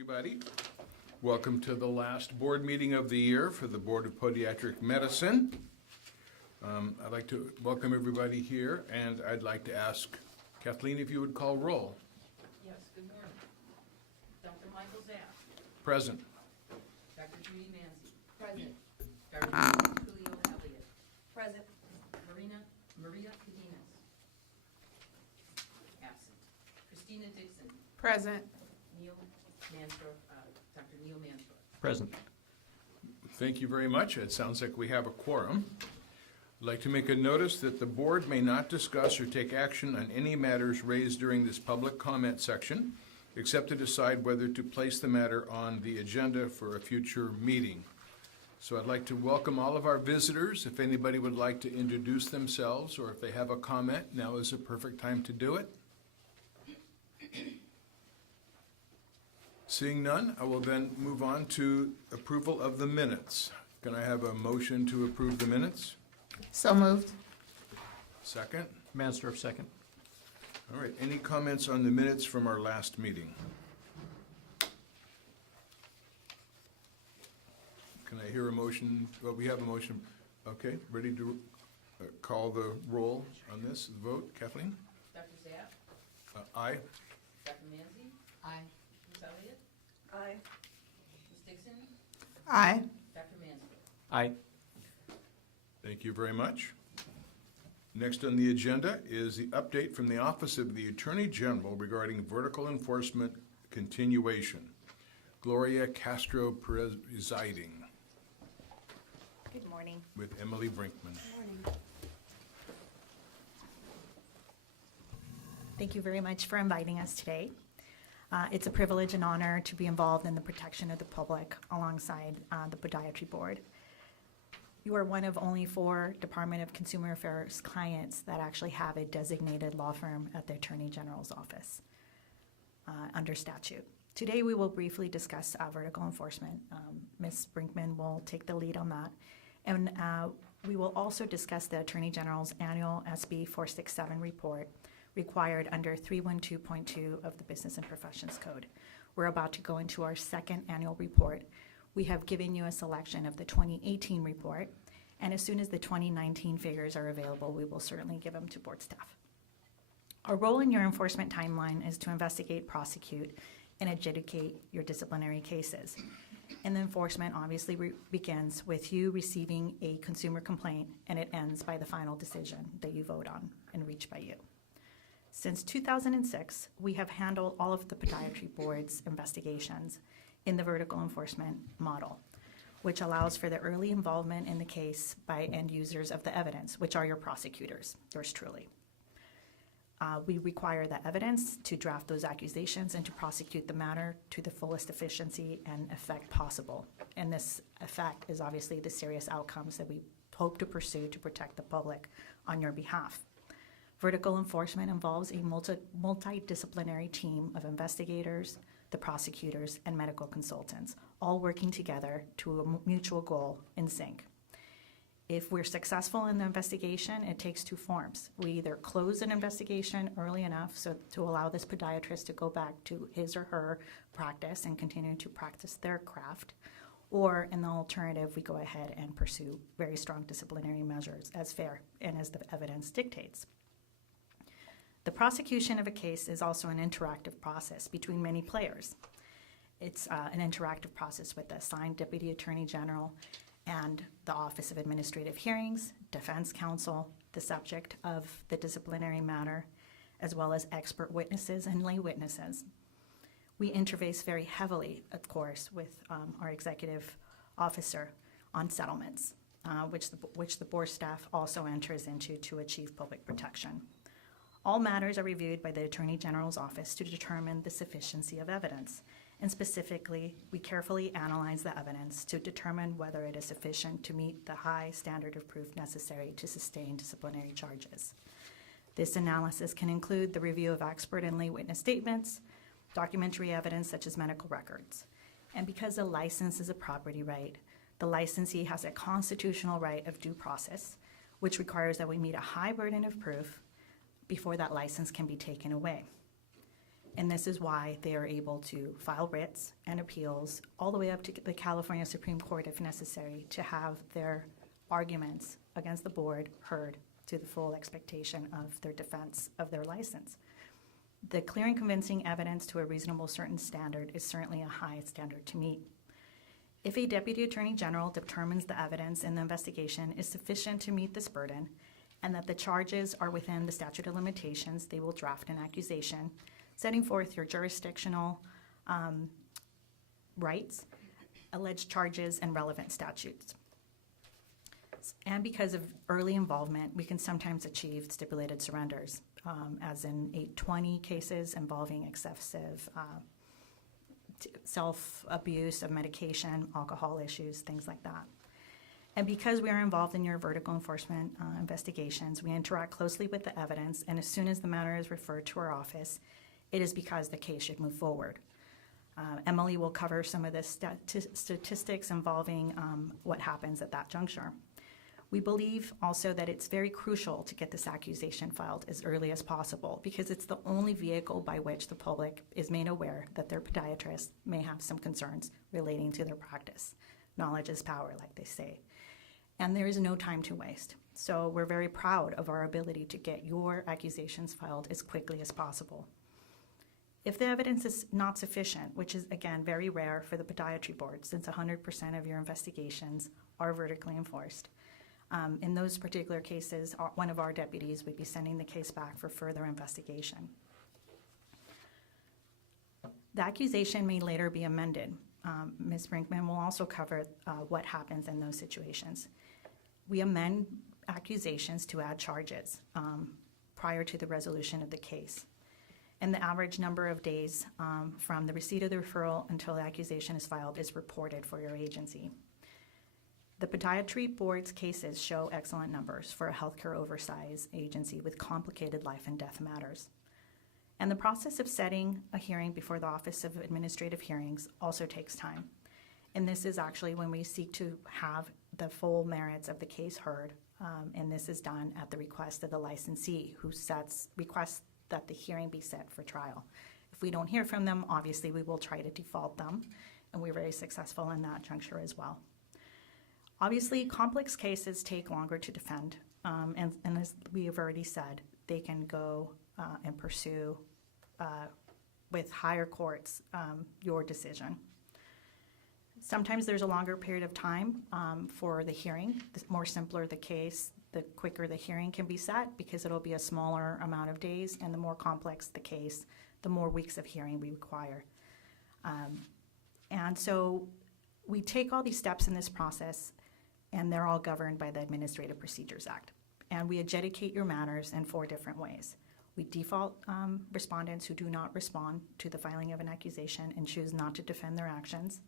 Everybody, welcome to the last board meeting of the year for the Board of Podiatric Medicine. I'd like to welcome everybody here, and I'd like to ask Kathleen if you would call roll. Yes, good morning. Dr. Michael Zapp. Present. Dr. Judy Manzi. Present. Dr. Julio Elliott. Present. Maria Cadenas. Absent. Christina Dixon. Present. Neil Mansdorf, Dr. Neil Mansdorf. Present. Thank you very much. It sounds like we have a quorum. I'd like to make a notice that the board may not discuss or take action on any matters raised during this public comment section, except to decide whether to place the matter on the agenda for a future meeting. So I'd like to welcome all of our visitors. If anybody would like to introduce themselves or if they have a comment, now is a perfect time to do it. Seeing none, I will then move on to approval of the minutes. Can I have a motion to approve the minutes? So moved. Second? Mansdorf, second. All right, any comments on the minutes from our last meeting? Can I hear a motion? Well, we have a motion. Okay, ready to call the roll on this vote? Kathleen? Dr. Zapp. Aye. Dr. Manzi. Aye. Ms. Elliott. Aye. Ms. Dixon. Aye. Dr. Mansdorf. Aye. Thank you very much. Next on the agenda is the update from the Office of the Attorney General regarding vertical enforcement continuation. Gloria Castro presiding Good morning. with Emily Brinkman. Thank you very much for inviting us today. It's a privilege and honor to be involved in the protection of the public alongside the Podiatry Board. You are one of only 4 Department of Consumer Affairs clients that actually have a designated law firm at the Attorney General's office under statute. Today we will briefly discuss vertical enforcement. Ms. Brinkman will take the lead on that. And we will also discuss the Attorney General's annual SB 467 report required under 312.2 of the Business and Professions Code. We're about to go into our second annual report. We have given you a selection of the 2018 report, and as soon as the 2019 figures are available, we will certainly give them to board staff. Our role in your enforcement timeline is to investigate, prosecute, and adjudicate your disciplinary cases. And the enforcement obviously begins with you receiving a consumer complaint, and it ends by the final decision that you vote on and reached by you. Since 2006, we have handled all of the Podiatry Board's investigations in the vertical enforcement model, which allows for the early involvement in the case by end users of the evidence, which are your prosecutors, yours truly. We require the evidence to draft those accusations and to prosecute the matter to the fullest efficiency and effect possible. And this effect is obviously the serious outcomes that we hope to pursue to protect the public on your behalf. Vertical enforcement involves a multidisciplinary team of investigators, the prosecutors, and medical consultants, all working together to a mutual goal in sync. If we're successful in the investigation, it takes 2 forms. We either close an investigation early enough so to allow this podiatrist to go back to his or her practice and continue to practice their craft, or in the alternative, we go ahead and pursue very strong disciplinary measures as fair and as the evidence dictates. The prosecution of a case is also an interactive process between many players. It's an interactive process with the assigned Deputy Attorney General and the Office of Administrative Hearings, Defense Counsel, the subject of the disciplinary matter, as well as expert witnesses and lay witnesses. We interface very heavily, of course, with our executive officer on settlements, which the board staff also enters into to achieve public protection. All matters are reviewed by the Attorney General's office to determine the sufficiency of evidence. And specifically, we carefully analyze the evidence to determine whether it is sufficient to meet the high standard of proof necessary to sustain disciplinary charges. This analysis can include the review of expert and lay witness statements, documentary evidence such as medical records. And because a license is a property right, the licensee has a constitutional right of due process, which requires that we meet a high burden of proof before that license can be taken away. And this is why they are able to file writs and appeals all the way up to the California Supreme Court if necessary to have their arguments against the board heard to the full expectation of their defense of their license. The clear and convincing evidence to a reasonable certain standard is certainly a high standard to meet. If a Deputy Attorney General determines the evidence in the investigation is sufficient to meet this burden and that the charges are within the statute of limitations, they will draft an accusation setting forth your jurisdictional rights, alleged charges, and relevant statutes. And because of early involvement, we can sometimes achieve stipulated surrenders, as in 820 cases involving excessive self-abuse of medication, alcohol issues, things like that. And because we are involved in your vertical enforcement investigations, we interact closely with the evidence, and as soon as the matter is referred to our office, it is because the case should move forward. Emily will cover some of the statistics involving what happens at that juncture. We believe also that it's very crucial to get this accusation filed as early as possible because it's the only vehicle by which the public is made aware that their podiatrist may have some concerns relating to their practice. Knowledge is power, like they say. And there is no time to waste. So we're very proud of our ability to get your accusations filed as quickly as possible. If the evidence is not sufficient, which is, again, very rare for the podiatry board since 100% of your investigations are vertically enforced, in those particular cases, one of our deputies would be sending the case back for further investigation. The accusation may later be amended. Ms. Brinkman will also cover what happens in those situations. We amend accusations to add charges prior to the resolution of the case. And the average number of days from the receipt of the referral until the accusation is filed is reported for your agency. The podiatry board's cases show excellent numbers for a healthcare oversight agency with complicated life and death matters. And the process of setting a hearing before the Office of Administrative Hearings also takes time. And this is actually when we seek to have the full merits of the case heard, and this is done at the request of the licensee who requests that the hearing be set for trial. If we don't hear from them, obviously we will try to default them, and we're very successful in that juncture as well. Obviously, complex cases take longer to defend, and as we have already said, they can go and pursue with higher courts your decision. Sometimes there's a longer period of time for the hearing. The more simpler the case, the quicker the hearing can be set because it'll be a smaller amount of days, and the more complex the case, the more weeks of hearing we require. And so we take all these steps in this process, and they're all governed by the Administrative Procedures Act. And we adjudicate your matters in 4 different ways. We default respondents who do not respond to the filing of an accusation and choose not to defend their actions.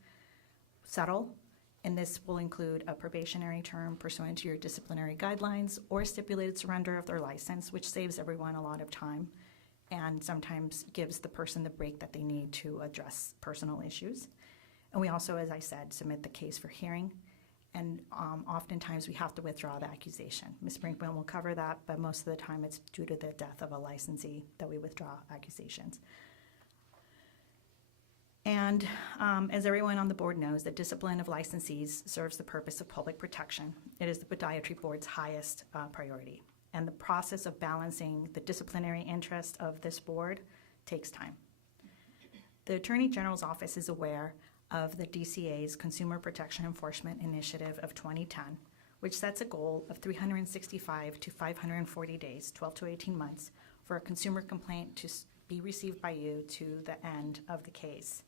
Settle, and this will include a probationary term pursuant to your disciplinary guidelines or stipulated surrender of their license, which saves everyone a lot of time and sometimes gives the person the break that they need to address personal issues. And we also, as I said, submit the case for hearing, and oftentimes we have to withdraw the accusation. Ms. Brinkman will cover that, but most of the time it's due to the death of a licensee that we withdraw accusations. And as everyone on the board knows, the discipline of licensees serves the purpose of public protection. It is the podiatry board's highest priority. And the process of balancing the disciplinary interest of this board takes time. The Attorney General's office is aware of the DCA's Consumer Protection Enforcement Initiative of 2010, which sets a goal of 365 to 540 days, 12 to 18 months, for a consumer complaint to be received by you to the end of the case.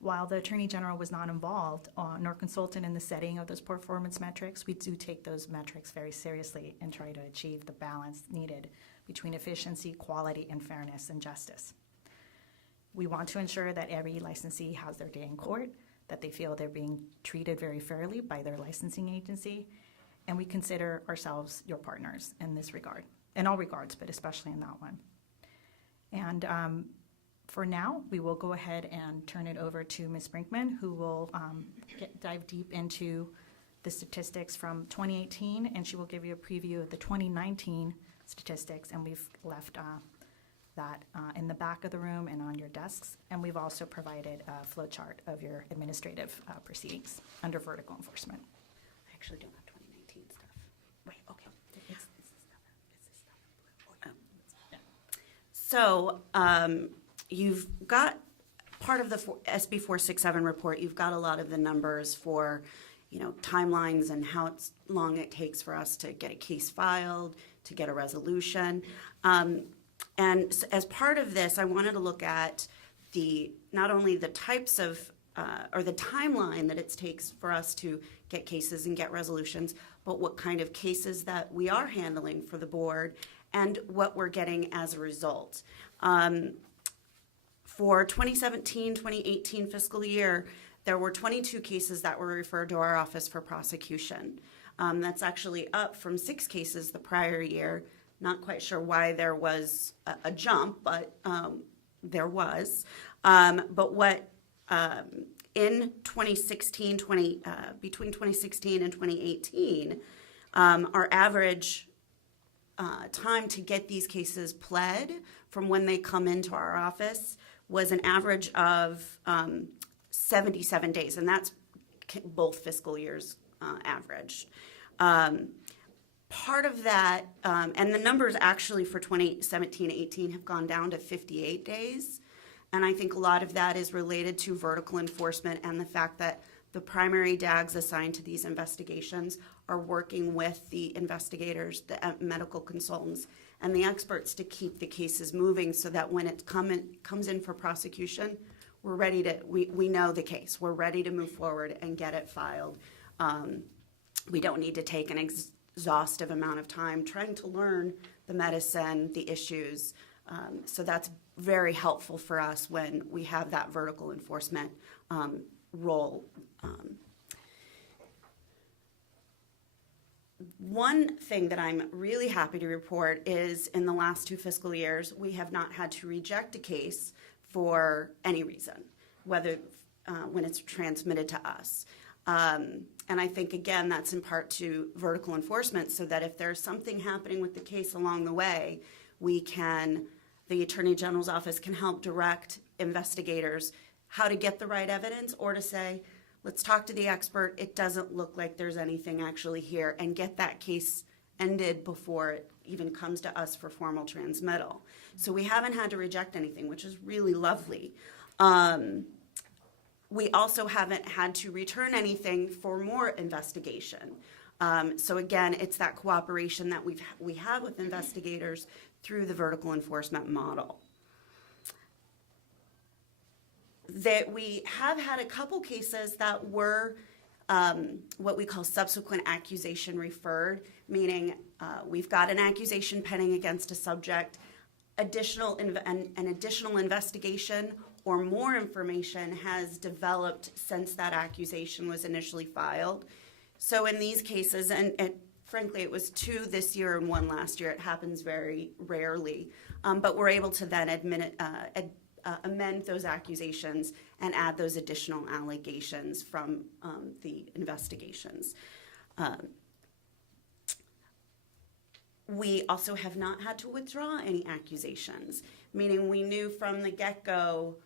While the Attorney General was not involved nor consulted in the setting of those performance metrics, we do take those metrics very seriously and try to achieve the balance needed between efficiency, quality, and fairness and justice. We want to ensure that every licensee has their day in court, that they feel they're being treated very fairly by their licensing agency, and we consider ourselves your partners in this regard, in all regards, but especially in that one. And for now, we will go ahead and turn it over to Ms. Brinkman, who will dive deep into the statistics from 2018, and she will give you a preview of the 2019 statistics, and we've left that in the back of the room and on your desks. And we've also provided a flow chart of your administrative proceedings under vertical enforcement. I actually don't have 2019 stuff. Wait, okay. It's this stuff in blue. So, you've got part of the SB 467 report, you've got a lot of the numbers for, timelines and how long it takes for us to get a case filed, to get a resolution. And as part of this, I wanted to look at not only the types of, or the timeline that it takes for us to get cases and get resolutions, but what kind of cases that we are handling for the board and what we're getting as a result. For 2017, 2018 fiscal year, there were 22 cases that were referred to our office for prosecution. That's actually up from 6 cases the prior year. Not quite sure why there was a jump, but there was. But what in 2016, between 2016 and 2018, our average time to get these cases pled from when they come into our office was an average of 77 days, and that's both fiscal years averaged. Part of that, and the numbers actually for 2017-18 have gone down to 58 days, and I think a lot of that is related to vertical enforcement and the fact that the primary DAGs assigned to these investigations are working with the investigators, the medical consultants, and the experts to keep the cases moving so that when it comes in for prosecution, we're ready to, we know the case. We're ready to move forward and get it filed. We don't need to take an exhaustive amount of time trying to learn the medicine, the issues. So that's very helpful for us when we have that vertical enforcement role. One thing that I'm really happy to report is in the last 2 fiscal years, we have not had to reject a case for any reason, whether when it's transmitted to us. And I think, again, that's in part to vertical enforcement so that if there's something happening with the case along the way, the Attorney General's office can help direct investigators how to get the right evidence or to say, let's talk to the expert. It doesn't look like there's anything actually here, and get that case ended before it even comes to us for formal transmittal. So we haven't had to reject anything, which is really lovely. We also haven't had to return anything for more investigation. So again, it's that cooperation that we have with investigators through the vertical enforcement model. That we have had a couple cases that were what we call subsequent accusation referred, meaning we've got an accusation pending against a subject, an additional investigation or more information has developed since that accusation was initially filed. So in these cases, and frankly it was 2 this year and 1 last year, it happens very rarely, but we're able to then amend those accusations and add those additional allegations from the investigations. We also have not had to withdraw any accusations, meaning we knew from the get-go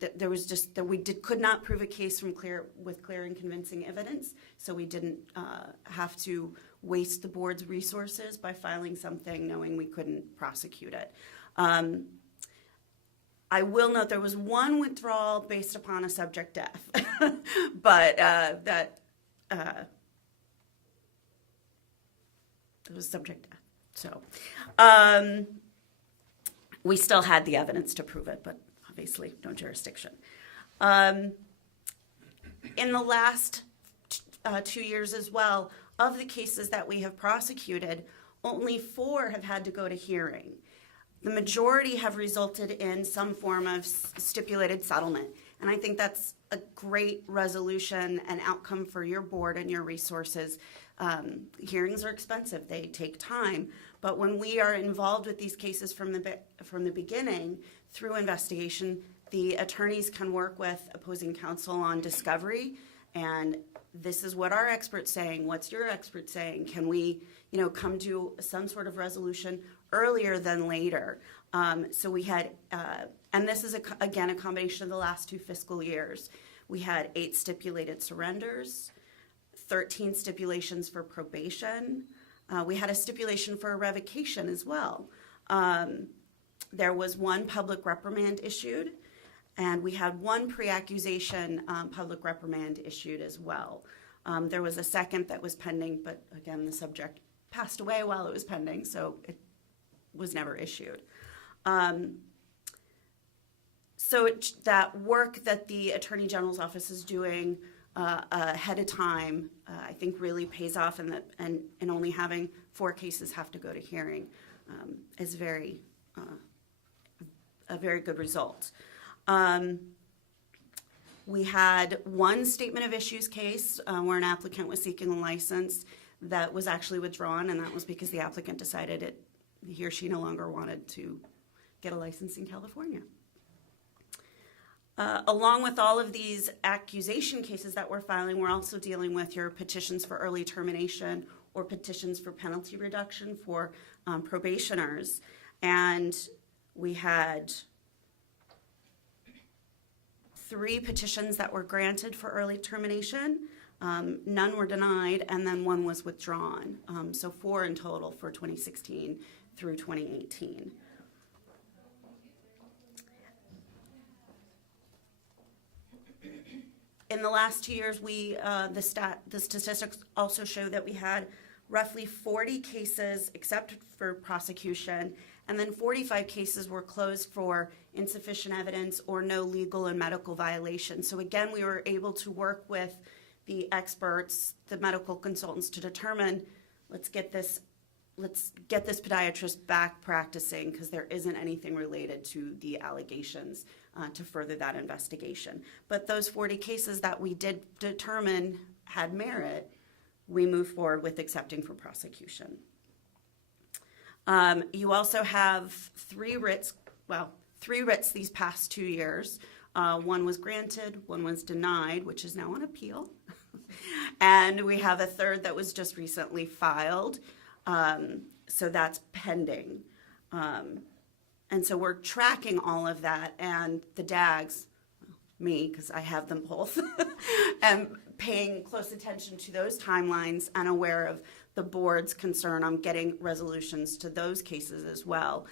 that there was just that we could not prove a case with clear and convincing evidence, so we didn't have to waste the board's resources by filing something knowing we couldn't prosecute it. I will note there was 1 withdrawal based upon a subject death, but it was subject death. So we still had the evidence to prove it, but obviously no jurisdiction. In the last 2 years as well, of the cases that we have prosecuted, only 4 have had to go to hearing. The majority have resulted in some form of stipulated settlement. And I think that's a great resolution and outcome for your board and your resources. Hearings are expensive. They take time. But when we are involved with these cases from the beginning through investigation, the attorneys can work with opposing counsel on discovery, and this is what our expert's saying, what's your expert saying? Can we, come to some sort of resolution earlier than later? So we had, and this is, again, a combination of the last 2 fiscal years. We had 8 stipulated surrenders, 13 stipulations for probation. We had a stipulation for a revocation as well. There was 1 public reprimand issued, and we had 1 pre-accusation public reprimand issued as well. There was a second that was pending, but again, the subject passed away while it was pending, so it was never issued. So that work that the Attorney General's office is doing ahead of time, I think really pays off, and only having 4 cases have to go to hearing is a very good result. We had 1 statement of issues case where an applicant was seeking a license that was actually withdrawn, and that was because the applicant decided he or she no longer wanted to get a license in California. Along with all of these accusation cases that we're filing, we're also dealing with your petitions for early termination or petitions for penalty reduction for probationers. And we had 3 petitions that were granted for early termination. None were denied, and then 1 was withdrawn. So 4 in total for 2016 through 2018. In the last 2 years, the statistics also show that we had roughly 40 cases accepted for prosecution, and then 45 cases were closed for insufficient evidence or no legal and medical violation. So again, we were able to work with the experts, the medical consultants, to determine, let's get this podiatrist back practicing, because there isn't anything related to the allegations to further that investigation. But those 40 cases that we did determine had merit, we moved forward with accepting for prosecution. You also have 3 writs these past 2 years. 1 was granted, 1 was denied, which is now on appeal. And we have a 3rd that was just recently filed. So that's pending. And so we're tracking all of that, and the DAGs, me, because I have them both, and paying close attention to those timelines and aware of the board's concern on getting resolutions to those cases as well.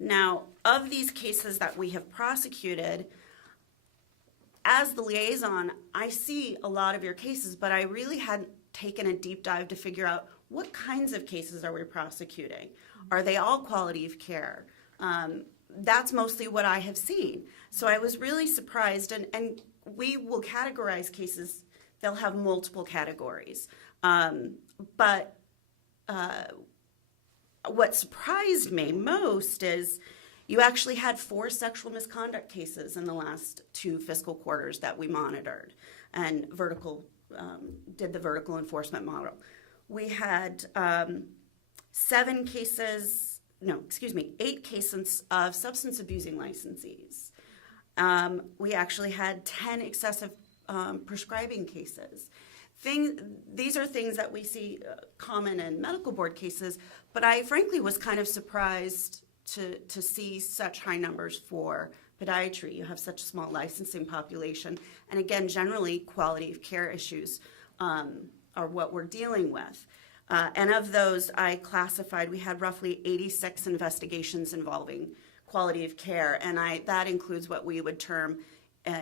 Now, of these cases that we have prosecuted, as the liaison, I see a lot of your cases, but I really hadn't taken a deep dive to figure out what kinds of cases are we prosecuting. Are they all quality of care? That's mostly what I have seen. So I was really surprised, and we will categorize cases. They'll have multiple categories. But what surprised me most is you actually had 4 sexual misconduct cases in the last 2 fiscal quarters that we monitored, and did the vertical enforcement model. We had 8 cases of substance abusing licensees. We actually had 10 excessive prescribing cases. These are things that we see common in medical board cases, but I frankly was kind of surprised to see such high numbers for podiatry. You have such a small licensing population, and again, generally quality of care issues are what we're dealing with. And of those, I classified, we had roughly 86 investigations involving quality of care, and that includes what we would term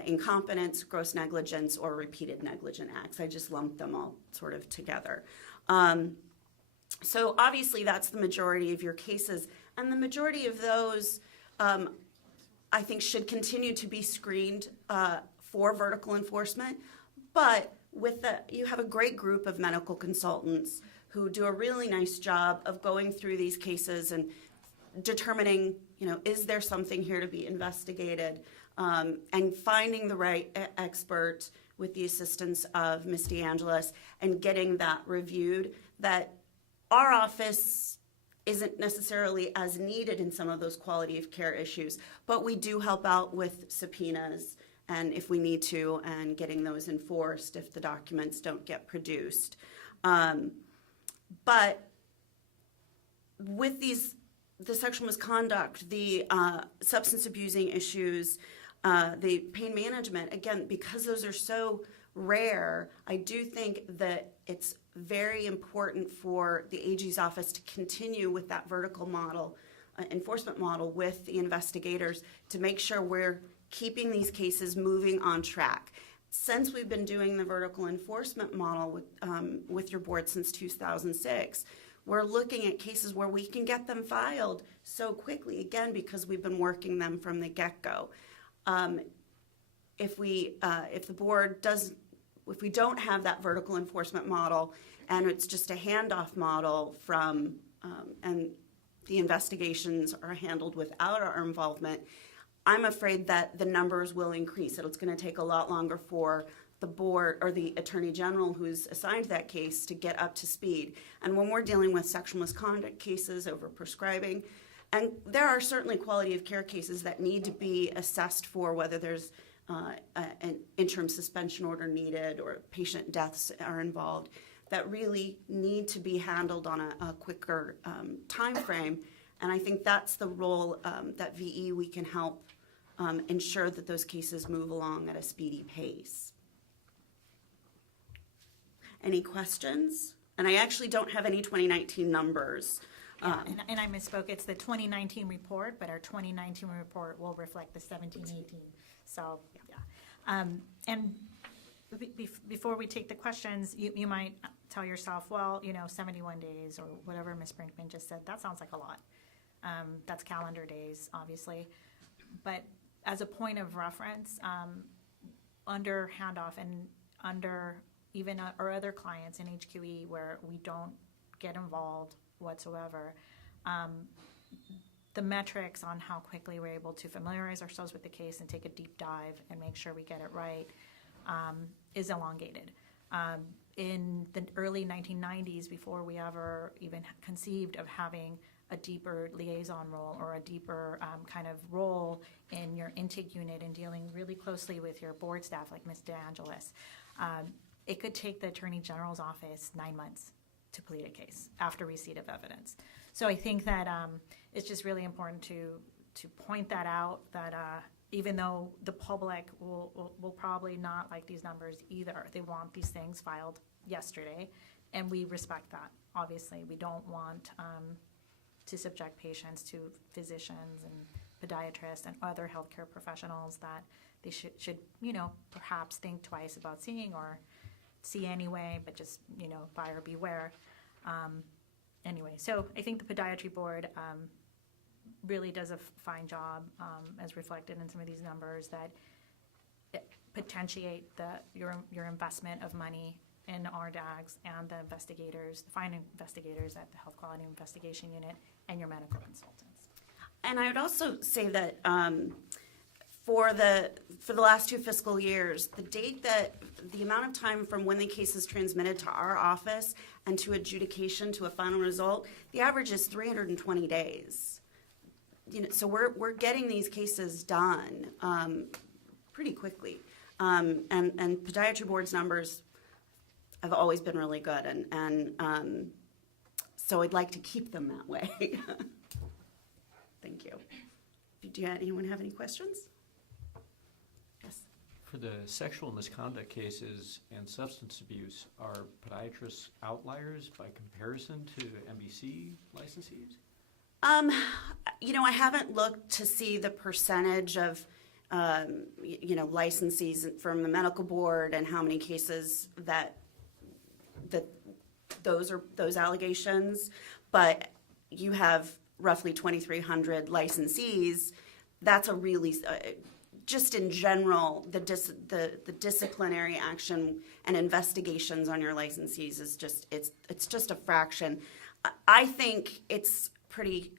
incompetence, gross negligence, or repeated negligent acts. I just lumped them all sort of together. So obviously that's the majority of your cases, and the majority of those I think should continue to be screened for vertical enforcement, but you have a great group of medical consultants who do a really nice job of going through these cases and determining, is there something here to be investigated, and finding the right expert with the assistance of Ms. DeAngelis and getting that reviewed. That our office isn't necessarily as needed in some of those quality of care issues, but we do help out with subpoenas and if we need to, and getting those enforced if the documents don't get produced. But with the sexual misconduct, the substance abusing issues, the pain management, again, because those are so rare, I do think that it's very important for the AG's office to continue with that vertical model, enforcement model with the investigators to make sure we're keeping these cases moving on track. Since we've been doing the vertical enforcement model with your board since 2006, we're looking at cases where we can get them filed so quickly, again, because we've been working them from the get-go. If we don't have that vertical enforcement model and it's just a handoff model from, and the investigations are handled without our involvement, I'm afraid that the numbers will increase. It's going to take a lot longer for the board or the attorney general who's assigned that case to get up to speed. And when we're dealing with sexual misconduct cases, over prescribing, and there are certainly quality of care cases that need to be assessed for whether there's an interim suspension order needed or patient deaths are involved, that really need to be handled on a quicker time frame. And I think that's the role that VE we can help ensure that those cases move along at a speedy pace. Any questions? And I actually don't have any 2019 numbers. Yeah, and I misspoke. It's the 2019 report, but our 2019 report will reflect the 17-18. So, yeah. And before we take the questions, you might tell yourself, well, 71 days or whatever Ms. Brinkman just said, that sounds like a lot. That's calendar days, obviously. But as a point of reference, under handoff and under even our other clients in HQE where we don't get involved whatsoever, the metrics on how quickly we're able to familiarize ourselves with the case and take a deep dive and make sure we get it right is elongated. In the early 1990s, before we ever even conceived of having a deeper liaison role or a deeper kind of role in your intake unit and dealing really closely with your board staff like Ms. DeAngelis, it could take the Attorney General's office 9 months to plead a case after receipt of evidence. So I think that it's just really important to point that out, that even though the public will probably not like these numbers either, they want these things filed yesterday, and we respect that. Obviously, we don't want to subject patients to physicians and podiatrists and other healthcare professionals that they should perhaps think twice about seeing or see anyway, but just, buyer beware. Anyway, so I think the podiatry board really does a fine job, as reflected in some of these numbers, that potentiate your investment of money in RDAGs and the investigators, the fine investigators at the Health Quality Investigation Unit and your medical consultants. And I would also say that for the last 2 fiscal years, the amount of time from when the case is transmitted to our office and to adjudication to a final result, the average is 320 days. So we're getting these cases done pretty quickly. And podiatry board's numbers have always been really good, and so I'd like to keep them that way. Thank you. Do anyone have any questions? Yes. For the sexual misconduct cases and substance abuse, are podiatrists outliers by comparison to MBC licensees? I haven't looked to see the percentage of, licensees from the medical board and how many cases that those allegations, but you have roughly 2,300 licensees. That's a really, just in general, the disciplinary action and investigations on your licensees is just, it's just a fraction. I think it's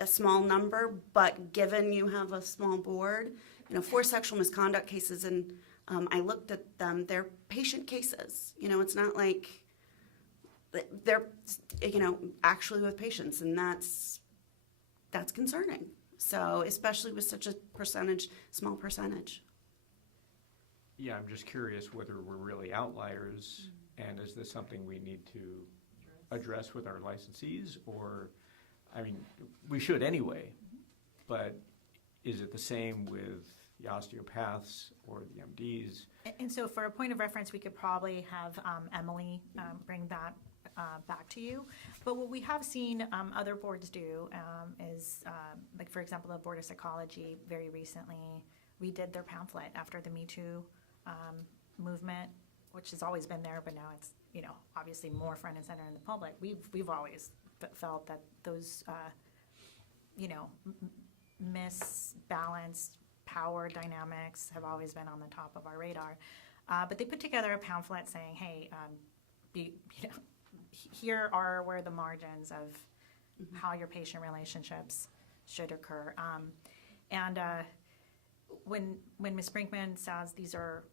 a small number, but given you have a small board, 4 sexual misconduct cases, and I looked at them, they're patient cases. It's not like they're, actually with patients, and that's concerning. So especially with such a small percentage. Yeah, I'm just curious whether we're really outliers, and is this something we need to address with our licensees, or, I mean, we should anyway, but is it the same with the osteopaths or the MDs? And so for a point of reference, we could probably have Emily bring that back to you. But what we have seen other boards do is, like for example, the Board of Psychology very recently redid their pamphlet after the Me Too movement, which has always been there, but now it's, you know, obviously more front and center in the public. We've always felt that those, you know, misbalanced power dynamics have always been on the top of our radar. But they put together a pamphlet saying, hey, you know, here are where the margins of how your patient relationships should occur. And when Ms. Brinkman says these are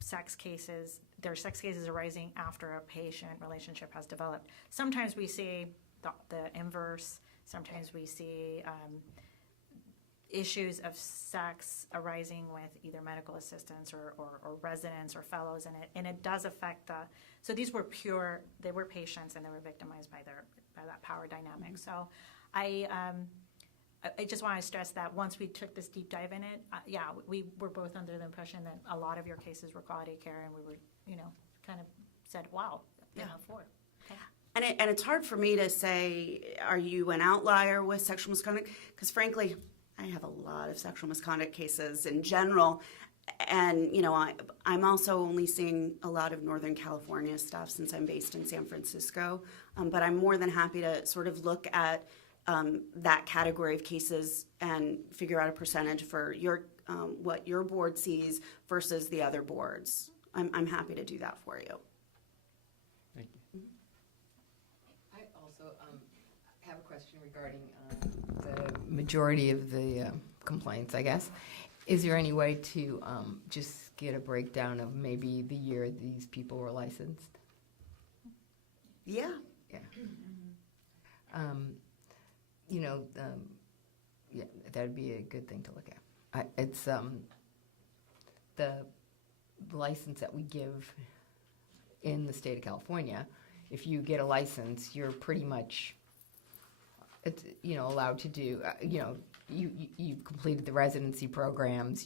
sex cases, there are sex cases arising after a patient relationship has developed. Sometimes we see the inverse. Sometimes we see issues of sex arising with either medical assistants or residents or fellows, and it does affect so these were they were patients and they were victimized by that power dynamic. So I just want to stress that once we took this deep dive in it, we were both under the impression that a lot of your cases were quality care, and we were, you know, kind of said, wow, for it. Okay. And it's hard for me to say, are you an outlier with sexual misconduct? Because frankly, I have a lot of sexual misconduct cases in general, and you know, I'm also only seeing a lot of Northern California stuff since I'm based in San Francisco, but I'm more than happy to sort of look at that category of cases and figure out a percentage for your what your board sees versus the other boards. I'm happy to do that for you. Thank you. I also have a question regarding the majority of the complaints, I guess. Is there any way to just get a breakdown of maybe the year these people were licensed? Yeah. Yeah. You know, yeah, that'd be a good thing to look at. It's the license that we give in the state of California. If you get a license, you're pretty much, it's, you know, allowed to do, you know, you've completed the residency programs,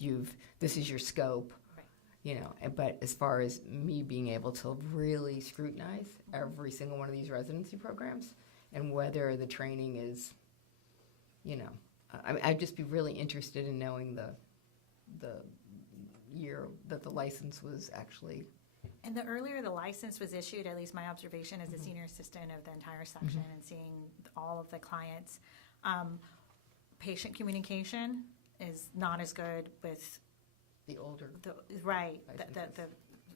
this is your scope, Right. you know, but as far as me being able to really scrutinize every single one of these residency programs and whether the training is, you know, I'd just be really interested in knowing the year that the license was actually. And the earlier the license was issued, at least my observation as a senior assistant of the entire section and seeing all of the clients, patient communication is not as good with The older.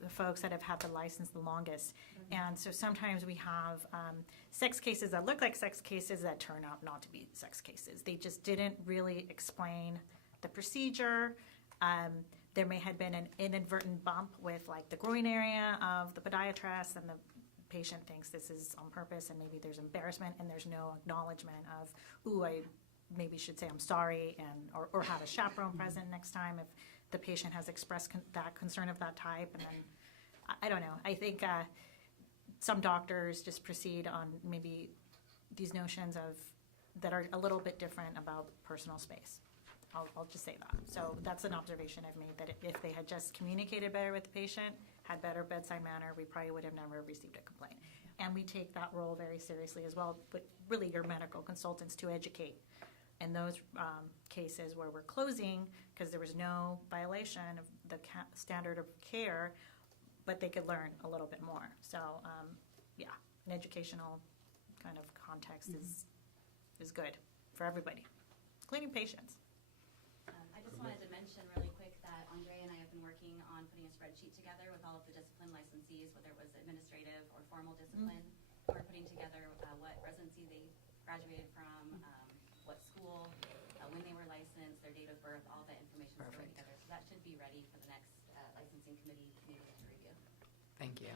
The folks that have had the license the longest. And so sometimes we have sex cases that look like sex cases that turn out not to be sex cases. They just didn't really explain the procedure. There may have been an inadvertent bump with like the groin area of the podiatrist, and the patient thinks this is on purpose, and maybe there's embarrassment and there's no acknowledgement of, ooh, I maybe should say I'm sorry, and or have a chaperone present next time if the patient has expressed that concern of that type. And then I don't know. I think some doctors just proceed on maybe these notions of that are a little bit different about personal space. I'll just say that. So that's an observation I've made, that if they had just communicated better with the patient, had better bedside manner, we probably would have never received a complaint. And we take that role very seriously as well, but really your medical consultants to educate. In those cases where we're closing because there was no violation of the standard of care, but they could learn a little bit more. So, an educational kind of context is good for everybody, including patients. I just wanted to mention really quick that Andre and I have been working on putting a spreadsheet together with all of the discipline licensees, whether it was administrative or formal discipline. We're putting together what residency they graduated from, what school, when they were licensed, their date of birth, all that information is going together. So that should be ready for the next licensing committee meeting to review. Thank you.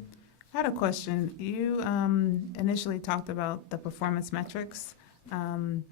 I had a question. You initially talked about the performance metrics, and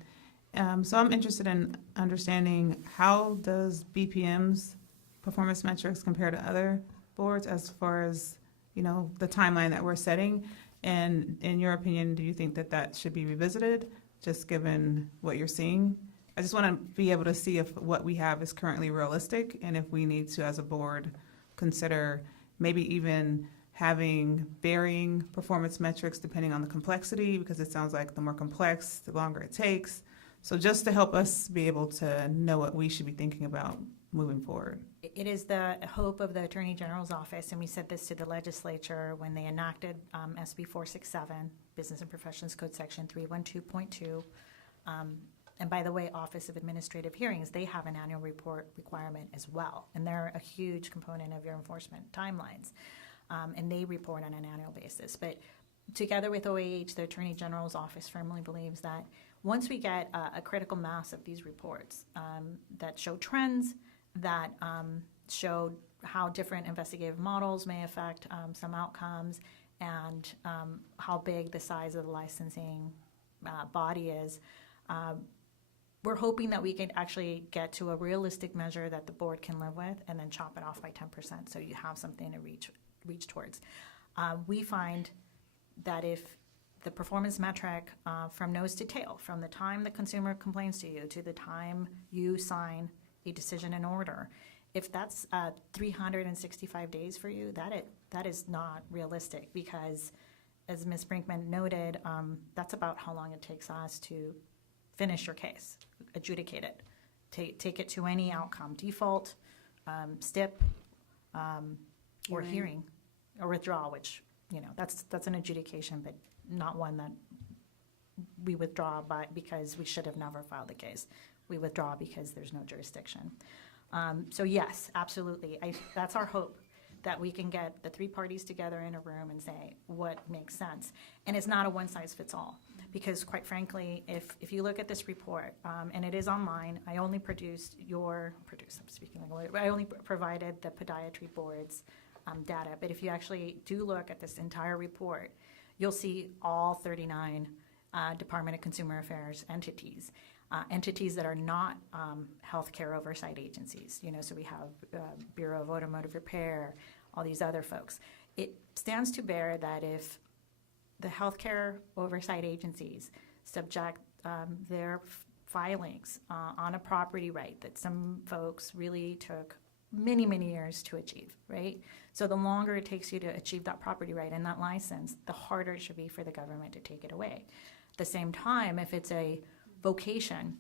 So I'm interested in understanding, how does BPM's performance metrics compare to other boards as far as, the timeline that we're setting? And in your opinion, do you think that that should be revisited, just given what you're seeing? I just want to be able to see if what we have is currently realistic, and if we need to, as a board, consider maybe even having varying performance metrics depending on the complexity, because it sounds like the more complex, the longer it takes. So just to help us be able to know what we should be thinking about moving forward. It is the hope of the Attorney General's office, and we said this to the legislature when they enacted SB 467, Business and Professions Code Section 312.2. And by the way, Office of Administrative Hearings, they have an annual report requirement as well, and they're a huge component of your enforcement timelines, and they report on an annual basis. But together with OAH, the Attorney General's office firmly believes that once we get a critical mass of these reports that show trends, that show how different investigative models may affect some outcomes, and how big the size of the licensing body is, we're hoping that we can actually get to a realistic measure that the board can live with, and then chop it off by 10%, so you have something to reach towards. We find that if the performance metric from nose to tail, from the time the consumer complains to you to the time you sign a decision and order, if that's 365 days for you, that is not realistic, because as Ms. Brinkman noted, that's about how long it takes us to finish your case, adjudicate it, take it to any outcome, default, stip, or hearing, or withdrawal, which, that's an adjudication, but not one that we withdraw because we should have never filed the case. We withdraw because there's no jurisdiction. So yes, absolutely. That's our hope, that we can get the three parties together in a room and say what makes sense. And it's not a one-size-fits-all, because quite frankly, if you look at this report, and it is online, I only I only provided the podiatry board's data, but if you actually do look at this entire report, you'll see all 39 Department of Consumer Affairs entities. Entities that are not healthcare oversight agencies, so we have Bureau of Automotive Repair, all these other folks. It stands to bear that if the healthcare oversight agencies subject their filings on a property right that some folks really took many, many years to achieve, right? So the longer it takes you to achieve that property right and that license, the harder it should be for the government to take it away. At the same time, if it's a vocation,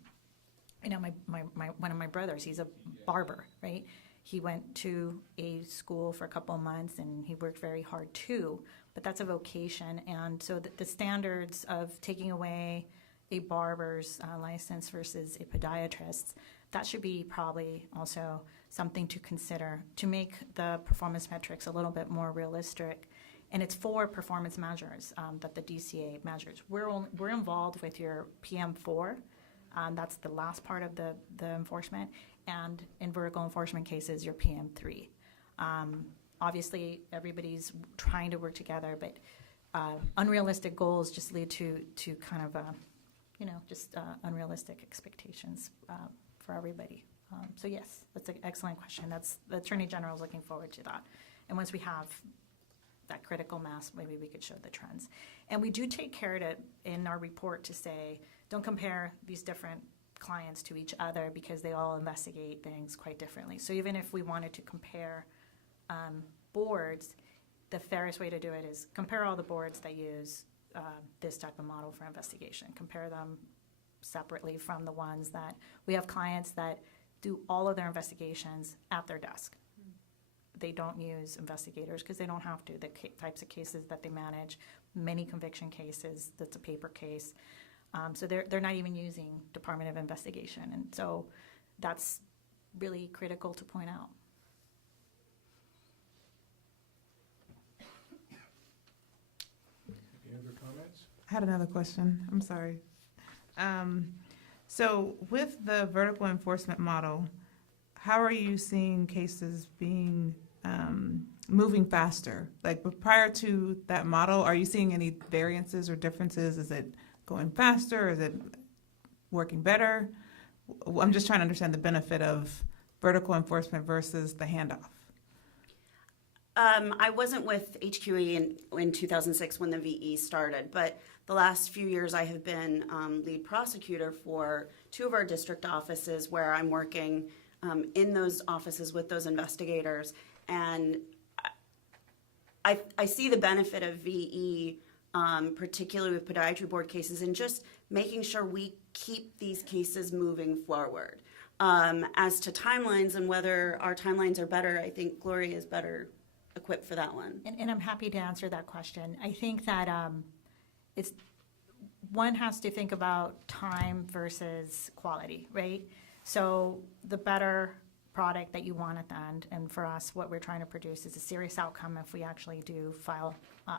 one of my brothers, he's a barber, right? He went to a school for a couple of months and he worked very hard too, but that's a vocation. And so the standards of taking away a barber's license versus a podiatrist's, that should be probably also something to consider to make the performance metrics a little bit more realistic. And it's for performance measures that the DCA measures. We're involved with your PM4. That's the last part of the enforcement. And in vertical enforcement cases, your PM3. Obviously, everybody's trying to work together, but unrealistic goals just lead to kind of, unrealistic expectations for everybody. So yes, that's an excellent question. The Attorney General is looking forward to that. And once we have that critical mass, maybe we could show the trends. And we do take care in our report to say, don't compare these different clients to each other, because they all investigate things quite differently. So even if we wanted to compare boards, the fairest way to do it is compare all the boards that use this type of model for investigation. Compare them separately from the ones that we have clients that do all of their investigations at their desk. They don't use investigators because they don't have to. The types of cases that they manage, many conviction cases, that's a paper case. So they're not even using Department of Investigation. And so that's really critical to point out. Any other comments? I had another question. I'm sorry. So with the vertical enforcement model, how are you seeing cases being moving faster? Like prior to that model, are you seeing any variances or differences? Is it going faster? Is it working better? I'm just trying to understand the benefit of vertical enforcement versus the handoff. I wasn't with HQE in 2006 when the VE started, but the last few years I have been lead prosecutor for 2 of our district offices where I'm working in those offices with those investigators. And I see the benefit of VE, particularly with podiatry board cases, and just making sure we keep these cases moving forward. As to timelines and whether our timelines are better, I think Gloria is better equipped for that one. And I'm happy to answer that question. I think that it's one has to think about time versus quality, right? So the better product that you want at the end, and for us, what we're trying to produce is a serious outcome if we actually do file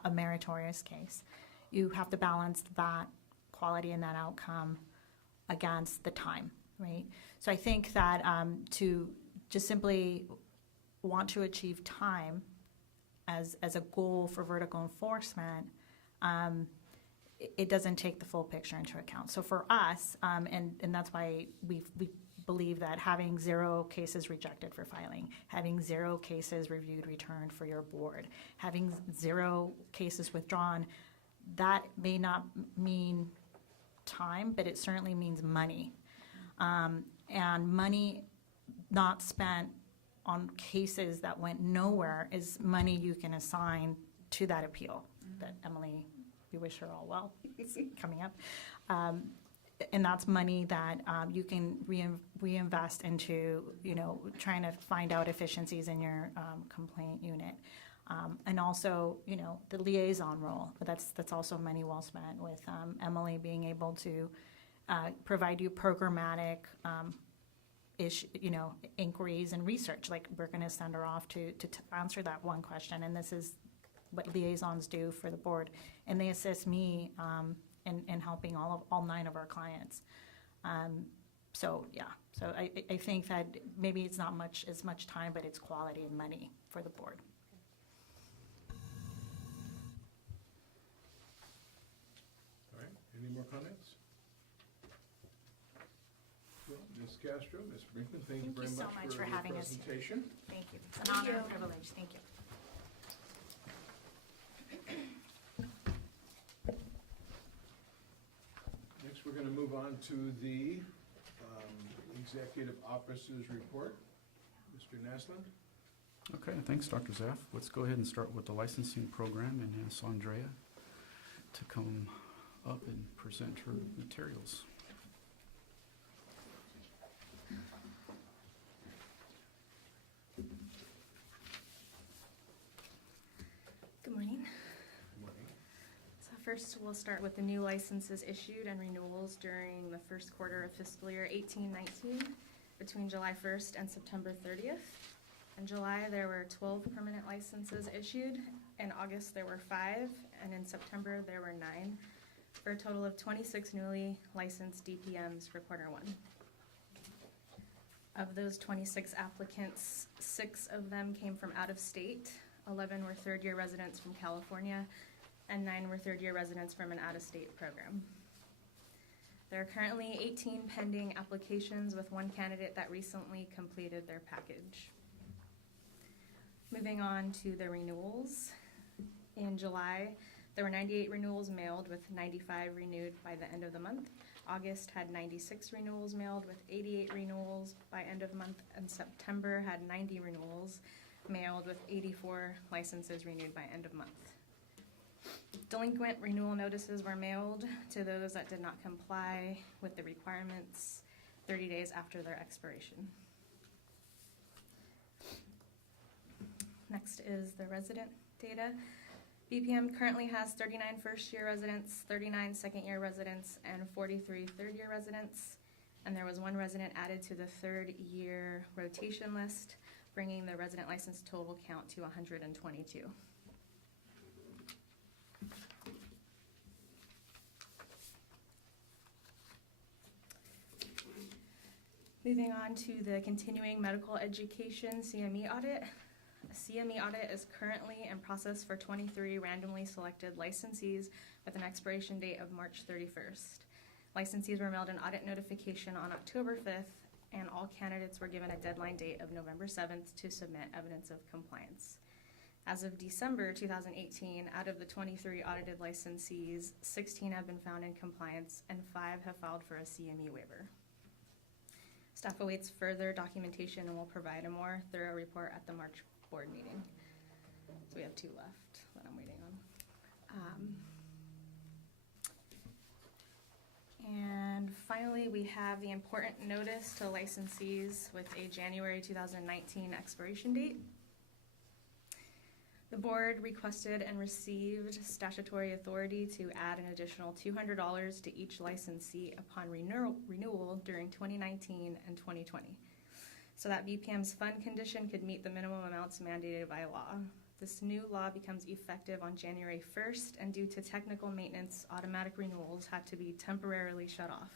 a meritorious case. You have to balance that quality and that outcome against the time, right? So I think that to just simply want to achieve time as a goal for vertical enforcement, it doesn't take the full picture into account. So for us, and that's why we believe that having 0 cases rejected for filing, having 0 cases reviewed, returned for your board, having 0 cases withdrawn, that may not mean time, but it certainly means money. And money not spent on cases that went nowhere is money you can assign to that appeal. That Emily, we wish her all well, it's coming up. And that's money that you can reinvest into, trying to find out efficiencies in your complaint unit. And also, the liaison role, that's also money well spent with Emily being able to provide you programmatic inquiries and research. Like, we're going to send her off to answer that one question, and this is what liaisons do for the board, and they assist me in helping all 9 of our clients. So I think that maybe it's not as much time, but it's quality and money for the board. All right, any more comments? Well, Ms. Castro, Ms. Brinkman, thank you very so much much for for your having us here. presentation. Thank you. It's an honor and privilege. Thank you. Next, we're going to move on to the Executive Officer's Report. Mr. Naslund? Okay, thanks, Dr. Zaff. Let's go ahead and start with the licensing program and ask Andrea to come up and present her materials. Good morning. Good morning. So first, we'll start with the new licenses issued and renewals during the first quarter of fiscal year 18-19 between July 1st and September 30th. In July, there were 12 permanent licenses issued. In August, there were 5, and in September, there were 9, for a total of 26 newly licensed DPMs for quarter 1. Of those 26 applicants, 6 of them came from out of state, 11 were third-year residents from California, and 9 were third-year residents from an out-of-state program. There are currently 18 pending applications with 1 candidate that recently completed their package. Moving on to the renewals. In July, there were 98 renewals mailed with 95 renewed by the end of the month. August had 96 renewals mailed with 88 renewals by end of month, and September had 90 renewals mailed with 84 licenses renewed by end of month. Delinquent renewal notices were mailed to those that did not comply with the requirements 30 days after their expiration. Next is the resident data. BPM currently has 39 first-year residents, 39 second-year residents, and 43 third-year residents. And there was 1 resident added to the third-year rotation list, bringing the resident license total count to 122. Moving on to the continuing medical education CME audit. A CME audit is currently in process for 23 randomly selected licensees with an expiration date of March 31st. Licensees were mailed an audit notification on October 5th, and all candidates were given a deadline date of November 7th to submit evidence of compliance. As of December 2018, out of the 23 audited licensees, 16 have been found in compliance and 5 have filed for a CME waiver. Staff awaits further documentation and will provide a more thorough report at the March board meeting. So we have 2 left that I'm waiting on. And finally, we have the important notice to licensees with a January 2019 expiration date. The board requested and received statutory authority to add an additional $200 to each licensee upon renewal during 2019 and 2020, so that BPM's fund condition could meet the minimum amounts mandated by law. This new law becomes effective on January 1st, and due to technical maintenance, automatic renewals had to be temporarily shut off.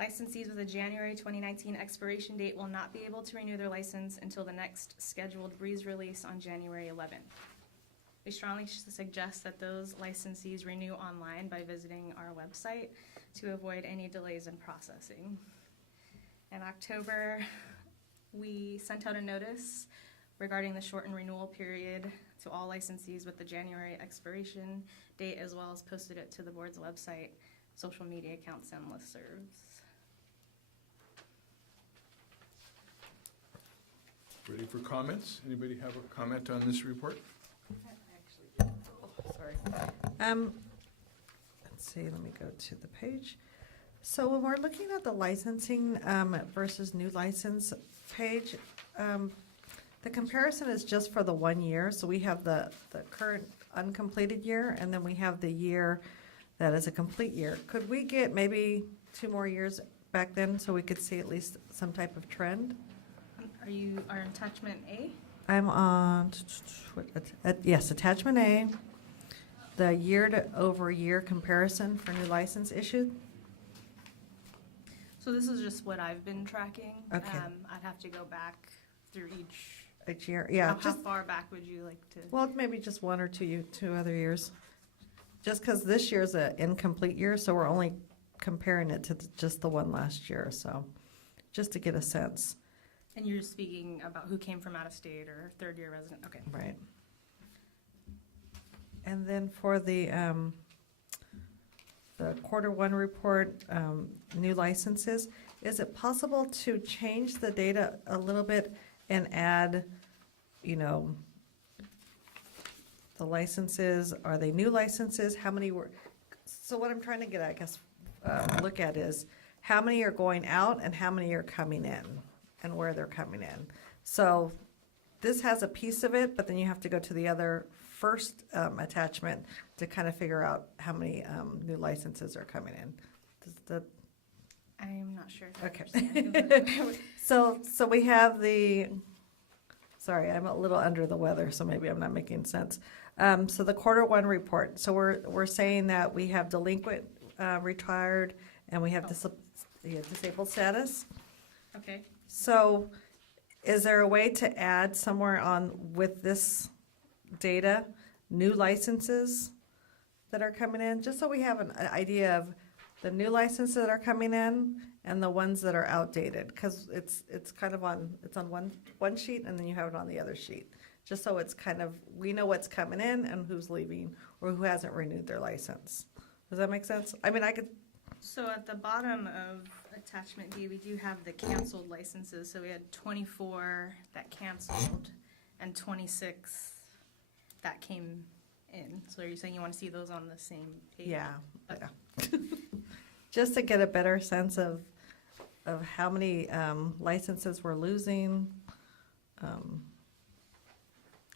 Licensees with a January 2019 expiration date will not be able to renew their license until the next scheduled breeze release on January 11th. We strongly suggest that those licensees renew online by visiting our website to avoid any delays in processing. In October, we sent out a notice regarding the shortened renewal period to all licensees with the January expiration date, as well as posted it to the board's website, social media accounts, and listservs. Ready for comments? Anybody have a comment on this report? Sorry. Let's see, let me go to the page. So when we're looking at the licensing versus new license page, the comparison is just for the 1 year. So we have the current uncompleted year, and then we have the year that is a complete year. Could we get maybe 2 more years back then so we could see at least some type of trend? Are you on attachment A? I'm on, yes, attachment A, the year-over-year comparison for new license issued. So this is just what I've been tracking. Okay. I'd have to go back through Each year, yeah. How far back would you like to? Well, maybe just 1 or 2 other years. Just because this year's an incomplete year, so we're only comparing it to just the one last year, so just to get a sense. And you're speaking about who came from out of state or third-year resident? Okay. Right. And then for the Q1 report, new licenses, is it possible to change the data a little bit and add, the licenses? Are they new licenses? How many were, so what I'm trying to get, I guess, look at is how many are going out and how many are coming in and where they're coming in. So this has a piece of it, but then you have to go to the other first attachment to kind of figure out how many new licenses are coming in. Does that, I'm not sure if I okay. understand. So we have sorry, I'm a little under the weather, so maybe I'm not making sense. So the Q1 report, so we're saying that we have delinquent, retired, and we have disabled status. Okay. So is there a way to add somewhere on with this data, new licenses that are coming in, just so we have an idea of the new licenses that are coming in and the ones that are outdated, because it's kind of on one sheet and then you have it on the other sheet, just so it's kind of, we know what's coming in and who's leaving or who hasn't renewed their license. Does that make sense? I mean, I could. So at the bottom of attachment D, we do have the canceled licenses. So we had 24 that canceled and 26 that came in. So are you saying you want to see those on the same page? Yeah, Okay. yeah. Just to get a better sense of how many licenses we're losing.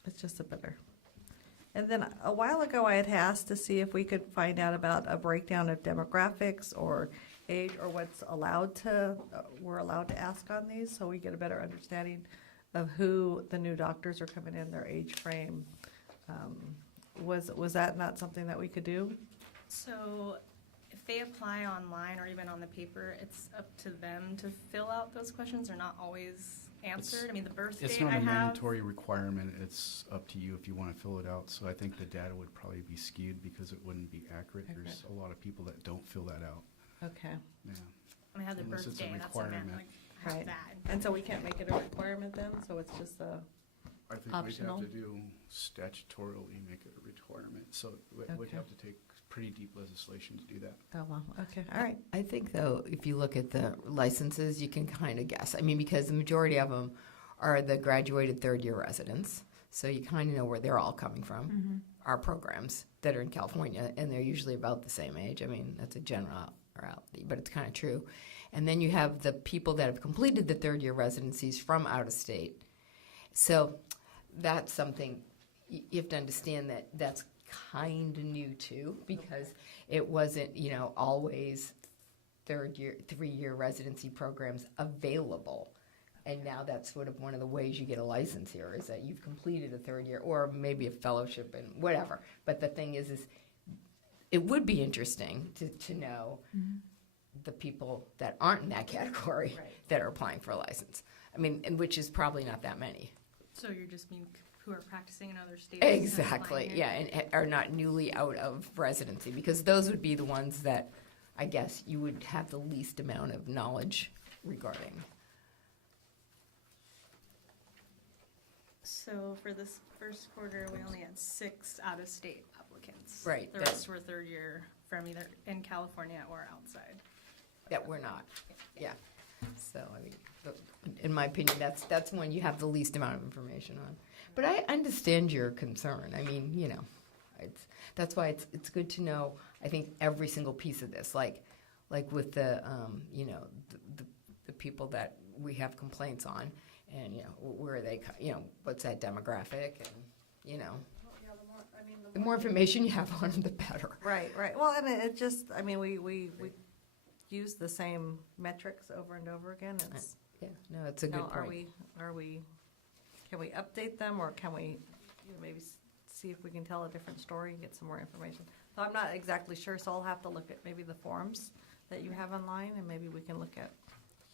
It's just a better. And then a while ago, I had asked to see if we could find out about a breakdown of demographics or age or what's allowed to, we're allowed to ask on these, so we get a better understanding of who the new doctors are coming in, their age frame. Was that not something that we could do? So if they apply online or even on the paper, it's up to them to fill out those questions. They're not always answered. I mean, the birth It's date not I a have. mandatory requirement, it's up to you if you want to fill it out. So I think the data would probably be skewed because it wouldn't be accurate. There's a lot of people that don't fill that out, Okay, yeah. I mean, I had the Unless birth it's a day, that's what I meant, requirement. like, have Right. that. and so we can't make it a requirement then, so it's just a, I think we'd Optional? have to do statutorily make it a requirement, so we'd Okay. have to take pretty deep legislation to do that. oh, well, okay, all right. I think, though, if you look at the licenses, you can kind of guess. I mean, because the majority of them are the graduated third-year residents, so you kind of know where they're all coming from. Our programs that are in California, and they're usually about the same age. I mean, that's a generality, but it's kind of true. And then you have the people that have completed the third-year residencies from out of state. So that's something you have to understand that that's kind of new too, because it wasn't, always three-year residency programs available. And now that's sort of one of the ways you get a license here, is that you've completed a third year or maybe a fellowship and whatever. But the thing is it would be interesting to know the people that aren't in that category that are applying for a license. I mean, and which is probably not that many. So you're just mean who are practicing in other states? and Exactly, applying yeah, here? and are not newly out of residency, because those would be the ones that I guess you would have the least amount of knowledge regarding. So for this first quarter, we only had 6 out-of-state applicants. Right, The that- rest were third year from either in California or outside. That we're not, yeah. So, I mean, in my opinion, that's one you have the least amount of information on. But I understand your concern. I mean, that's why it's good to know, I think, every single piece of this. Like with the people that we have complaints on, and, where are they, what's that demographic, and, the more information you have on them, the better. Right. Well, and it just, I mean, we use the same metrics over and over again. It's, Yeah, no, it's a good point. can we update them, or can we maybe see if we can tell a different story and get some more information? So I'm not exactly sure, so I'll have to look at maybe the forms that you have online, and maybe we can look at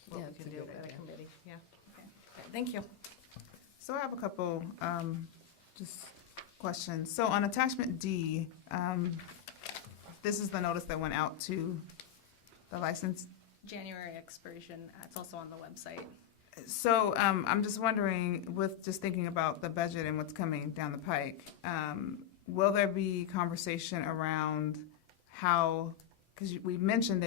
what Yeah, we it's can a do good at a idea. committee, yeah. Okay. Okay, thank you. So I have a couple, just questions. So on attachment D, this is the notice that went out to the license. January expiration, it's also on the website. So, I'm just wondering, with just thinking about the budget and what's coming down the pike, will there be conversation around how, because we mentioned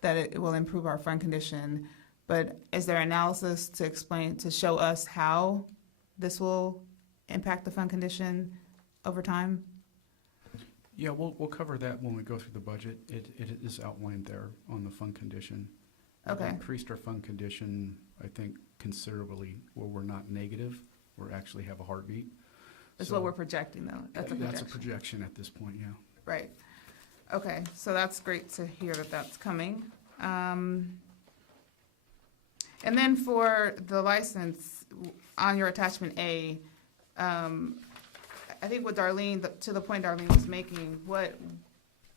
that it will improve our fund condition, but is there analysis to explain, to show us how this will impact the fund condition over time? Yeah, we'll cover that when we go through the budget. It is outlined there on the fund condition. We've Okay. increased our fund condition, I think, considerably, where we're not negative, we actually have a heartbeat. That's So what we're projecting, though. That's a That's a projection. projection at this point, yeah. Right. Okay, so that's great to hear that that's coming. And then for the license, on your attachment A, I think what Darlene, to the point Darlene was making, what,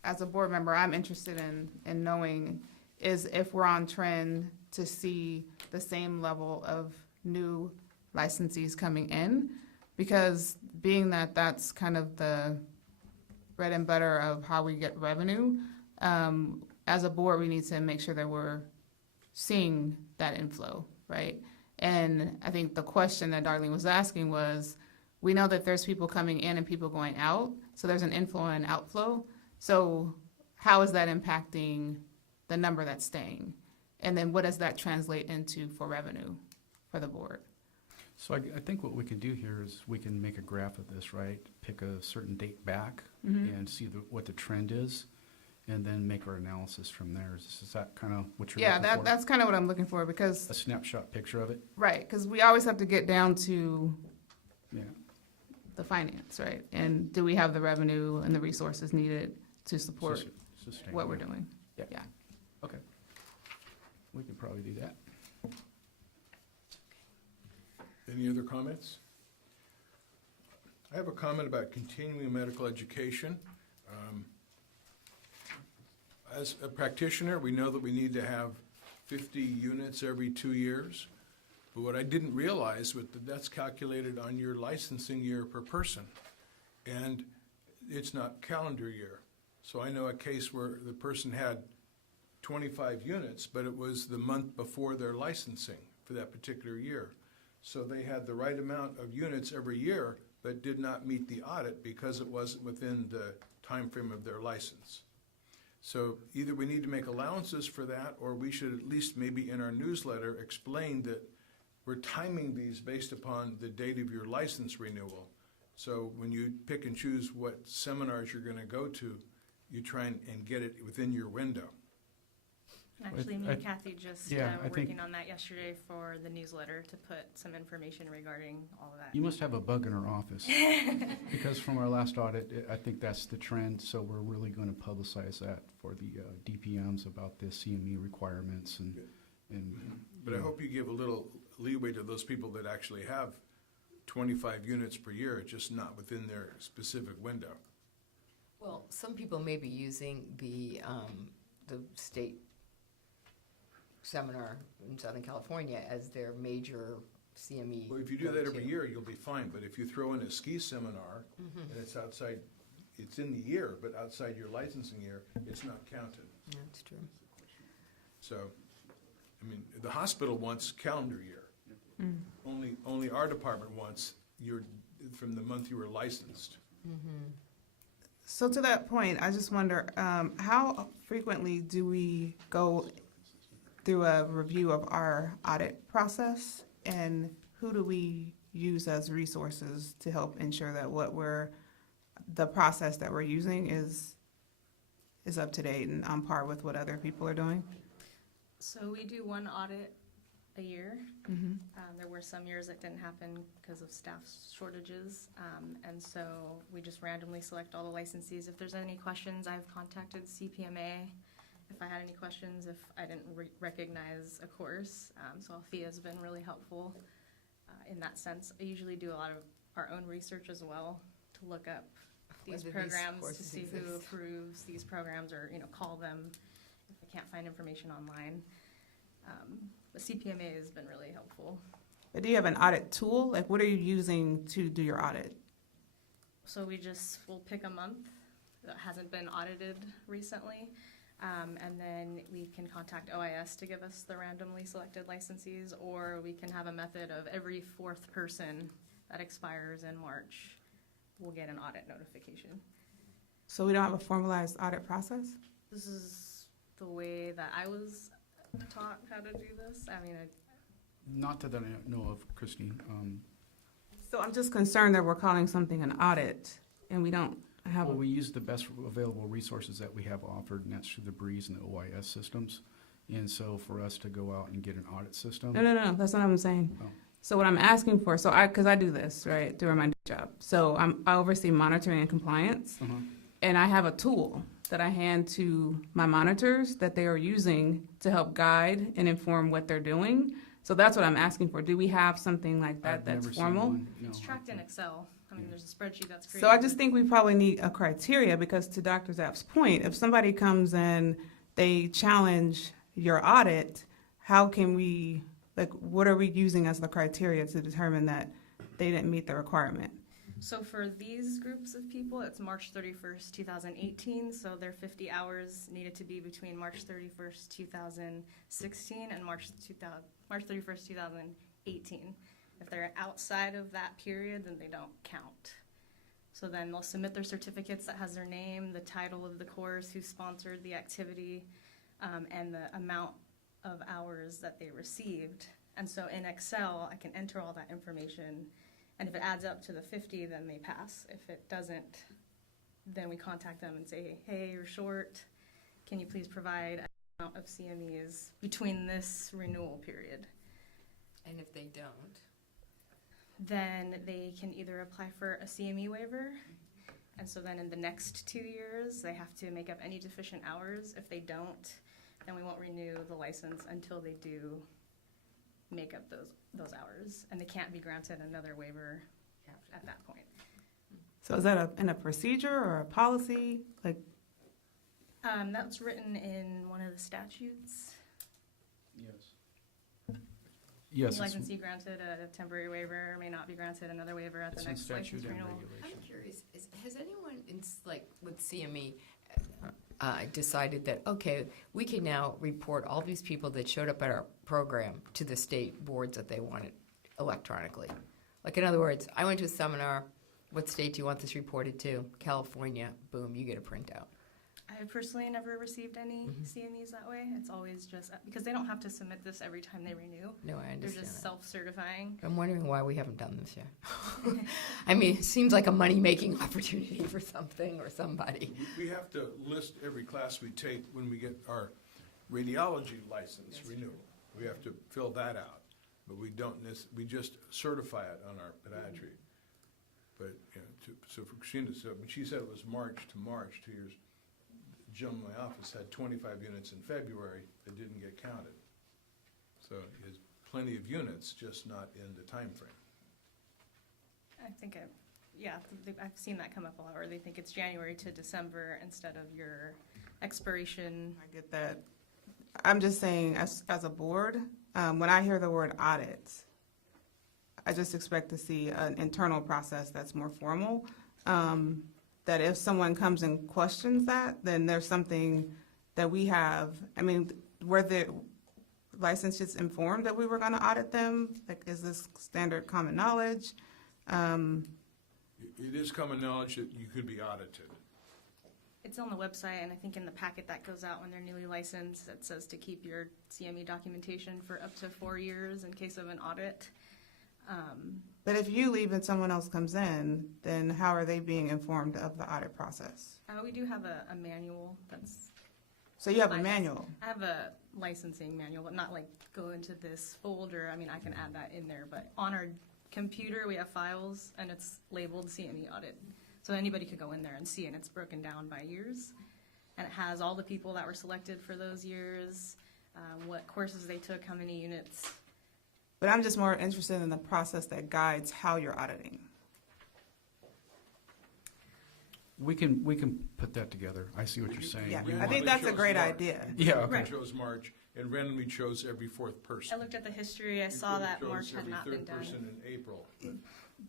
as a board member, I'm interested in knowing is if we're on trend to see the same level of new licensees coming in, because being that that's kind of the bread and butter of how we get revenue, as a board, we need to make sure that we're seeing that inflow, right? And I think the question that Darlene was asking was, we know that there's people coming in and people going out, so there's an inflow and outflow. So how is that impacting the number that's staying? And then what does that translate into for revenue for the board? So I think what we can do here is we can make a graph of this, right? Pick a certain date back Mm-hmm. and see what the trend is, and then make our analysis from there. Is that kind of what you're Yeah, looking for? that's kind of what I'm looking for, because, A snapshot picture of it? right, because we always have to get down to Yeah. the finance, right? And do we have the revenue and the resources needed to support Sustain, what we're yeah. doing? Yeah. Yeah. Okay. We could probably do that. Any other comments? I have a comment about continuing medical education. As a practitioner, we know that we need to have 50 units every 2 years. But what I didn't realize was that that's calculated on your licensing year per person. And it's not calendar year. So I know a case where the person had 25 units, but it was the month before their licensing for that particular year. So they had the right amount of units every year, but did not meet the audit because it wasn't within the time frame of their license. So either we need to make allowances for that, or we should at least maybe in our newsletter explain that we're timing these based upon the date of your license renewal. So when you pick and choose what seminars you're gonna go to, you try and get it within your window. Actually, me and Kathy just yeah, were I think- working on that yesterday for the newsletter to put some information regarding all of that. You must have a bug in our office, because from our last audit, I think that's the trend, so we're really gonna publicize that for the DPMs about the CME requirements and. But I hope you give a little leeway to those people that actually have 25 units per year, just not within their specific window. Well, some people may be using the state seminar in Southern California as their major CME. Well, if you do that every go-to. year, you'll be fine, but if you throw in a ski seminar and it's outside, it's in the year, but outside your licensing year, it's not counted. That's true. So, I mean, the hospital wants calendar year. Only our department wants from the month you were licensed. So to that point, I just wonder, how frequently do we go through a review of our audit process? And who do we use as resources to help ensure that the process that we're using is up to date and on par with what other people are doing? So we do one audit a year. Mm-hmm. There were some years that didn't happen because of staff shortages. And so we just randomly select all the licensees. If there's any questions, I've contacted CPMA if I had any questions, if I didn't recognize a course. So Althea's been really helpful in that sense. I usually do a lot of our own research as well to look up these Whether these programs to courses see who exist. approves these programs, or call them if I can't find information online. The CPMA has been really helpful. But do you have an audit tool? Like, what are you using to do your audit? So we'll pick a month that hasn't been audited recently, and then we can contact OIS to give us the randomly selected licensees, or we can have a method of every fourth person that expires in March will get an audit notification. So we don't have a formalized audit process? This is the way that I was taught how to do this. I mean, Not that I know of, Christine. So I'm just concerned that we're calling something an audit and we don't have, Well, we use the best available resources that we have offered, and that's through the Breeze and the OIS systems. And so for us to go out and get an audit system. no, that's not what I'm saying. Oh. So what I'm asking for, because I do this, right, during my job. So I oversee monitoring and compliance, Uh-huh. and I have a tool that I hand to my monitors that they are using to help guide and inform what they're doing. So that's what I'm asking for. Do we have something like that I've that's never seen formal? one. No, it's tracked in I- Excel. I mean, there's a spreadsheet that's created. So I just think we probably need a criteria, because to Dr. Zapp's point, if somebody comes and they challenge your audit, how can we, what are we using as the criteria to determine that they didn't meet the requirement? So for these groups of people, it's March 31st, 2018, so their 50 hours needed to be between March 31st, 2016 and March 31st, 2018. If they're outside of that period, then they don't count. So then they'll submit their certificates that has their name, the title of the course, who sponsored the activity, and the amount of hours that they received. And so in Excel, I can enter all that information. And if it adds up to the 50, then they pass. If it doesn't, then we contact them and say, hey, you're short. Can you please provide an amount of CMEs between this renewal period? And if they don't, Then they can either apply for a CME waiver. And so then in the next 2 years, they have to make up any deficient hours. If they don't, then we won't renew the license until they do make up those hours. And they can't be granted another waiver at that point. So is that in a procedure or a policy? That's written in one of the statutes. Yes. Yes, New it's, licensee granted a temporary waiver may not be granted another waiver at it's the in next license statute and renewal. regulation. I'm curious, has anyone, like with CME, decided that, okay, we can now report all these people that showed up at our program to the state boards that they wanted electronically? Like, in other words, I went to a seminar, what state do you want this reported to? California, boom, you get a printout. I have personally never received any CMEs that way. It's always just, because they don't have to submit this every time they renew. No, I They're understand just that. self-certifying. I'm wondering why we haven't done this yet. I mean, it seems like a money-making opportunity for something or somebody. We have to list every class we take when we get our radiology license renewal. We have to fill that out, but we don't we just certify it on our podiatry. But, you know, so for Christina, so when she said it was March to March, 2 years, the gentleman in my office had 25 units in February that didn't get counted. So there's plenty of units, just not in the time frame. I think I've seen that come up a lot, or they think it's January to December instead of your expiration. I get that. I'm just saying, as a board, when I hear the word audit, I just expect to see an internal process that's more formal. That if someone comes and questions that, then there's something that we have. I mean, were the licenses informed that we were going to audit them? Like, is this standard common knowledge? It is common knowledge that you could be audited. It's on the website, and I think in the packet that goes out when they're newly licensed, it says to keep your CME documentation for up to 4 years in case of an audit. But if you leave and someone else comes in, then how are they being informed of the audit process? We do have a manual that's, So you have a License. manual. I have a licensing manual, but not like go into this folder. I mean, I can add that in there, but on our computer, we have files and it's labeled CME audit. So anybody could go in there and see, and it's broken down by years. And it has all the people that were selected for those years, what courses they took, how many units. But I'm just more interested in the process that guides how you're auditing. We can put that together. I see what you're saying. Yeah, We I want- think that's a great idea. Yeah, okay. Right. Chose March and randomly chose every fourth I person. looked at the history, I You saw could have that chose March had every not third been done. person in April.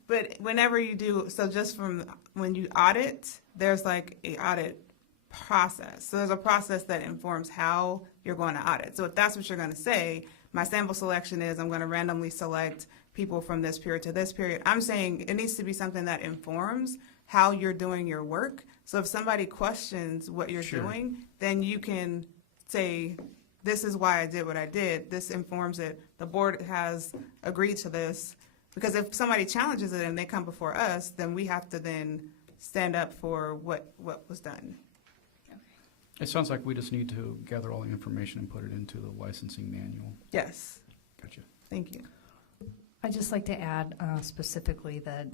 But whenever you do, so just from when you audit, there's like a audit process. So there's a process that informs how you're going to audit. So if that's what you're going to say, my sample selection is I'm going to randomly select people from this period to this period. I'm saying it needs to be something that informs how you're doing your work. So if somebody questions what you're Sure. doing, then you can say, this is why I did what I did. This informs it. The board has agreed to this. Because if somebody challenges it and they come before us, then we have to then stand up for what was done. It sounds like we just need to gather all the information and put it into the licensing manual. Yes, Gotcha. thank you. I'd just like to add specifically that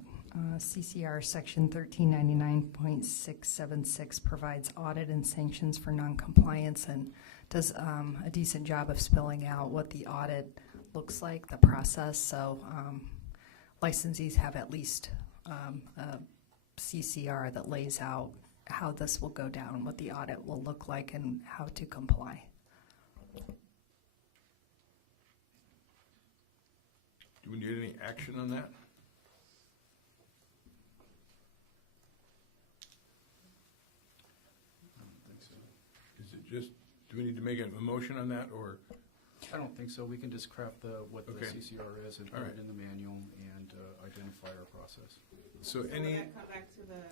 CCR Section 1399.676 provides audit and sanctions for noncompliance and does a decent job of spelling out what the audit looks like, the process. So licensees have at least a CCR that lays out how this will go down, what the audit will look like, and how to comply. Do we need any action on that? I don't think so. Is it just, do we need to make a motion on that, or? I don't think so. We can just craft what the Okay. CCR is and All put right. it in the manual and identify our process. So any, come back to the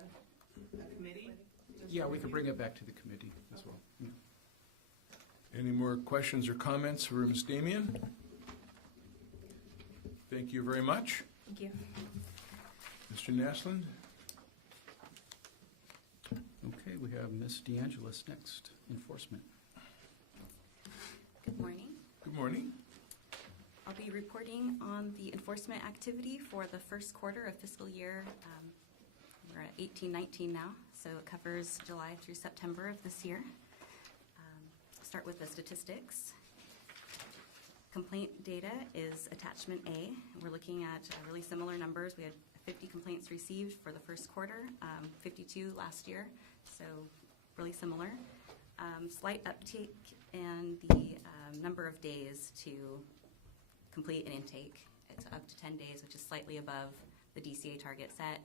committee? Yeah, we can bring it back to the committee as well. Yeah. any more questions or comments for Ms. Damian? Thank you very much. Thank you. Mr. Naslund? Okay, we have Ms. DeAngelis next, enforcement. Good morning. Good morning. I'll be reporting on the enforcement activity for the first quarter of fiscal year. We're at 18-19 now, so it covers July through September of this year. I'll start with the statistics. Complaint data is attachment A. We're looking at really similar numbers. We had 50 complaints received for the first quarter, 52 last year, so really similar. Slight uptick in the number of days to complete an intake. It's up to 10 days, which is slightly above the DCA target set.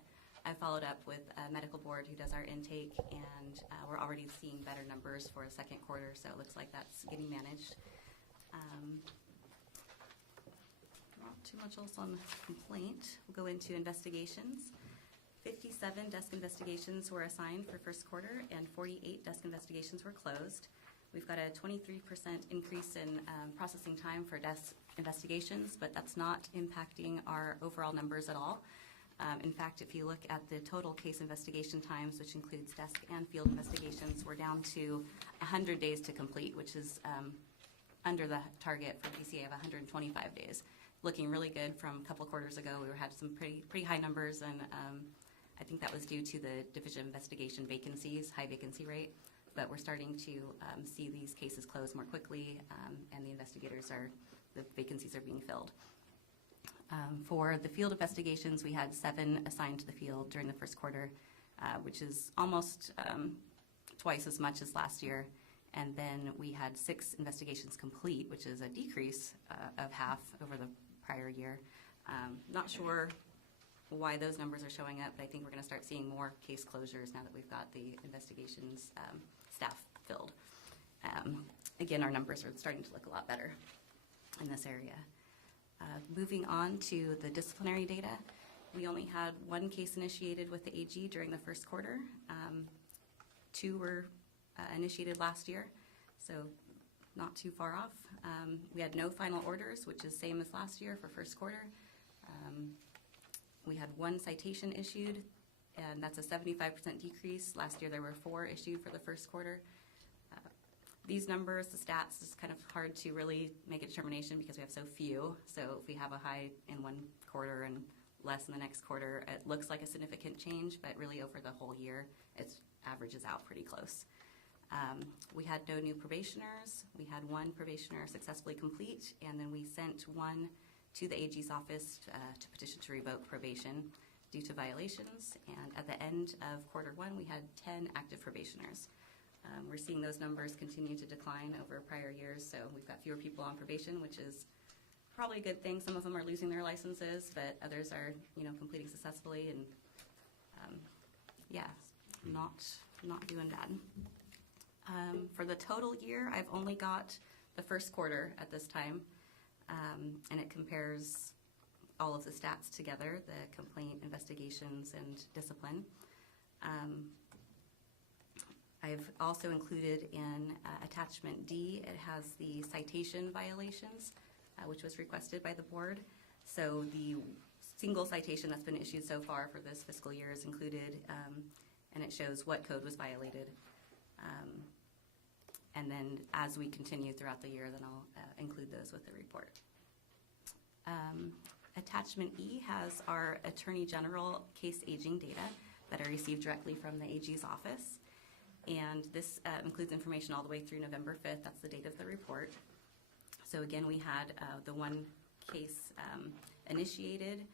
I followed up with a medical board who does our intake, and we're already seeing better numbers for the second quarter, so it looks like that's getting managed. Not too much else on complaint. We'll go into investigations. 57 desk investigations were assigned for first quarter, and 48 desk investigations were closed. We've got a 23% increase in processing time for desk investigations, but that's not impacting our overall numbers at all. In fact, if you look at the total case investigation times, which includes desk and field investigations, we're down to 100 days to complete, which is under the target for DCA of 125 days. Looking really good from a couple quarters ago. We had some pretty high numbers, and I think that was due to the division investigation vacancies, high vacancy rate. But we're starting to see these cases close more quickly, and the vacancies are being filled. For the field investigations, we had 7 assigned to the field during the first quarter, which is almost twice as much as last year. And then we had 6 investigations complete, which is a decrease of half over the prior year. Not sure why those numbers are showing up, but I think we're going to start seeing more case closures now that we've got the investigations staff filled. Again, our numbers are starting to look a lot better in this area. Moving on to the disciplinary data, we only had 1 case initiated with the AG during the first quarter. 2 were initiated last year, so not too far off. We had no final orders, which is same as last year for first quarter. We had 1 citation issued, and that's a 75% decrease. Last year there were 4 issued for the first quarter. These numbers, the stats, is kind of hard to really make a determination because we have so few. So if we have a high in one quarter and less in the next quarter, it looks like a significant change, but really over the whole year, it averages out pretty close. We had no new probationers. We had 1 probationer successfully complete, and then we sent 1 to the AG's office to petition to revoke probation due to violations. And at the end of quarter 1, we had 10 active probationers. We're seeing those numbers continue to decline over prior years, so we've got fewer people on probation, which is probably a good thing. Some of them are losing their licenses, but others are, completing successfully, and not doing bad. For the total year, I've only got the first quarter at this time, and it compares all of the stats together, the complaint, investigations, and discipline. I've also included in attachment D, it has the citation violations, which was requested by the board. So the single citation that's been issued so far for this fiscal year is included, and it shows what code was violated. And then as we continue throughout the year, then I'll include those with the report. Attachment E has our Attorney General case aging data that I received directly from the AG's office. And this includes information all the way through November 5th. That's the date of the report. So again, we had the 1 case initiated.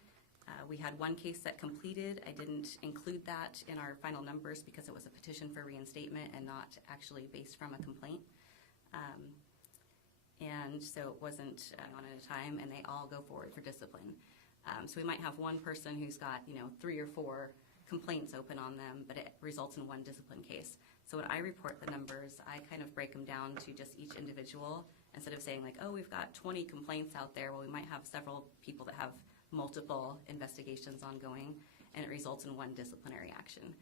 We had 1 case that completed. I didn't include that in our final numbers because it was a petition for reinstatement and not actually based from a complaint. And so it wasn't one at a time, and they all go forward for discipline. So we might have 1 person who's got 3 or 4 complaints open on them, but it results in 1 discipline case. So when I report the numbers, I kind of break them down to just each individual instead of saying like, oh, we've got 20 complaints out there. Well, we might have several people that have multiple investigations ongoing, and it results in 1 disciplinary action.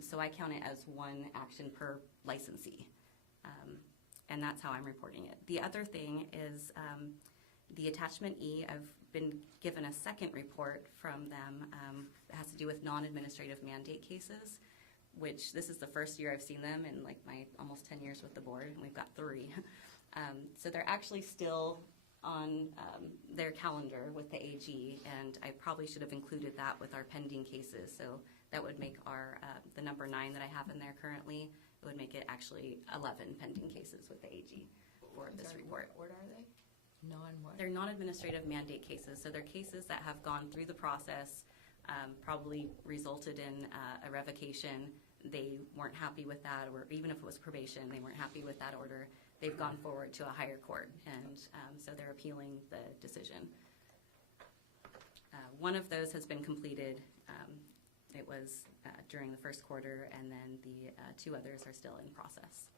So I count it as 1 action per licensee, and that's how I'm reporting it. The other thing is the attachment E, I've been given a second report from them that has to do with non-administrative mandate cases, which this is the first year I've seen them in like my almost 10 years with the board, and we've got 3. So they're actually still on their calendar with the AG, and I probably should have included that with our pending cases. So that would make our the number 9 that I have in there currently, it would make it actually 11 pending cases with the AG for this report. What are they? Non-what? They're non-administrative mandate cases, so they're cases that have gone through the process, probably resulted in a revocation. they weren't happy with that, or even if it was probation, they weren't happy with that order, they've gone forward to a higher court, and so they're appealing the decision. One of those has been completed. It was during the first quarter, and then the two others are still in process.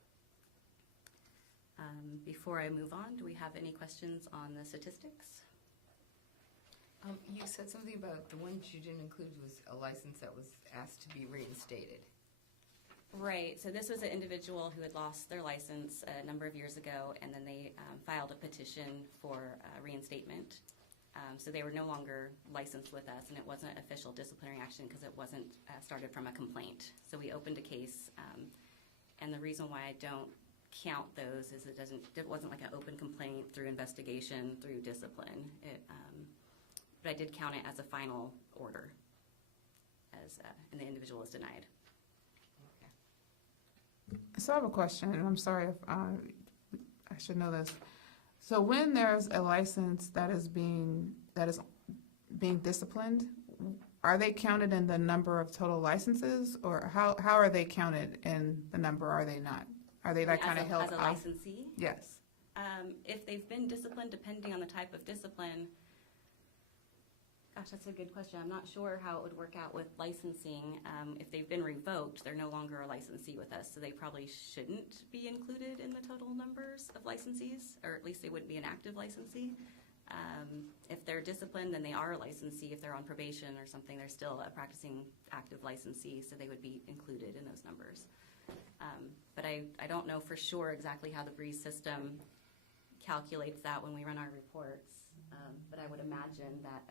Before I move on, do we have any questions on the statistics? You said something about the ones you didn't include was a license that was asked to be reinstated. Right, so this was an individual who had lost their license a number of years ago, and then they filed a petition for reinstatement. So they were no longer licensed with us, and it wasn't official disciplinary action because it wasn't started from a complaint. So we opened a case, and the reason why I don't count those is it wasn't like an open complaint through investigation, through discipline. But I did count it as a final order, and the individual was denied. So I have a question, and I'm sorry if I should know this. So when there's a license that is being disciplined, are they counted in the number of total licenses, or how are they counted in the number? Are they not? Are they like kind of held as a off? licensee? Yes. If they've been disciplined, depending on the type of discipline, gosh, that's a good question. I'm not sure how it would work out with licensing. If they've been revoked, they're no longer a licensee with us, so they probably shouldn't be included in the total numbers of licensees, or at least they wouldn't be an active licensee. If they're disciplined, then they are a licensee. If they're on probation or something, they're still a practicing active licensee, so they would be included in those numbers. But I don't know for sure exactly how the Breeze system calculates that when we run our reports. But I would imagine that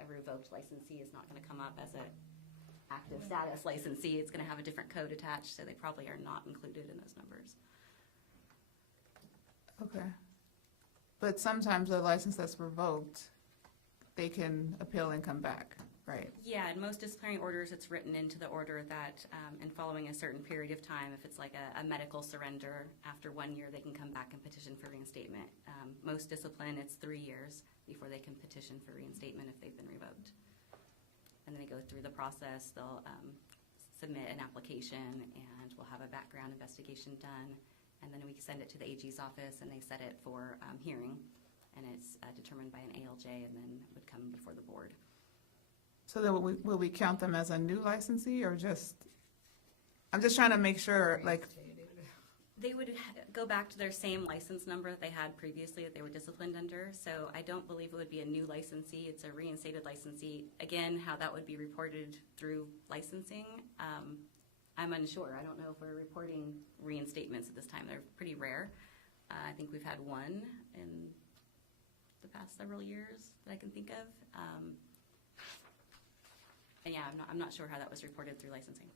a revoked licensee is not going to come up as an active status licensee. It's going to have a different code attached, so they probably are not included in those numbers. Okay. But sometimes a license that's revoked, they can appeal and come back, right? Yeah, in most disciplinary orders, it's written into the order that, and following a certain period of time, if it's like a medical surrender, after 1 year, they can come back and petition for reinstatement. Most discipline, it's 3 years before they can petition for reinstatement if they've been revoked. And then they go through the process. They'll submit an application, and we'll have a background investigation done. And then we send it to the AG's office, and they set it for hearing. And it's determined by an ALJ, and then would come before the board. So then will we count them as a new licensee, or just, I'm just trying to make sure, like, They would go back to their same license number that they had previously that they were disciplined under. So I don't believe it would be a new licensee. It's a reinstated licensee. Again, how that would be reported through licensing, I'm unsure. I don't know if we're reporting reinstatements at this time. They're pretty rare. I think we've had one in the past several years that I can think of. And yeah, I'm not sure how that was reported through licensing.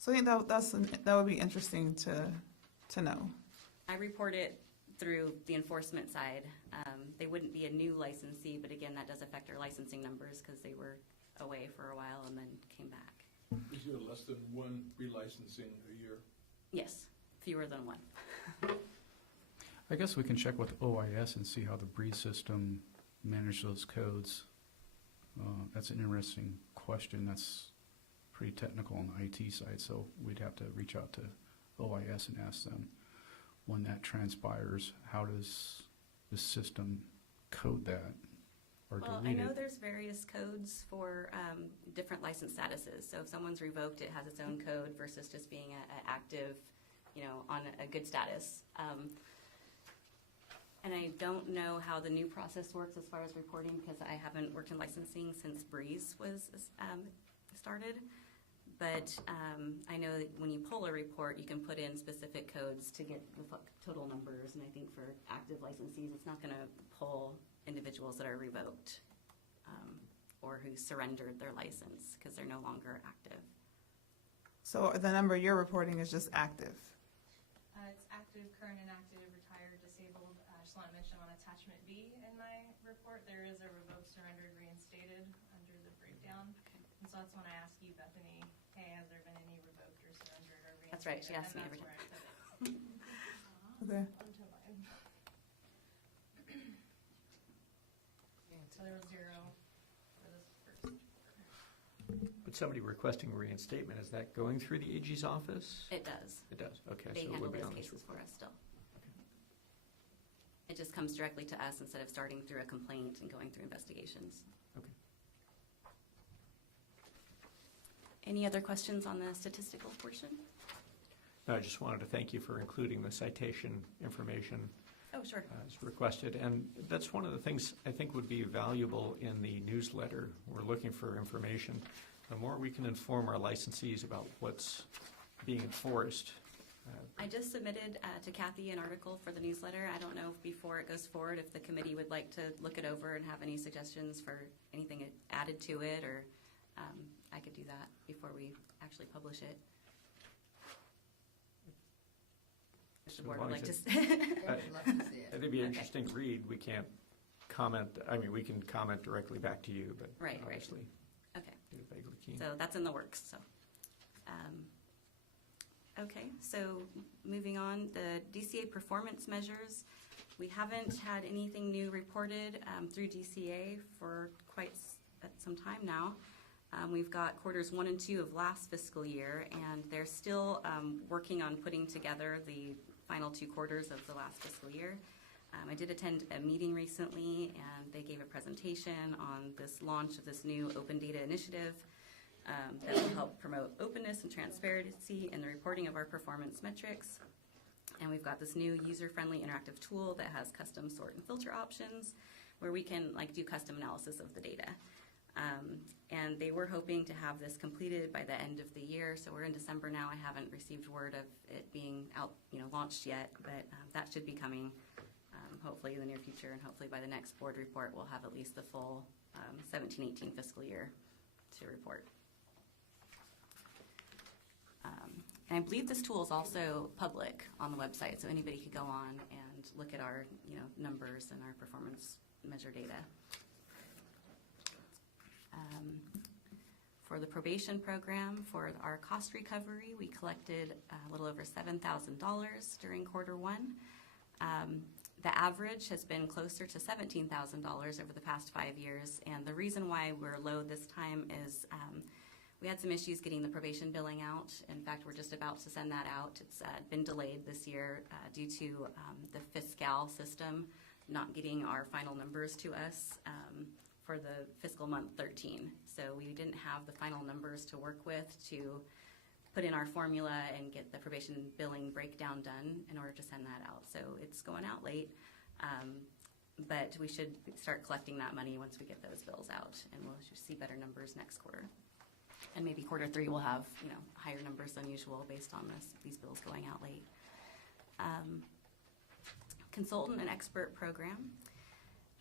so I think that would be interesting to know. I report it through the enforcement side. They wouldn't be a new licensee, but again, that does affect our licensing numbers because they were away for a while and then came back. Is there less than one relicensing a year? Yes, fewer than one. I guess we can check with OIS and see how the Breeze system manages those codes. That's an interesting question. That's pretty technical on the IT side, so we'd have to reach out to OIS and ask them when that transpires, how does the system code that or Well, I delete know it? there's various codes for different license statuses. So if someone's revoked, it has its own code versus just being an active, on a good status. And I don't know how the new process works as far as reporting because I haven't worked in licensing since Breeze was started. But I know that when you pull a report, you can put in specific codes to get the total numbers. And I think for active licensees, it's not going to pull individuals that are revoked or who surrendered their license because they're no longer active. So the number you're reporting is just active. It's active, current, inactive, retired, disabled. I just want to mention on attachment B in my report, there is a revoked, surrendered, reinstated under the breakdown. And so that's when I ask you, Bethany, hey, has there been any revoked or surrendered or reinstated? That's right, she asks me every time. Okay. Onto mine. So there was 0 for this first. But somebody requesting reinstatement, is that going through the AG's office? It does. It does, okay. They so it handle would be those on this cases for report. us still. It just comes directly to us instead of starting through a complaint and going through investigations. Okay. Any other questions on the statistical portion? No, I just wanted to thank you for including the citation information Oh, sure. as requested. And that's one of the things I think would be valuable in the newsletter. We're looking for information. The more we can inform our licensees about what's being enforced. I just submitted to Kathy an article for the newsletter. I don't know if before it goes forward, if the committee would like to look it over and have any suggestions for anything added to it, or I could do that before we actually publish it. If the So board long would like as to. I would love to see it. It'd be Okay. interesting to read. We can't comment, I mean, we can comment directly back to you, but Right, right. obviously Okay. you're vaguely keen. So that's in the works, so. Okay, so moving on, the DCA performance measures. We haven't had anything new reported through DCA for quite some time now. We've got quarters 1 and 2 of last fiscal year, and they're still working on putting together the final 2 quarters of the last fiscal year. I did attend a meeting recently, and they gave a presentation on this launch of this new open data initiative that will help promote openness and transparency in the reporting of our performance metrics. And we've got this new user-friendly interactive tool that has custom sort and filter options where we can do custom analysis of the data. And they were hoping to have this completed by the end of the year. So we're in December now. I haven't received word of it being out, launched yet, but that should be coming hopefully in the near future. And hopefully by the next board report, we'll have at least the full 17-18 fiscal year to report. And I believe this tool is also public on the website, so anybody could go on and look at our, numbers and our performance measure data. For the probation program, for our cost recovery, we collected a little over $7,000 during quarter 1. The average has been closer to $17,000 over the past 5 years, and the reason why we're low this time is we had some issues getting the probation billing out. In fact, we're just about to send that out. It's been delayed this year due to the fiscal system not getting our final numbers to us for the fiscal month 13. So we didn't have the final numbers to work with to put in our formula and get the probation billing breakdown done in order to send that out. So it's going out late, but we should start collecting that money once we get those bills out, and we'll see better numbers next quarter. And maybe quarter 3 will have, higher numbers than usual based on these bills going out late. Consultant and expert program.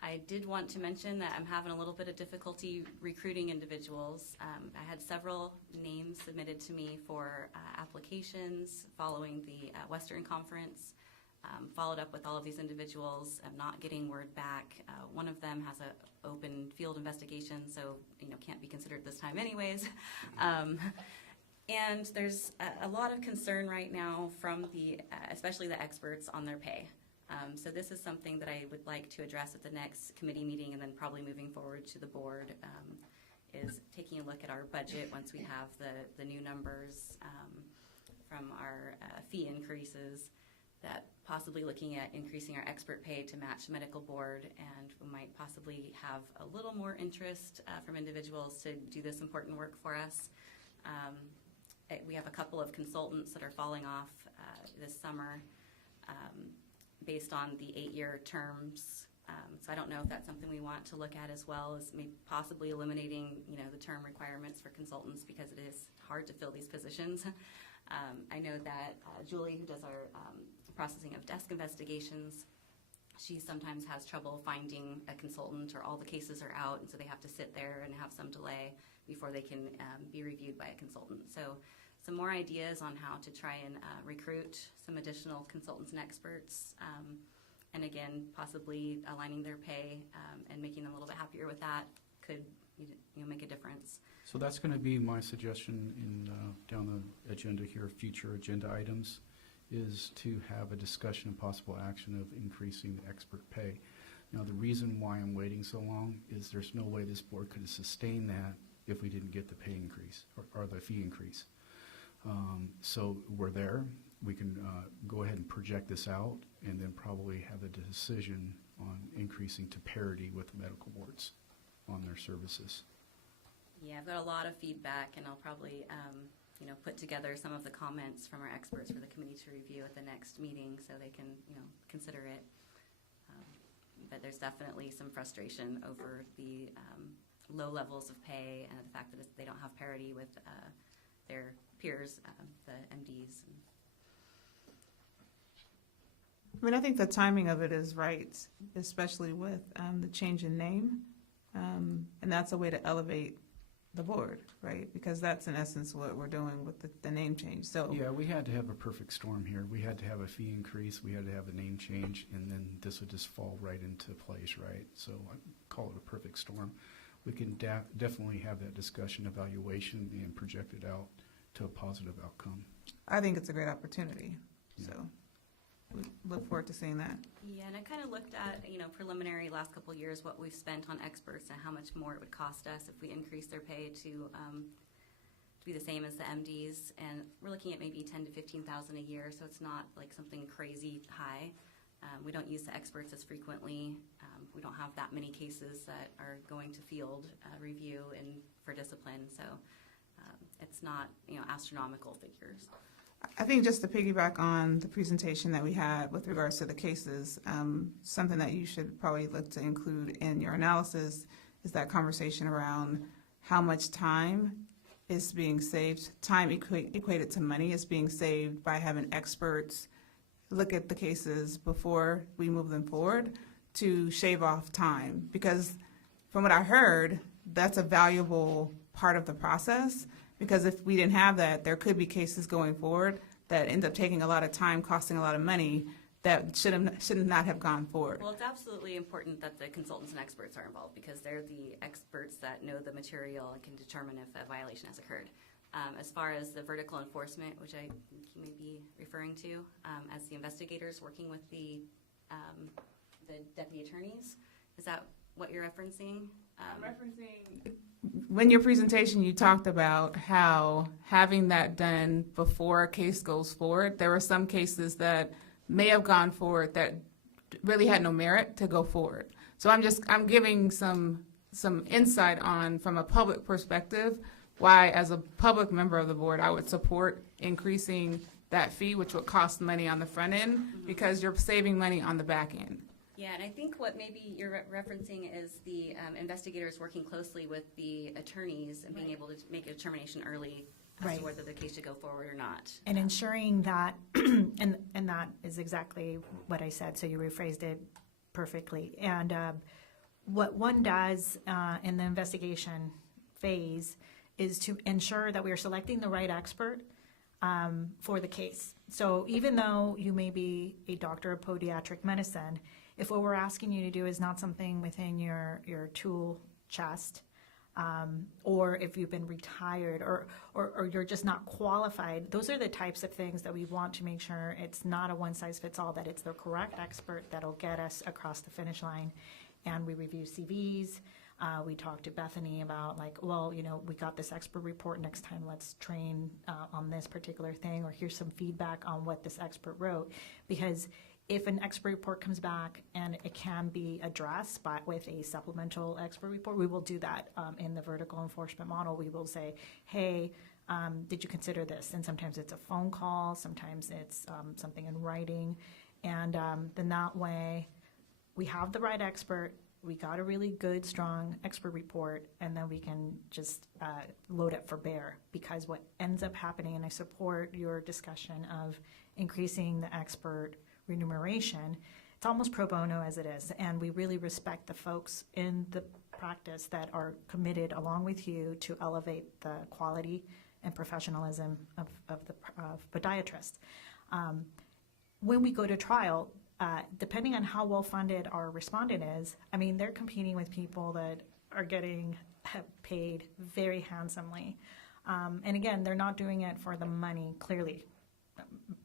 I did want to mention that I'm having a little bit of difficulty recruiting individuals. I had several names submitted to me for applications following the Western Conference. Followed up with all of these individuals. I'm not getting word back. One of them has an open field investigation, so can't be considered this time anyways. And there's a lot of concern right now from especially the experts on their pay. So this is something that I would like to address at the next committee meeting, and then probably moving forward to the board, is taking a look at our budget once we have the new numbers from our fee increases, that possibly looking at increasing our expert pay to match medical board, and we might possibly have a little more interest from individuals to do this important work for us. We have a couple of consultants that are falling off this summer based on the 8-year terms. So I don't know if that's something we want to look at as well, as maybe possibly eliminating, the term requirements for consultants, because it is hard to fill these positions. I know that Julie, who does our processing of desk investigations, she sometimes has trouble finding a consultant, or all the cases are out, and so they have to sit there and have some delay before they can be reviewed by a consultant. So some more ideas on how to try and recruit some additional consultants and experts, and again, possibly aligning their pay and making them a little bit happier with that could make a difference. So that's going to be my suggestion down the agenda here, future agenda items, is to have a discussion and possible action of increasing the expert pay. Now, the reason why I'm waiting so long is there's no way this board could sustain that if we didn't get the pay increase or the fee increase. So we're there. We can go ahead and project this out and then probably have a decision on increasing to parity with medical boards on their services. Yeah, I've got a lot of feedback, and I'll probably, put together some of the comments from our experts for the committee to review at the next meeting so they can, consider it. But there's definitely some frustration over the low levels of pay and the fact that they don't have parity with their peers, the MDs. I mean, I think the timing of it is right, especially with the change in name. And that's a way to elevate the board, right? Because that's in essence what we're doing with the name change. So Yeah, we had to have a perfect storm here. We had to have a fee increase, we had to have a name change, and then this would just fall right into place, right? So I call it a perfect storm. We can definitely have that discussion, evaluation, and project it out to a positive outcome. I think it's a great opportunity. Yeah. So we look forward to seeing that. Yeah, and I kind of looked at, preliminary last couple of years, what we've spent on experts and how much more it would cost us if we increased their pay to be the same as the MDs. And we're looking at maybe $10,000 to $15,000 a year, so it's not like something crazy high. We don't use the experts as frequently. We don't have that many cases that are going to field review and for discipline, so it's not, astronomical figures. I think just to piggyback on the presentation that we had with regards to the cases, something that you should probably look to include in your analysis is that conversation around how much time is being saved. Time equated to money is being saved by having experts look at the cases before we move them forward to shave off time. Because from what I heard, that's a valuable part of the process. Because if we didn't have that, there could be cases going forward that end up taking a lot of time, costing a lot of money, that should not have gone forward. Well, it's absolutely important that the consultants and experts are involved because they're the experts that know the material and can determine if a violation has occurred. As far as the vertical enforcement, which I think you may be referring to, as the investigators working with the deputy attorneys, is that what you're referencing? I'm referencing when your presentation you talked about how having that done before a case goes forward, there were some cases that may have gone forward that really had no merit to go forward. So I'm giving some insight on, from a public perspective, why as a public member of the board I would support increasing that fee, which would cost money on the front end, because you're saving money on the back end. Yeah, and I think what maybe you're referencing is the investigators working closely with the attorneys and being able to make a determination early as Right. to whether the case should go forward or not. And ensuring that, and that is exactly what I said, so you rephrased it perfectly. And what one does in the investigation phase is to ensure that we are selecting the right expert for the case. So even though you may be a doctor of podiatric medicine, if what we're asking you to do is not something within your tool chest, or if you've been retired or you're just not qualified, those are the types of things that we want to make sure it's not a one-size-fits-all, that it's the correct expert that'll get us across the finish line. And we review CVs. We talked to Bethany about we got this expert report, next time let's train on this particular thing, or here's some feedback on what this expert wrote. Because if an expert report comes back and it can be addressed with a supplemental expert report, we will do that in the vertical enforcement model. We will say, hey, did you consider this? And sometimes it's a phone call, sometimes it's something in writing. And then that way we have the right expert, we got a really good, strong expert report, and then we can just load it for bear. Because what ends up happening, and I support your discussion of increasing the expert remuneration, it's almost pro bono as it is, and we really respect the folks in the practice that are committed along with you to elevate the quality and professionalism of podiatrists. When we go to trial, depending on how well funded our respondent is, I mean, they're competing with people that are getting paid very handsomely. And again, they're not doing it for the money, clearly.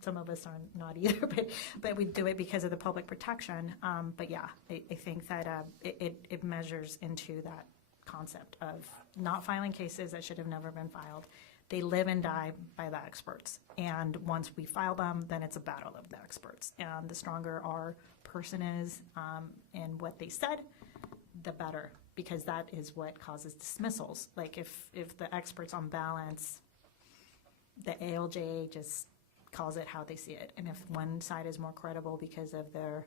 Some of us are not either, but we do it because of the public protection. But yeah, I think that it measures into that concept of not filing cases that should have never been filed. They live and die by the experts. And once we file them, then it's a battle of the experts. And the stronger our person is in what they said, the better, because that is what causes dismissals. Like if the experts on balance, the ALJ just calls it how they see it. And if one side is more credible because of their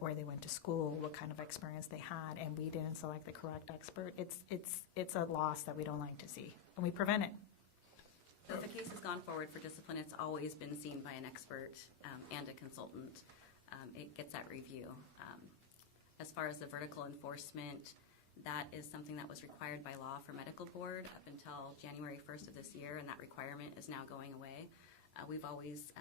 where they went to school, what kind of experience they had, and we didn't select the correct expert, it's a loss that we don't like to see, and we prevent it. So if a case has gone forward for discipline, it's always been seen by an expert and a consultant. It gets that review. As far as the vertical enforcement, that is something that was required by law for medical board up until January 1st of this year, and that requirement is now going away. We've always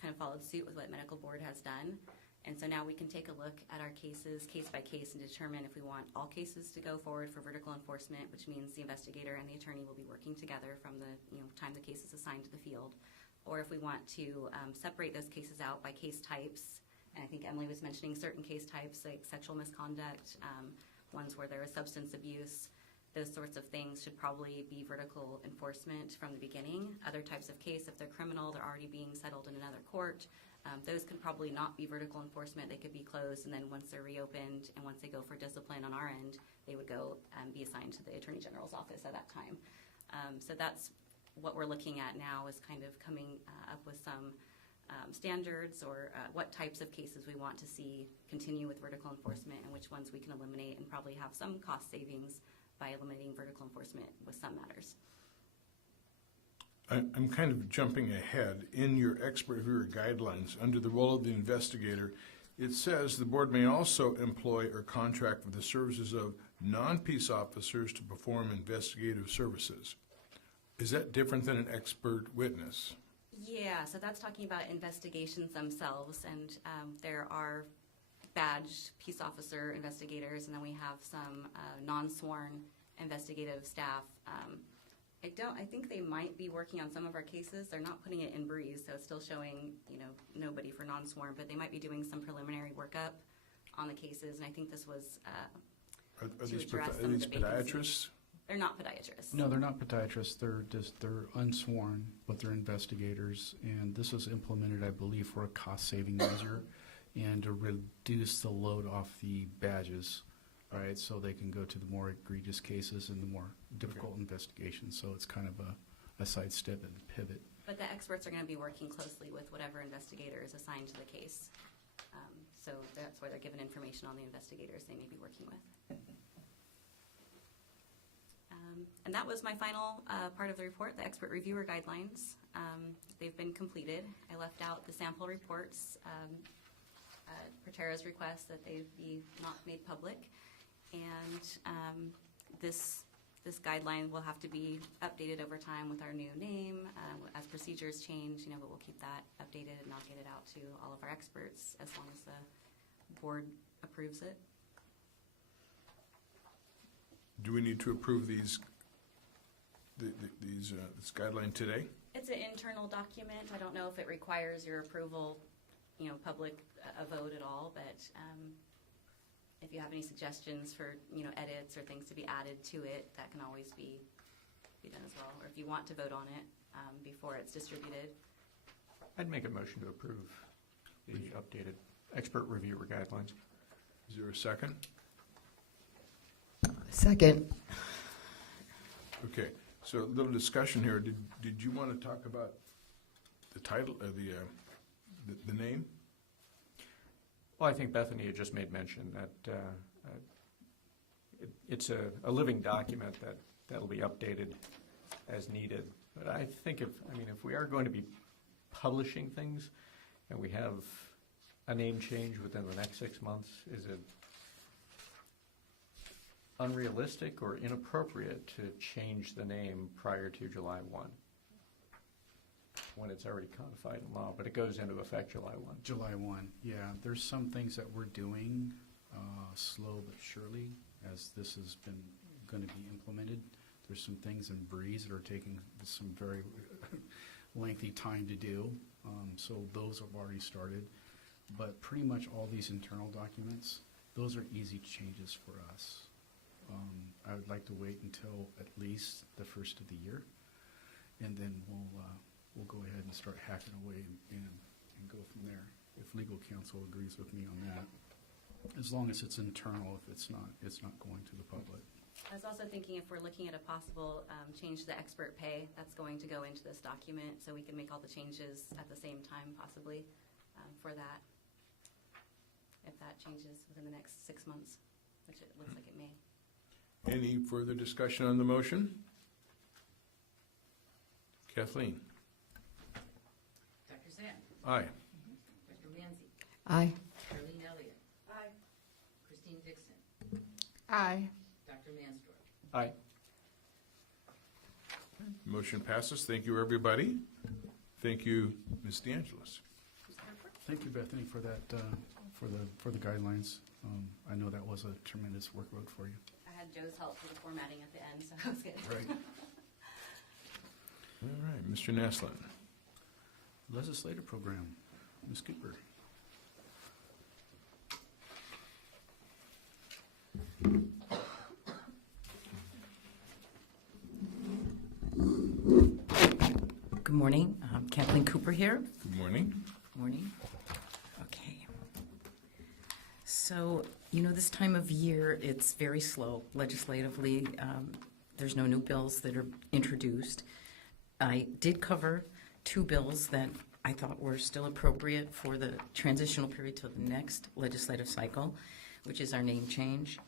kind of followed suit with what medical board has done. And so now we can take a look at our cases case by case and determine if we want all cases to go forward for vertical enforcement, which means the investigator and the attorney will be working together from the time the case is assigned to the field, or if we want to separate those cases out by case types. And I think Emily was mentioning certain case types like sexual misconduct, ones where there is substance abuse. Those sorts of things should probably be vertical enforcement from the beginning. Other types of case, if they're criminal, they're already being settled in another court. Those could probably not be vertical enforcement. They could be closed, and then once they're reopened and once they go for discipline on our end, they would go be assigned to the Attorney General's office at that time. So that's what we're looking at now, is kind of coming up with some standards or what types of cases we want to see continue with vertical enforcement and which ones we can eliminate, and probably have some cost savings by eliminating vertical enforcement with some matters. I'm kind of jumping ahead. In your expert reviewer guidelines, under the role of the investigator, it says the board may also employ or contract with the services of non-peace officers to perform investigative services. Is that different than an expert witness? Yeah, so that's talking about investigations themselves, and there are badged peace officer investigators, and then we have some non-sworn investigative staff. I think they might be working on some of our cases. They're not putting it in Breeze, so it's still showing, nobody for non-sworn, but they might be doing some preliminary workup on the cases, and I think this was Are to these address some of the podiatrists? vacancies. They're not podiatrists. No, they're not podiatrists. They're unsworn, but they're investigators. And this was implemented, I believe, for a cost-saving measure and to reduce the load off the badges, right? So they can go to the more egregious cases and the more difficult investigations. So it's kind of a sidestep and pivot. But the experts are going to be working closely with whatever investigator is assigned to the case. So that's why they're given information on the investigators they may be working with. And that was my final part of the report, the expert reviewer guidelines. They've been completed. I left out the sample reports per Tara's request that they be not made public. And this guideline will have to be updated over time with our new name as procedures change, but we'll keep that updated, and I'll get it out to all of our experts as long as the board approves it. Do we need to approve this guideline today? It's an internal document. I don't know if it requires your approval, public a vote at all, but if you have any suggestions for, edits or things to be added to it, that can always be done as well. Or if you want to vote on it before it's distributed. I'd make a motion to approve the updated expert reviewer guidelines. Is there a second? Second. Okay, so a little discussion here. Did you want to talk about the title of the name? Well, I think Bethany had just made mention that it's a living document that'll be updated as needed. But I think if we are going to be publishing things and we have a name change within the next 6 months, is it unrealistic or inappropriate to change the name prior to July 1 when it's already codified in law, but it goes into effect July 1? July 1, yeah. There's some things that we're doing slow but surely as this has been going to be implemented. There's some things in Breeze that are taking some very lengthy time to do, so those have already started. But pretty much all these internal documents, those are easy changes for us. I would like to wait until at least the first of the year, and then we'll go ahead and start hacking away and go from there. If legal counsel agrees with me on that, as long as it's internal, if it's not going to the public. I was also thinking if we're looking at a possible change to the expert pay, that's going to go into this document, so we can make all the changes at the same time possibly for that, if that changes within the next 6 months, which it looks like it may. Any further discussion on the motion? Kathleen? Dr. Zand. Aye. Dr. Manzi. Aye. Darlene Elliott. Aye. Christine Dixon. Aye. Dr. Mansdorf. Aye. Motion passes. Thank you, everybody. Thank you, Ms. DeAngelis. Thank you, Bethany, for that, for the guidelines. I know that was a tremendous workload for you. I had Joe's help for the formatting at the end, so that was good. Right. All right, Mr. Naslin. Legislative program, Ms. Cooper. Good morning. Kathleen Cooper here. Good morning. Morning. Okay. So, this time of year, it's very slow legislatively. There's no new bills that are introduced. I did cover 2 bills that I thought were still appropriate for the transitional period to the next legislative cycle, which is our name change.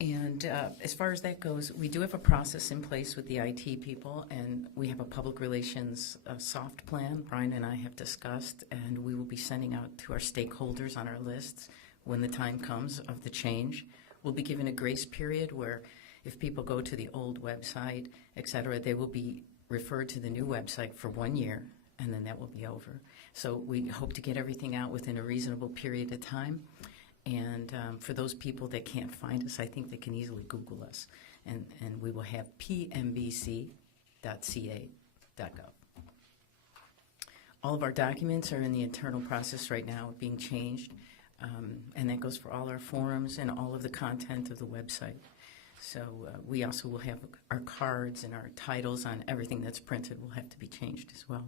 And as far as that goes, we do have a process in place with the IT people, and we have a public relations soft plan Brian and I have discussed, and we will be sending out to our stakeholders on our lists when the time comes of the change. We'll be given a grace period where if people go to the old website, et cetera, they will be referred to the new website for 1 year, and then that will be over. So we hope to get everything out within a reasonable period of time. And for those people that can't find us, I think they can easily Google us. And we will have pmbc.ca.gov. All of our documents are in the internal process right now being changed. And that goes for all our forums and all of the content of the website. So we also will have our cards and our titles on everything that's printed will have to be changed as well.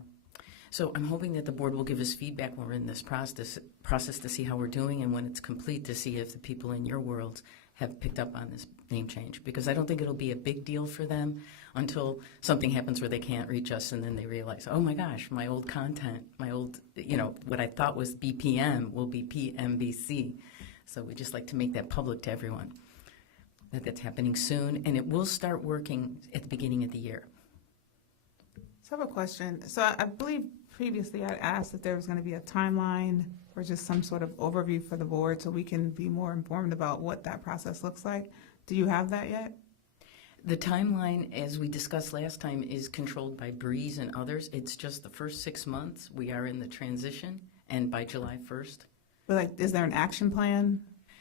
So I'm hoping that the board will give us feedback when we're in this process to see how we're doing, and when it's complete to see if the people in your world have picked up on this name change. Because I don't think it'll be a big deal for them until something happens where they can't reach us, and then they realize, oh my gosh, my old content, my old, what I thought was BPM will be PMBC. So we just like to make that public to everyone, that that's happening soon, and it will start working at the beginning of the year. So I have a question. So I believe previously I asked if there was going to be a timeline or just some sort of overview for the board so we can be more informed about what that process looks like. Do you have that yet? The timeline, as we discussed last time, is controlled by Breeze and others. It's just the first 6 months. We are in the transition, and by July 1st. But is there an action plan?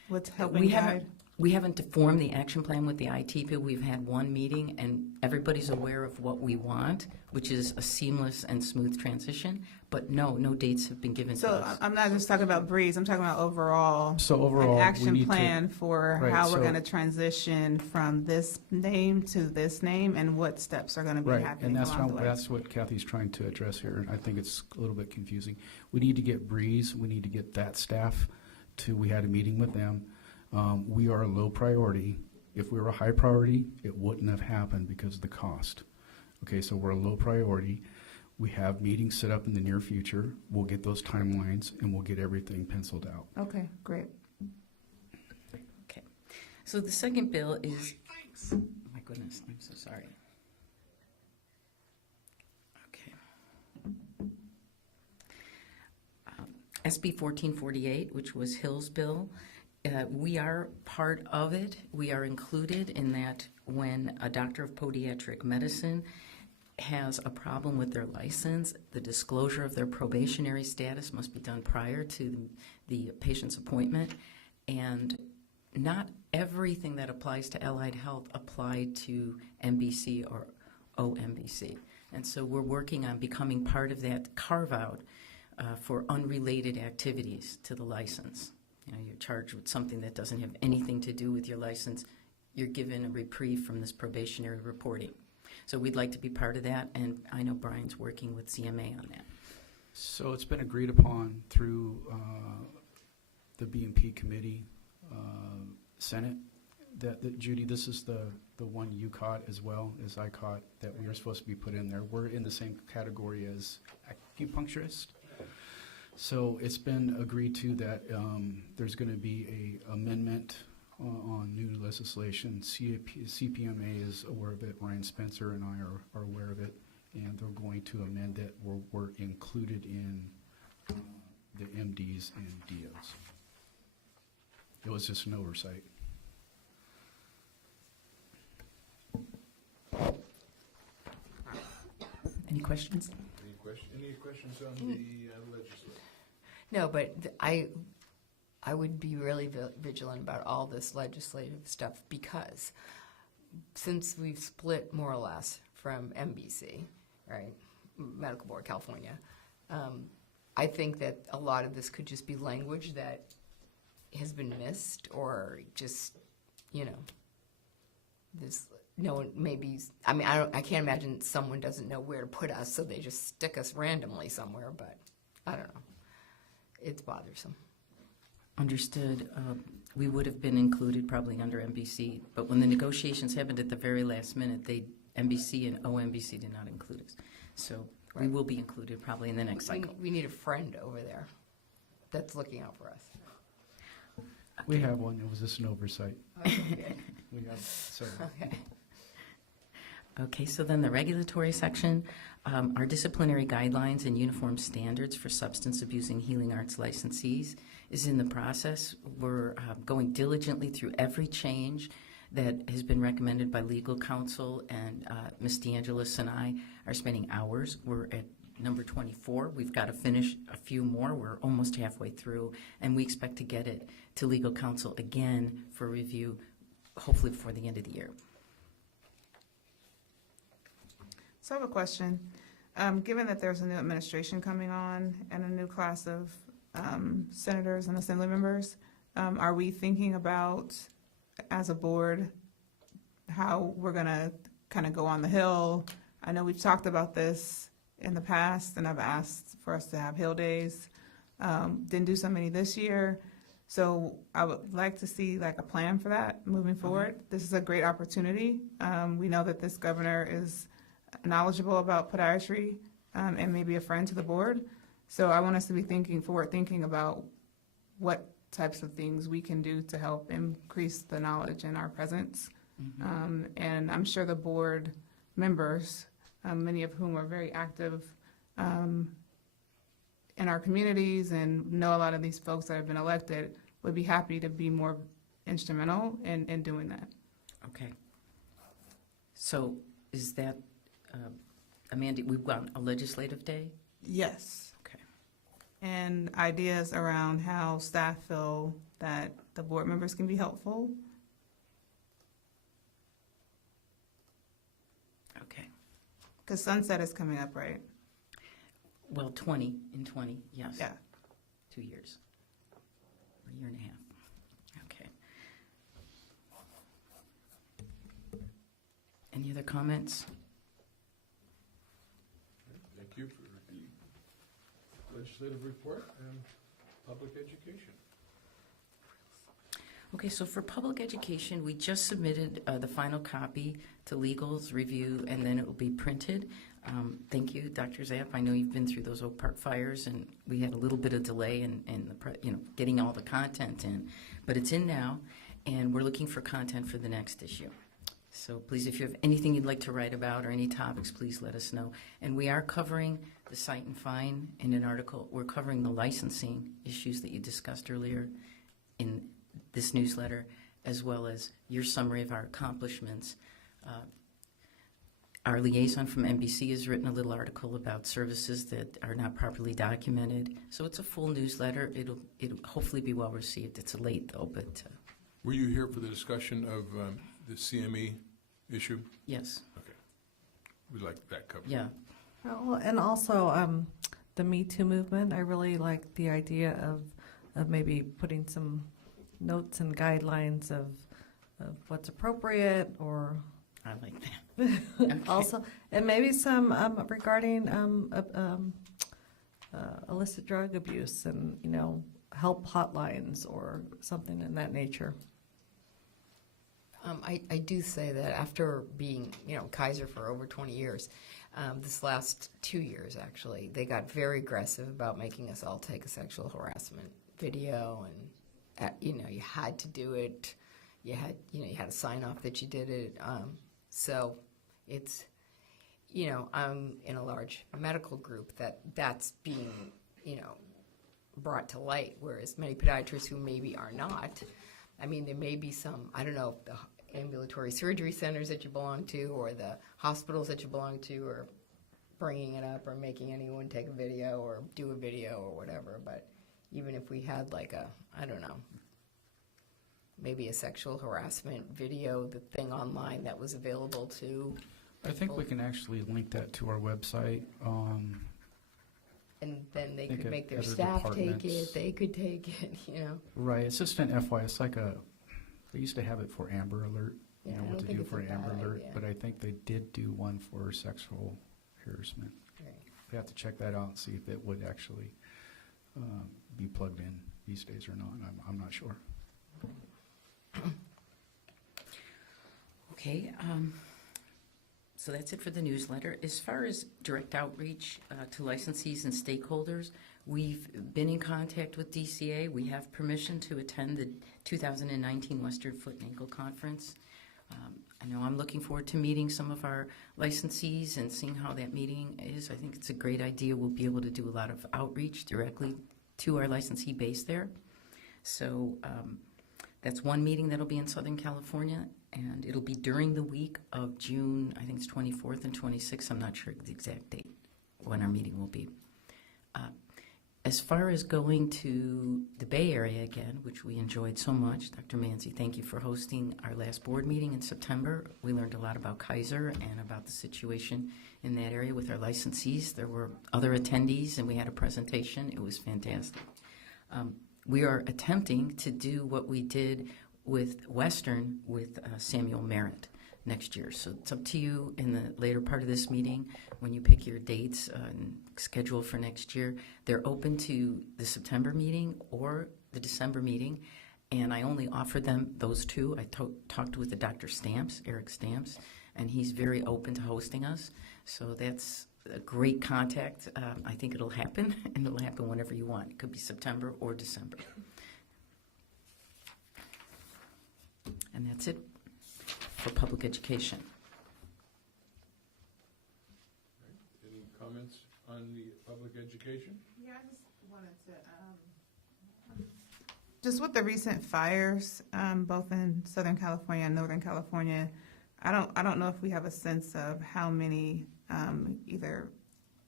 What's helping guide? We haven't formed the action plan with the IT people. We've had 1 meeting, and everybody's aware of what we want, which is a seamless and smooth transition. But no dates have been given to So us. I'm not just talking about Breeze. I'm talking about overall. So overall, an we action need plan for Right, how we're so- going to transition from this name to this name, and what steps are going to be Right, happening and along the way. that's what Kathy's trying to address here, and I think it's a little bit confusing. We need to get Breeze, we need to get that staff we had a meeting with them. We are a low priority. If we were a high priority, it wouldn't have happened because of the cost. Okay, so we're a low priority. We have meetings set up in the near future. We'll get those timelines, and we'll get everything penciled out. Okay, great. Okay. So the second bill is, oh my goodness, I'm so sorry. Okay. SB 1448, which was Hill's bill. We are part of it. We are included in that when a doctor of podiatric medicine has a problem with their license, the disclosure of their probationary status must be done prior to the patient's appointment. And not everything that applies to allied health applied to MBC or OMBC. And so we're working on becoming part of that carve-out for unrelated activities to the license. You're charged with something that doesn't have anything to do with your license. you're given a reprieve from this probationary reporting. So we'd like to be part of that, and I know Brian's working with CMA on that. So it's been agreed upon through the B&P committee, Senate, that Judy, this is the one you caught as well as I caught, that we are supposed to be put in there. We're in the same category as acupuncturist. So it's been agreed to that there's going to be a amendment on new legislation. CPMA is aware of it. Ryan Spencer and I are aware of it, and they're going to amend it. We're included in the MDs and DOs. It was just an oversight. Any questions? Any questions on the legislature? No, but I would be really vigilant about all this legislative stuff, because since we've split more or less from MBC, right, Medical Board California, I think that a lot of this could just be language that has been missed, or just, you know, this, no one maybe, I mean, I can't imagine someone doesn't know where to put us, so they just stick us randomly somewhere, but I don't know. It's bothersome. Understood. We would have been included probably under NBC, but when the negotiations happened at the very last minute, NBC and OMBC did not include us. So we will be included probably in the next cycle. We need a friend over there that's looking out for us. We have one. It was just an oversight. Okay. We have several. Okay. Okay, so then the regulatory section, our disciplinary guidelines and uniform standards for substance abuse and healing arts licensees is in the process. We're going diligently through every change that has been recommended by legal counsel, and Ms. DeAngelis and I are spending hours. We're at number 24. We've got to finish a few more. We're almost halfway through, and we expect to get it to legal counsel again for review, hopefully before the end of the year. So I have a question. Given that there's a new administration coming on and a new class of senators and assembly members, are we thinking about, as a board, how we're going to kind of go on the Hill? I know we've talked about this in the past, and I've asked for us to have Hill days. Didn't do so many this year. So I would like to see like a plan for that moving forward. This is a great opportunity. We know that this governor is knowledgeable about podiatry and maybe a friend to the board. So I want us to be forward thinking about what types of things we can do to help increase the knowledge in our presence. And I'm sure the board members, many of whom are very active in our communities and know a lot of these folks that have been elected, would be happy to be more instrumental in doing that. Okay. So is that, Amanda, we've got a legislative day? Yes. Okay. And ideas around how staff feel that the board members can be helpful. Okay. Because sunset is coming up, right? Well, 20, yes. Yeah. 2 years. Or a year and a half. Okay. Any other comments? Thank you for the legislative report and public education. Okay, so for public education, we just submitted the final copy to Legal's review, and then it will be printed. Thank you, Dr. Zapp. I know you've been through those Oak Park fires, and we had a little bit of delay in getting all the content in, but it's in now, and we're looking for content for the next issue. So please, if you have anything you'd like to write about or any topics, please let us know. And we are covering the cite and fine in an article. We're covering the licensing issues that you discussed earlier in this newsletter, as well as your summary of our accomplishments. Our liaison from NBC has written a little article about services that are not properly documented. So it's a full newsletter. It'll hopefully be well received. It's late though, but Were you here for the discussion of the CME issue? yes, Okay. We'd like that covered. yeah. Well, and also the Me Too movement. I really like the idea of maybe putting some notes and guidelines of of what's appropriate, or I like that. Okay. also, and maybe some regarding illicit drug abuse and, help hotlines or something in that nature. I do say that after being, Kaiser for over 20 years, this last 2 years actually, they got very aggressive about making us all take a sexual harassment video, and you had to do it. You had to sign off that you did it. So it's, I'm in a large medical group that's being, brought to light, whereas many podiatrists who maybe are not. I mean, there may be some, I don't know, the ambulatory surgery centers that you belong to or the hospitals that you belong to are bringing it up or making anyone take a video or do a video or whatever. But even if we had like I don't know, maybe a sexual harassment video, the thing online that was available to I think we can actually link that to our website. and then they Think could of make their other staff take departments. it, they could take it, Right, it's just an FYI, it's like they used to have it for Amber Alert, Yeah, I what don't to think do it's for a an Amber bad Alert, idea. but I think they did do one for sexual harassment. Right. We have to check that out and see if it would actually be plugged in these days or not. I'm not sure. Okay, so that's it for the newsletter. As far as direct outreach to licensees and stakeholders, we've been in contact with DCA. We have permission to attend the 2019 Western Foot and Ankle Conference. I know I'm looking forward to meeting some of our licensees and seeing how that meeting is. I think it's a great idea. We'll be able to do a lot of outreach directly to our licensee base there. So that's one meeting that'll be in Southern California, and it'll be during the week of June, I think it's 24th and 26th. I'm not sure the exact date when our meeting will be. As far as going to the Bay Area again, which we enjoyed so much, Dr. Manzi, thank you for hosting our last board meeting in September. We learned a lot about Kaiser and about the situation in that area with our licensees. There were other attendees, and we had a presentation. It was fantastic. We are attempting to do what we did with Western with Samuel Merritt next year. So it's up to you in the later part of this meeting when you pick your dates and schedule for next year. They're open to the September meeting or the December meeting, and I only offered them those two. I talked with the Dr. Stamps, Eric Stamps, and he's very open to hosting us. So that's a great contact. I think it'll happen, and it'll happen whenever you want. It could be September or December. And that's it for public education. Any comments on the public education? Yeah, I just wanted to, just with the recent fires, both in Southern California and Northern California, I don't know if we have a sense of how many either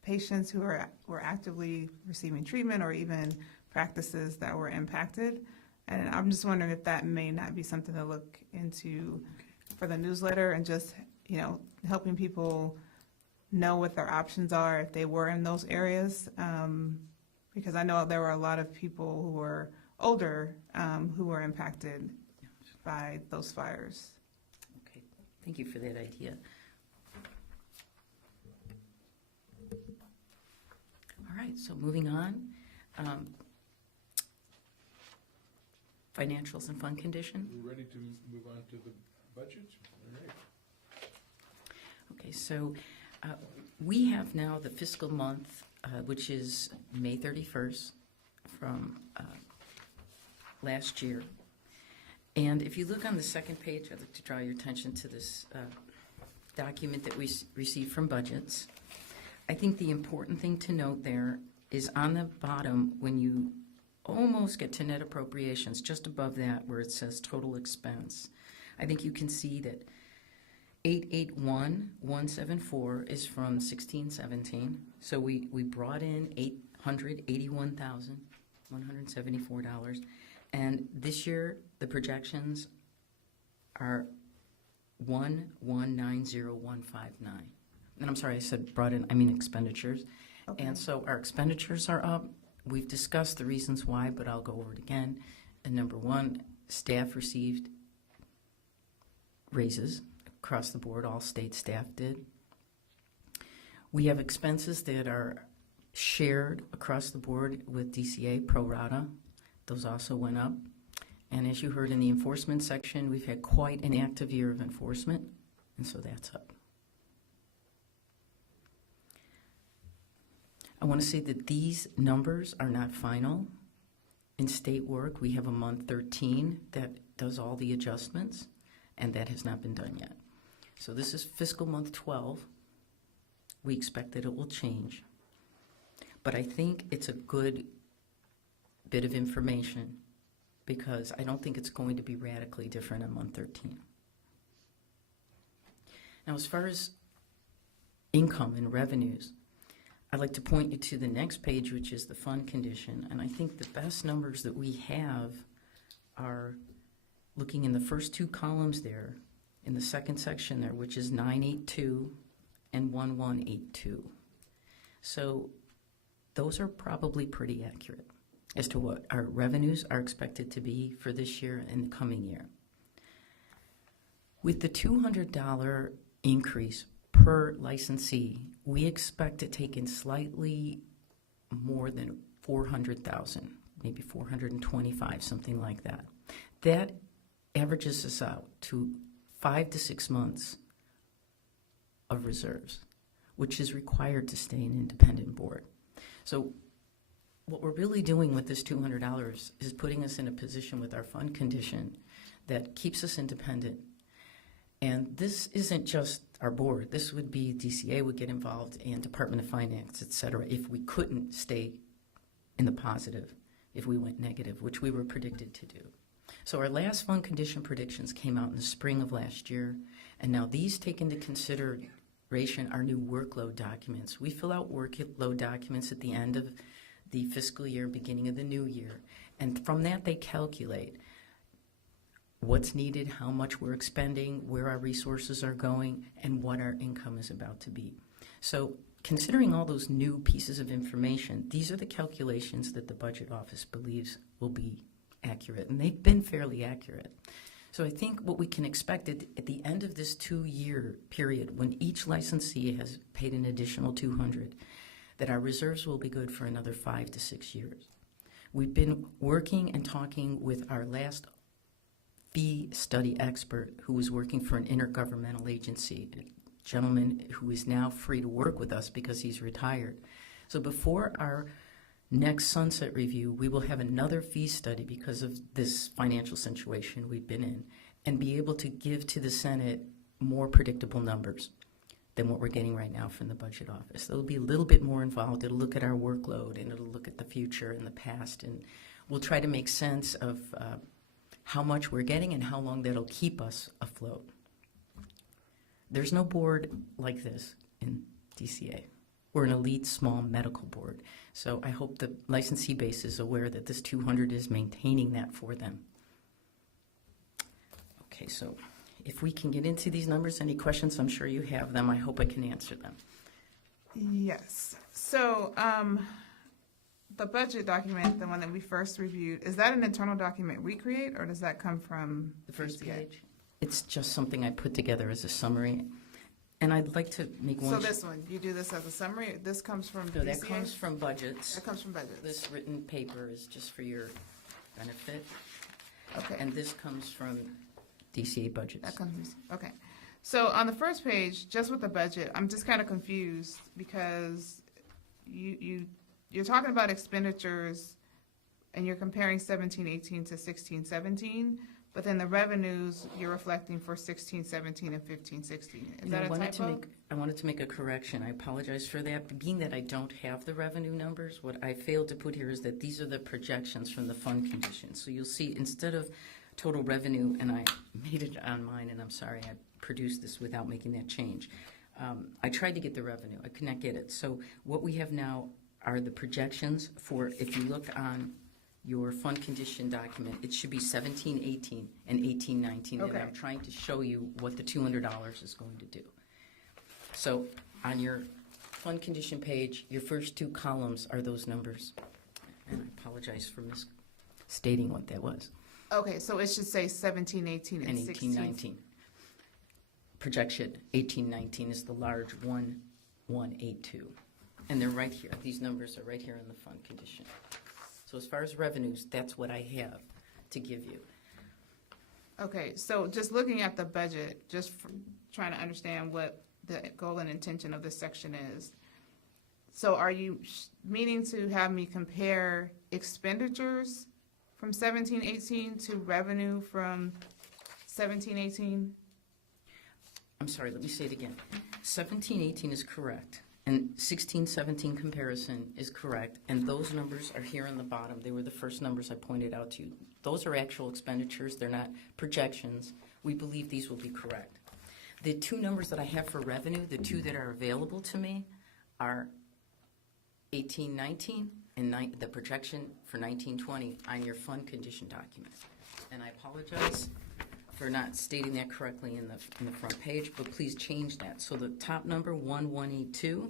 patients who were actively receiving treatment or even practices that were impacted. And I'm just wondering if that may not be something to look into for the newsletter and just, helping people know what their options are if they were in those areas. Because I know there were a lot of people who were older who were impacted by those fires. Okay, thank you for that idea. All right, so moving on. Financials and fund condition. We're ready to move on to the budget? All right. Okay, so we have now the fiscal month, which is May 31st from last year. And if you look on the second page, I'd like to draw your attention to this document that we received from budgets. I think the important thing to note there is on the bottom, when you almost get to net appropriations, just above that where it says total expense, I think you can see that 881,174 is from 16-17. So we brought in $881,174. And this year, the projections are 1,190,159. And I'm sorry, I said brought in, I mean expenditures. Okay. And so our expenditures are up. We've discussed the reasons why, but I'll go over it again. And number one, staff received raises across the board. All state staff did. We have expenses that are shared across the board with DCA pro rata. Those also went up. And as you heard in the enforcement section, we've had quite an active year of enforcement, and so that's up. I want to say that these numbers are not final. In state work, we have a month 13 that does all the adjustments, and that has not been done yet. So this is fiscal month 12. We expect that it will change. But I think it's a good bit of information because I don't think it's going to be radically different in month 13. Now, as far as income and revenues, I'd like to point you to the next page, which is the fund condition. And I think the best numbers that we have are looking in the first two columns there, in the second section there, which is 982 and 1182. So those are probably pretty accurate as to what our revenues are expected to be for this year and the coming year. With the $200 increase per licensee, we expect to take in slightly more than 400,000, maybe 425, something like that. That averages us out to 5 to 6 months of reserves, which is required to stay an independent board. So what we're really doing with this $200 is putting us in a position with our fund condition that keeps us independent. And this isn't just our board. This would be DCA would get involved and Department of Finance, et cetera, if we couldn't stay in the positive, if we went negative, which we were predicted to do. So our last fund condition predictions came out in the spring of last year, and now these take into consideration our new workload documents. We fill out workload documents at the end of the fiscal year, beginning of the new year, and from that they calculate what's needed, how much we're expending, where our resources are going, and what our income is about to be. So considering all those new pieces of information, these are the calculations that the budget office believes will be accurate, and they've been fairly accurate. So I think what we can expect at the end of this 2-year period, when each licensee has paid an additional $200, that our reserves will be good for another 5 to 6 years. We've been working and talking with our last fee study expert who was working for an intergovernmental agency, a gentleman who is now free to work with us because he's retired. So before our next sunset review, we will have another fee study because of this financial situation we've been in and be able to give to the Senate more predictable numbers than what we're getting right now from the budget office. It'll be a little bit more involved. It'll look at our workload and it'll look at the future and the past, and we'll try to make sense of how much we're getting and how long that'll keep us afloat. There's no board like this in DCA. We're an elite small medical board. So I hope the licensee base is aware that this 200 is maintaining that for them. Okay, so if we can get into these numbers, any questions, I'm sure you have them. I hope I can answer them. Yes. So the budget document, the one that we first reviewed, is that an internal document we create, or does that come from The first DCA? page, it's just something I put together as a summary. And I'd like to make one. So this one, you do this as a summary? This comes from No, DCA? that comes from budgets. That comes from budgets. This written paper is just for your benefit. Okay. And this comes from DCA budgets. That comes, okay. So on the first page, just with the budget, I'm just kind of confused because you're talking about expenditures and you're comparing 17-18 to 16-17, but then the revenues you're reflecting for 16-17 and 15-16. Is that a typo? I wanted to make a correction. I apologize for that. Being that I don't have the revenue numbers, what I failed to put here is that these are the projections from the fund conditions. So you'll see instead of total revenue, and I made it on mine, and I'm sorry I produced this without making that change. I tried to get the revenue. I could not get it. So what we have now are the projections for, if you look on your fund condition document, it should be 17-18 and 18-19. Okay. And I'm trying to show you what the $200 is going to do. So on your fund condition page, your first two columns are those numbers. And I apologize for misstating what that was. Okay, so it should say 17-18 and 16. 18-19. projection 1819 is the large 1182. And they're right here. These numbers are right here in the fund condition. So as far as revenues, that's what I have to give you. Okay, so just looking at the budget, just trying to understand what the goal and intention of this section is. So are you meaning to have me compare expenditures from 1718 to revenue from 1718? I'm sorry, let me say it again. 1718 is correct, and 1617 comparison is correct, and those numbers are here on the bottom. They were the first numbers I pointed out to you. Those are actual expenditures. They're not projections. We believe these will be correct. The two numbers that I have for revenue, the two that are available to me, are 1819 and the projection for 1920 on your fund condition document. And I apologize for not stating that correctly in the front page, but please change that. So the top number, 1182,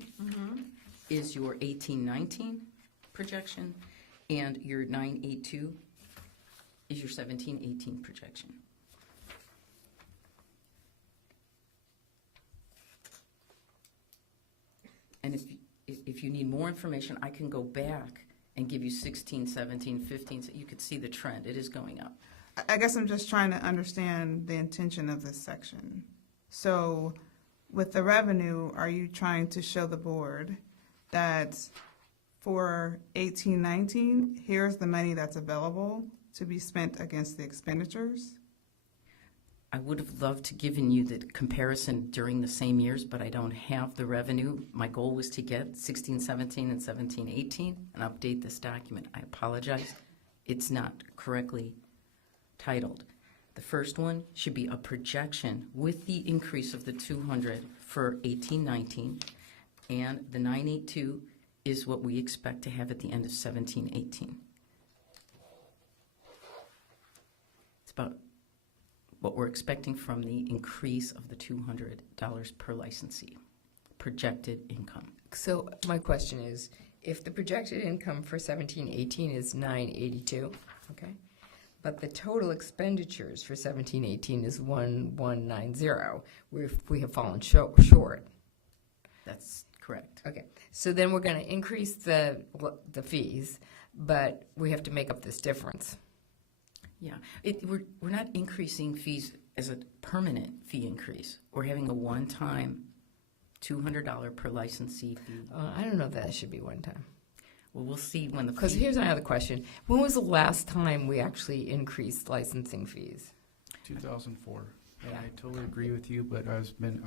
is your 1819 projection, and your 982 is your 1718 projection. And if you need more information, I can go back and give you 16, 17, 15, so you could see the trend. It is going up. I guess I'm just trying to understand the intention of this section. So with the revenue, are you trying to show the board that for 1819, here's the money that's available to be spent against the expenditures? I would have loved to given you the comparison during the same years, but I don't have the revenue. My goal was to get 16, 17, and 17, 18 and update this document. I apologize. It's not correctly titled. The first one should be a projection with the increase of the 200 for 1819, and the 982 is what we expect to have at the end of 1718. It's about what we're expecting from the increase of the $200 per licensee, projected income. So my question is, if the projected income for 1718 is 982, okay, but the total expenditures for 1718 is 1190, we have fallen short. That's correct. Okay, so then we're going to increase the fees, but we have to make up this difference. Yeah, we're not increasing fees as a permanent fee increase. We're having a one-time $200 per licensee fee. I don't know if that should be one time. Well, we'll see when the Because fee... here's another question. When was the last time we actually increased licensing fees? 2004. And I totally agree with you, but I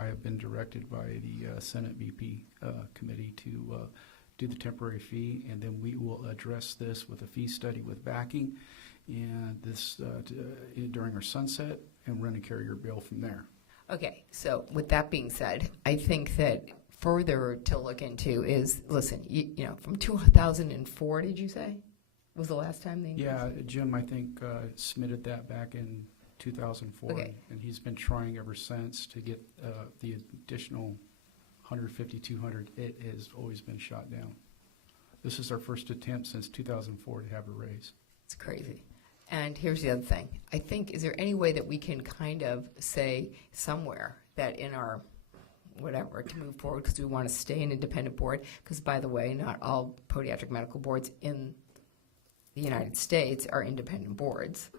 have been directed by the Senate BP committee to do the temporary fee, and then we will address this with a fee study with backing, and this during our sunset, and we're going to carry your bill from there. Okay, so with that being said, I think that further to look into is, listen, you know, from 2004, did you say, was the last time they increased? Yeah, Jim, I think, submitted that back in 2004, Okay. and he's been trying ever since to get the additional 150, 200. It has always been shot down. This is our first attempt since 2004 to have a raise. It's crazy. And here's the other thing. I think, is there any way that we can kind of say somewhere that in our whatever to move forward, because we want to stay an independent board, because by the way, not all podiatric medical boards in the United States are independent boards.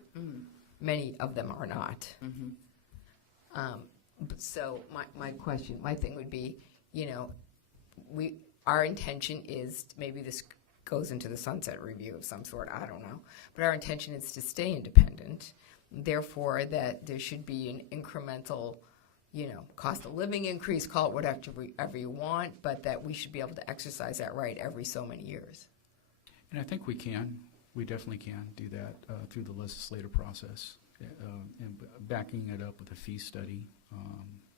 Many of them are not. So my thing would be, you know, our intention is maybe this goes into the sunset review of some sort, I don't know, but our intention is to stay independent, therefore that there should be an incremental, you know, cost of living increase, call it whatever you want, but that we should be able to exercise that right every so many years. And I think we definitely can do that through the legislative process, and backing it up with a fee study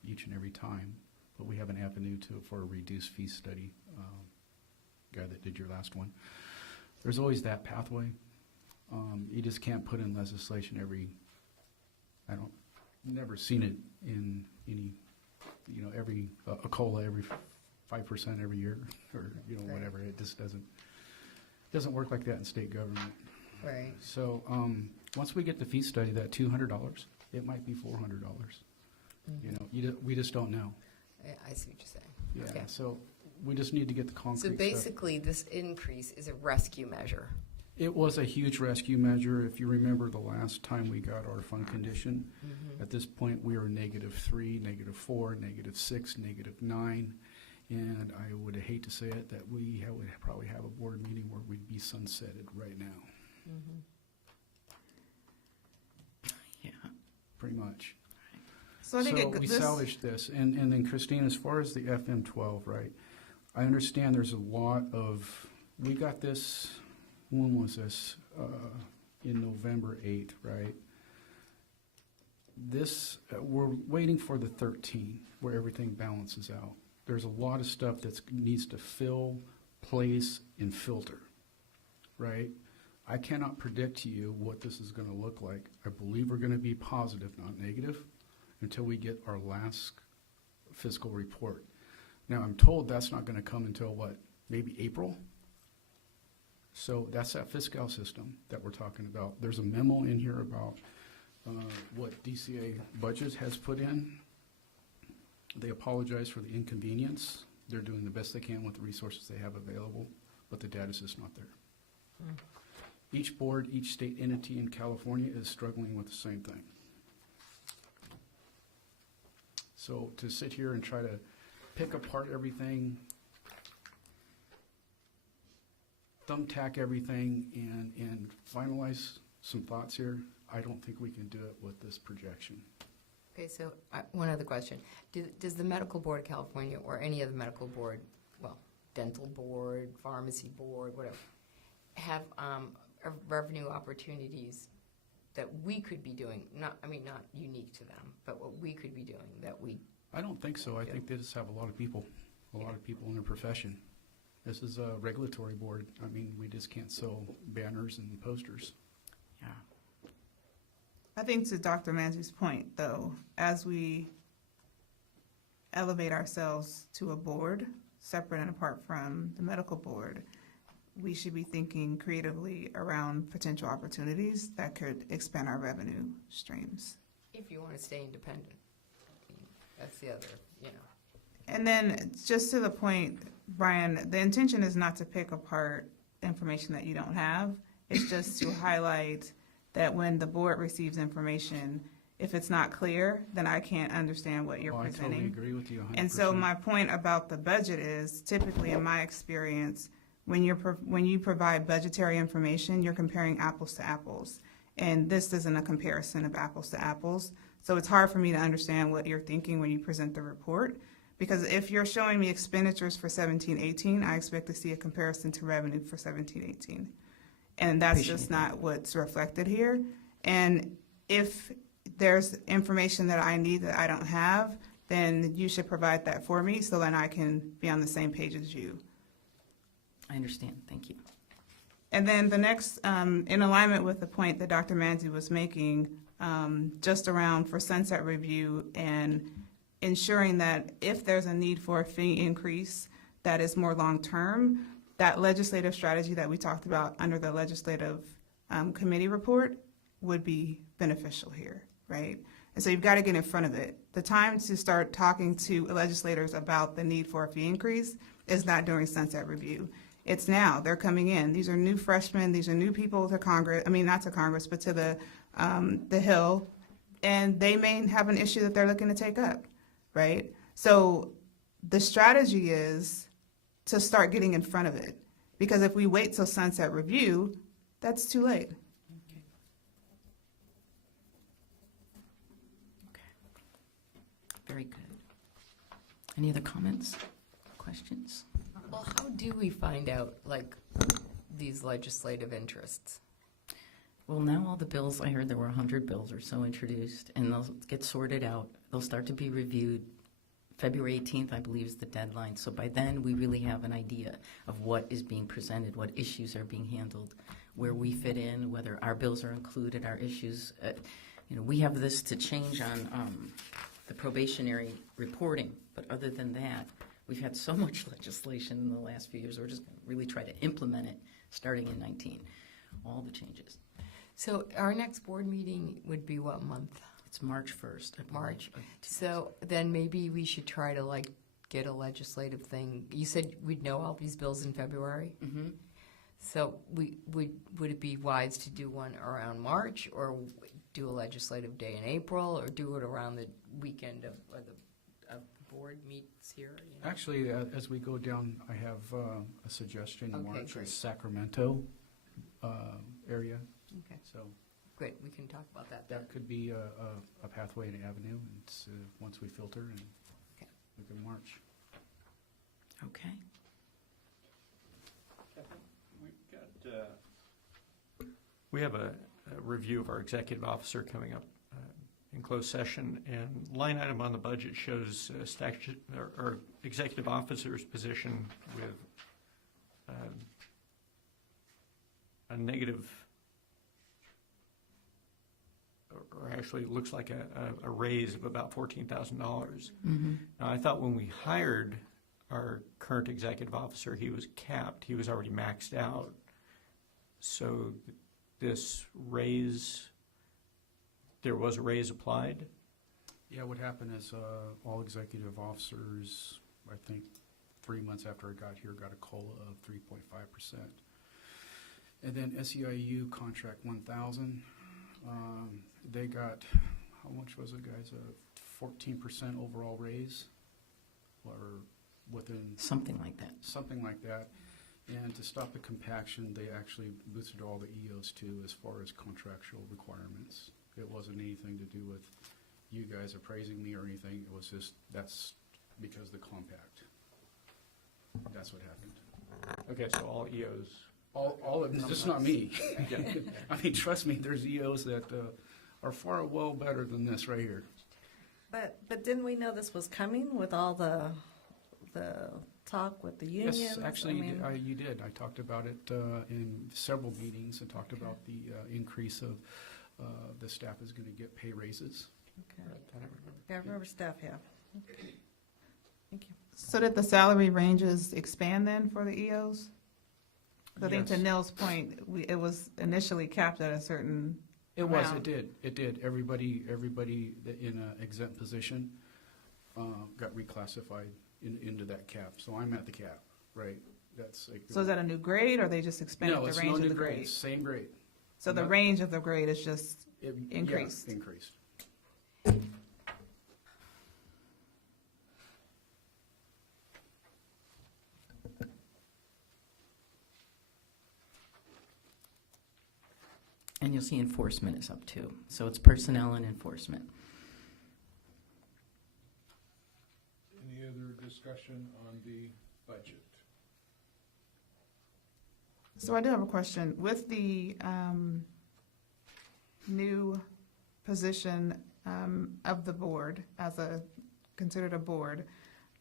each and every time. But we have an avenue for a reduced fee study. Guy that did your last one. There's always that pathway. You just can't put in legislation never seen it in any, you know, a COLA every 5% every year, or, you know, whatever. It just doesn't work like that in state government. Right. So once we get the fee study, that $200, it might be $400. You know, we just don't know. I see what you're saying. Yeah, Okay. so we just need to get the concrete So stuff. basically, this increase is a rescue measure. It was a huge rescue measure. If you remember the last time we got our fund condition, at this point, we were -3, -4, -6, -9. And I would hate to say it, that we would probably have a board meeting where we'd be sunsetted right now, Yeah. pretty much. So I think So we this, salvaged this, and then Christine, as far as the FM12, right? I understand there's a lot of, we got this, when was this? In November 8th, right? This, we're waiting for the 13, where everything balances out. There's a lot of stuff that needs to fill, place, and filter, right? I cannot predict to you what this is gonna look like. I believe we're gonna be positive, not negative, until we get our last fiscal report. Now, I'm told that's not gonna come until what, maybe April? So that's that fiscal system that we're talking about. There's a memo in here about what DCA budget has put in. They apologize for the inconvenience. They're doing the best they can with the resources they have available, but the data's just not there. Each board, each state entity in California is struggling with the same thing. So to sit here and try to pick apart everything, thumbtack everything, and finalize some thoughts here, I don't think we can do it with this projection. Okay, so one other question. Does the Medical Board of California or any other medical board, well, dental board, pharmacy board, whatever, have revenue opportunities that we could be doing? Not unique to them, but what we could be doing that we... I don't think so. I think they just have a lot of people in their profession. This is a regulatory board. I mean, we just can't sell banners and posters. Yeah. I think to Dr. Manzi's point, though, as we elevate ourselves to a board, separate and apart from the medical board, we should be thinking creatively around potential opportunities that could expand our revenue streams. If you want to stay independent. I mean, that's the other, And then, just to the point, Brian, the intention is not to pick apart information that you don't have. It's just to highlight that when the board receives information, if it's not clear, then I can't understand what you're presenting. I totally agree with you 100%. And so my point about the budget is, typically in my experience, when you provide budgetary information, you're comparing apples to apples. And this isn't a comparison of apples to apples. So it's hard for me to understand what you're thinking when you present the report. Because if you're showing me expenditures for 17-18, I expect to see a comparison to revenue for 17-18. And that's just not what's reflected here. And if there's information that I need that I don't have, then you should provide that for me so that I can be on the same page as you. I understand. Thank you. And then the next, in alignment with the point that Dr. Manzi was making, just around for sunset review and ensuring that if there's a need for a fee increase that is more long-term, that legislative strategy that we talked about under the legislative committee report would be beneficial here, right? And so you've got to get in front of it. The time to start talking to legislators about the need for a fee increase is not during sunset review. It's now. They're coming in. These are new freshmen. These are new people to Congress. I mean, not to Congress, but to the Hill. And they may have an issue that they're looking to take up, right? So the strategy is to start getting in front of it. Because if we wait till sunset review, that's too late. Very good. Any other comments, questions? Well, how do we find out, these legislative interests? Well, now all the bills, I heard there were 100 bills or so introduced, and they'll get sorted out. They'll start to be reviewed. February 18th, I believe, is the deadline. So by then, we really have an idea of what is being presented, what issues are being handled, where we fit in, whether our bills are included, our issues. We have this to change on the probationary reporting, but other than that, we've had so much legislation in the last few years. We're just going to really try to implement it starting in 19, all the changes. So our next board meeting would be what month? It's March 1st. I believe. March. So then maybe we should try to like get a legislative thing. You said we'd know all these bills in February? Mm-hmm. So would it be wise to do one around March, or do a legislative day in April, or do it around the weekend of the board meets here? You know? Actually, as we go down, I have a suggestion in Okay, March, great. Sacramento area. Okay, So great. We can talk about that then. that could be a pathway and avenue. And it's, once we filter and Okay. look in March. Okay. We have a review of our executive officer coming up in closed session, and line item on the budget shows or executive officer's position with a negative, or actually it looks like a raise of about $14,000. Mm-hmm. Now, I thought when we hired our current executive officer, he was capped. He was already maxed out. So this raise, there was a raise applied? Yeah, what happened is all executive officers, I think 3 months after I got here, got a COLA of 3.5%. And then SEIU contract 1,000, they got, how much was it, guys? A 14% overall raise, or within Something like that. something like that. And to stop the compaction, they actually boosted all the EOs too, as far as contractual requirements. It wasn't anything to do with you guys appraising me or anything. It was just, that's because of the compact. That's what happened. Okay, so all EOs. All of, just not me. Yeah. I mean, trust me, there's EOs that are far well better than this right here. But didn't we know this was coming with all the talk with the unions? Yes, actually, I mean, you did. I talked about it in several meetings and talked about the increase of the staff is going to get pay raises. okay. Yeah, I remember staff, yeah. Thank you. So did the salary ranges expand then for the EOs? 'Cause I think to Yes. Nell's point, it was initially capped at a certain It was, amount. it did. Everybody that in an exempt position got reclassified into that cap. So I'm at the cap, right? That's like. So is that a new grade, or they just expanded No, the it's range no of new the grade, grade? same grade. So the No. range of the grade is just Yeah, increased. increased. And you'll see enforcement is up too. So it's personnel and enforcement. Any other discussion on the budget? So I do have a question. With the new position of the board as considered a board,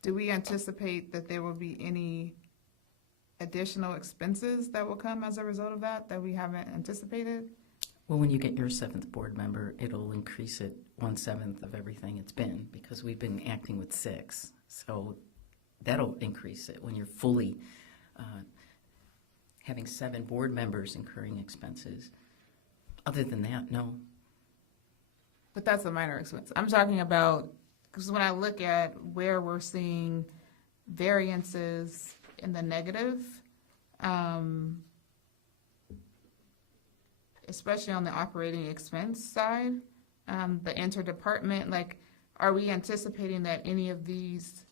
do we anticipate that there will be any additional expenses that will come as a result of that we haven't anticipated? Well, when you get your 7th board member, it'll increase it 1/7 of everything it's been, because we've been acting with 6. So that'll increase it when you're fully having 7 board members incurring expenses. Other than that, no. But that's a minor expense. I'm talking about, because when I look at where we're seeing variances in the negative, especially on the operating expense side, the interdepartment, like, are we anticipating that any of these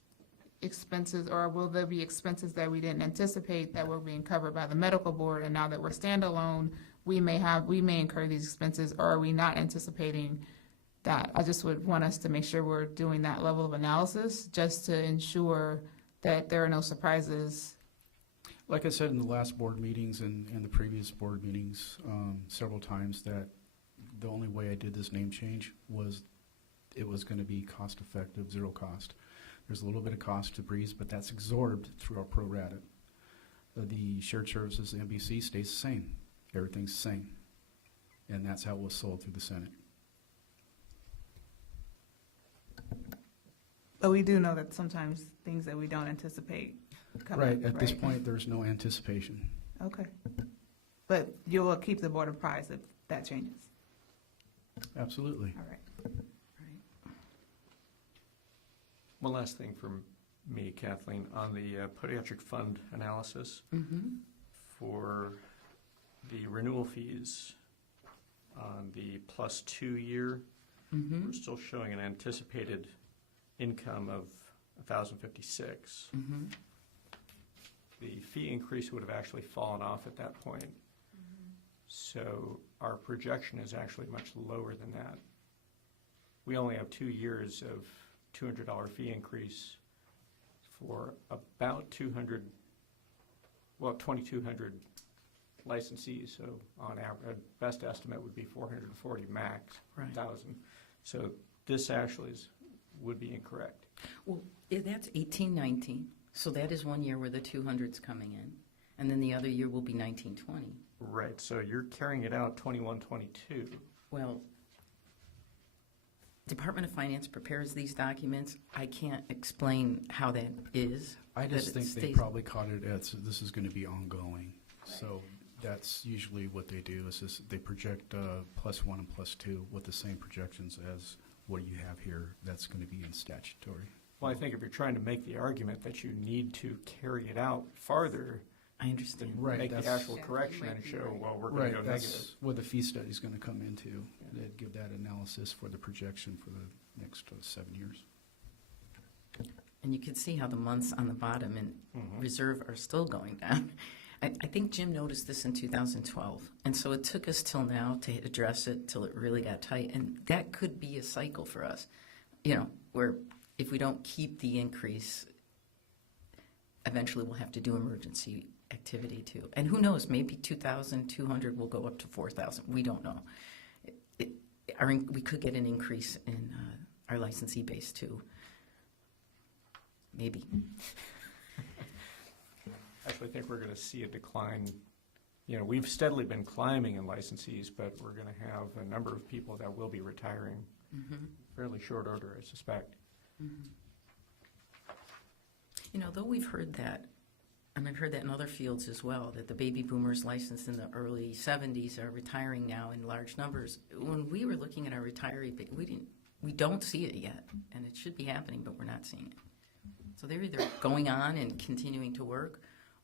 expenses, or will there be expenses that we didn't anticipate that were being covered by the medical board, and now that we're standalone, we may incur these expenses, or are we not anticipating that? I just would want us to make sure we're doing that level of analysis, just to ensure that there are no surprises. Like I said in the last board meetings and the previous board meetings several times, that the only way I did this name change was it was going to be cost effective, zero cost. There's a little bit of cost to Breeze, but that's absorbed through our pro rata. The shared services, the NBC, stays the same. Everything's the same. And that's how it was sold through the Senate. But we do know that sometimes things that we don't anticipate come up, Right, at this right? point, there's no anticipation. Okay. But you will keep the board apprised if that changes. Absolutely. All right. One last thing from me, Kathleen, on the podiatric fund analysis for the renewal fees on the +2 year, we're still showing an anticipated income of $1,056. The fee increase would have actually fallen off at that point. So our projection is actually much lower than that. We only have 2 years of $200 fee increase for about 2,200 licensees. So on average, best estimate would be 440 max, Right. 1,000. So this actually would be incorrect. Well, that's 18-19, so that is 1 year where the 200's coming in, and then the other year will be 19-20. Right, so you're carrying it out 21-22. Well, Department of Finance prepares these documents. I can't explain how that is. I that just it think they stays- probably caught it as, this is gonna be ongoing. So that's usually what they do, is this, they project +1 and +2 with the same projections as what you have here. That's gonna be in statutory. Well, I think if you're trying to make the argument that you need to carry it out farther, I understand. Right, make the that's- actual Yeah, correction you might and be show, right. well, we're going to go negative. That's where the fee study's gonna come into. They'd give that analysis for the projection for the next 7 years. And you can see how the months on the bottom in reserve are still going down. I think Jim noticed this in 2012, and so it took us till now to address it till it really got tight, and that could be a cycle for us, where if we don't keep the increase, eventually we'll have to do emergency activity too. And who knows, maybe 2,200 will go up to 4,000. We don't know. We could get an increase in our licensee base too. Maybe. Actually, I think we're going to see a decline. We've steadily been climbing in licensees, but we're going to have a number of people that will be retiring fairly short order, I suspect. Though we've heard that, and I've heard that in other fields as well, that the baby boomers licensed in the early 70s are retiring now in large numbers. When we were looking at our retiree, we don't see it yet, and it should be happening, but we're not seeing it. So they're either going on and continuing to work,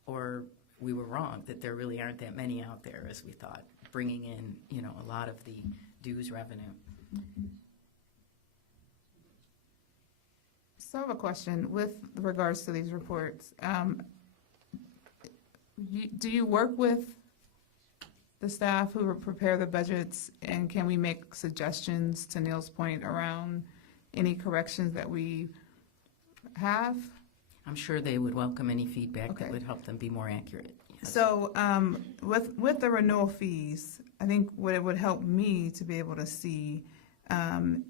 or we were wrong, that there really aren't that many out there as we thought, bringing in, a lot of the dues revenue. So I have a question with regards to these reports. Do you work with the staff who prepare the budgets, and can we make suggestions, to Neil's point, around any corrections that we have? I'm sure they would welcome any feedback Okay. that would help them be more accurate. Yes. So with the renewal fees, I think what it would help me to be able to see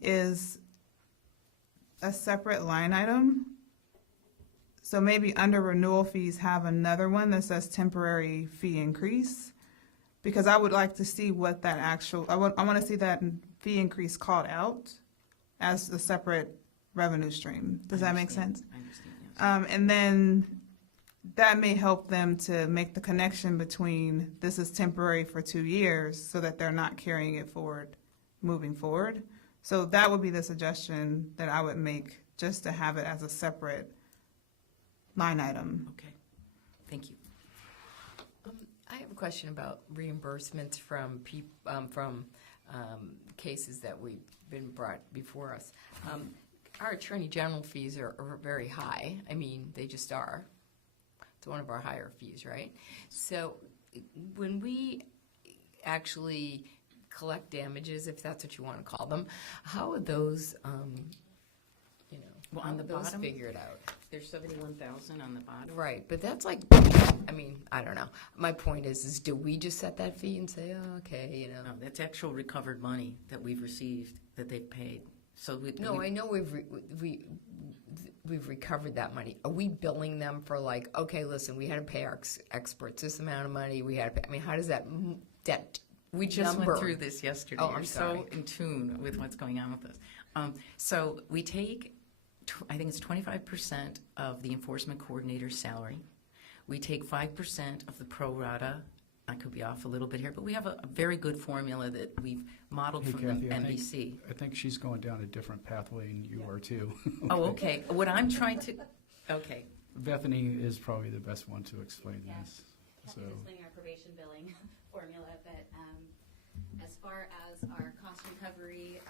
is a separate line item. So maybe under renewal fees, have another one that says temporary fee increase, because I would like to see what that I want to see that fee increase called out as a separate revenue stream. Does that make sense? I understand, yes. And then that may help them to make the connection between this is temporary for 2 years so that they're not carrying it forward, moving forward. So that would be the suggestion that I would make, just to have it as a separate line item. Okay, thank you. I have a question about reimbursements from cases that we've been brought before us. Our attorney general fees are very high. I mean, they just are. It's one of our higher fees, right? So when we actually collect damages, if that's what you want to call them, how are those, Well, how on are the those bottom? figured out? There's 71,000 on the bottom. Right, but that's like, I don't know. My point is do we just set that fee and say, oh, okay, No, that's actual recovered money that we've received, that they've paid. So No, I know we've recovered that money. Are we billing them for okay, listen, we had to pay our experts this amount of money. We had to pay, how does that we just number? went through this yesterday. Oh, I'm You're sorry. so in tune with what's going on with this. So we take, I think it's 25% of the enforcement coordinator's salary. We take 5% of the pro rata I could be off a little bit here, but we have a very good formula that we've modeled Hey, from Kathy, the I think- NBC. I think she's going down a different pathway than you are too. Oh, okay. What I'm trying to, okay. Bethany is probably the best one to explain Yeah. this. So, Kathy explaining our probation billing formula, but as far as our cost recovery,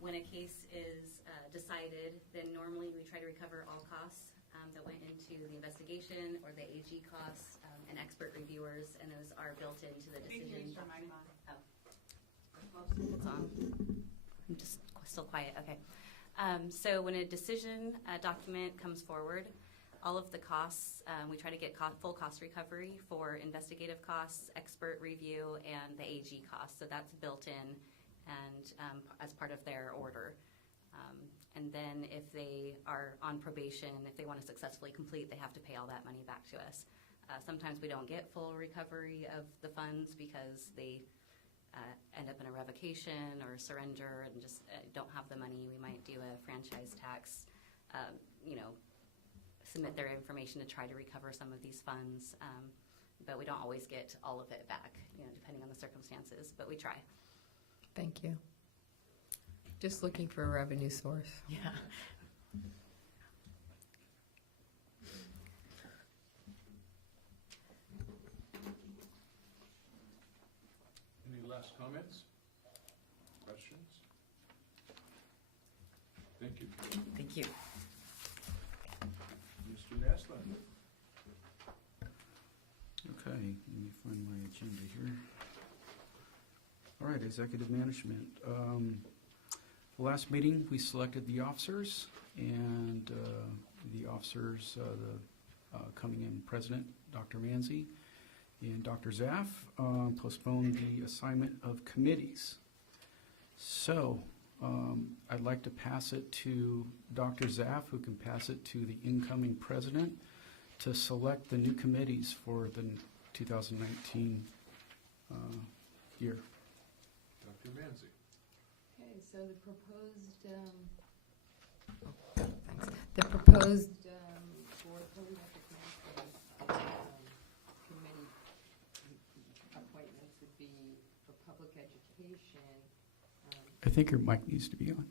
when a case is decided, then normally we try to recover all costs that went into the investigation or the AG costs and expert reviewers, and those are built into the decision. Oh. It's on. I'm just still quiet, okay. So when a decision document comes forward, all of the costs, we try to get full cost recovery for investigative costs, expert review, and the AG costs. So that's built in and as part of their order. And then if they are on probation, if they want to successfully complete, they have to pay all that money back to us. Sometimes we don't get full recovery of the funds because they end up in a revocation or surrender and just don't have the money. We might do a franchise tax, submit their information to try to recover some of these funds, but we don't always get all of it back, depending on the circumstances, but we try. Thank you. Just looking for a revenue source. Yeah. Any last comments? Questions? Thank you. Thank you. Mr. Naslund? okay, let me find my agenda here. All right, executive management. Last meeting, we selected the officers, and the officers, the coming in president, Dr. Manzi, and Dr. Zaff, postponed the assignment of committees. So I'd like to pass it to Dr. Zaff, who can pass it to the incoming president to select the new committees for the 2019 year. Dr. Manzi? Okay, so the proposed board podiatric medicine committee appointments would be for public education. I think your mic needs to be on.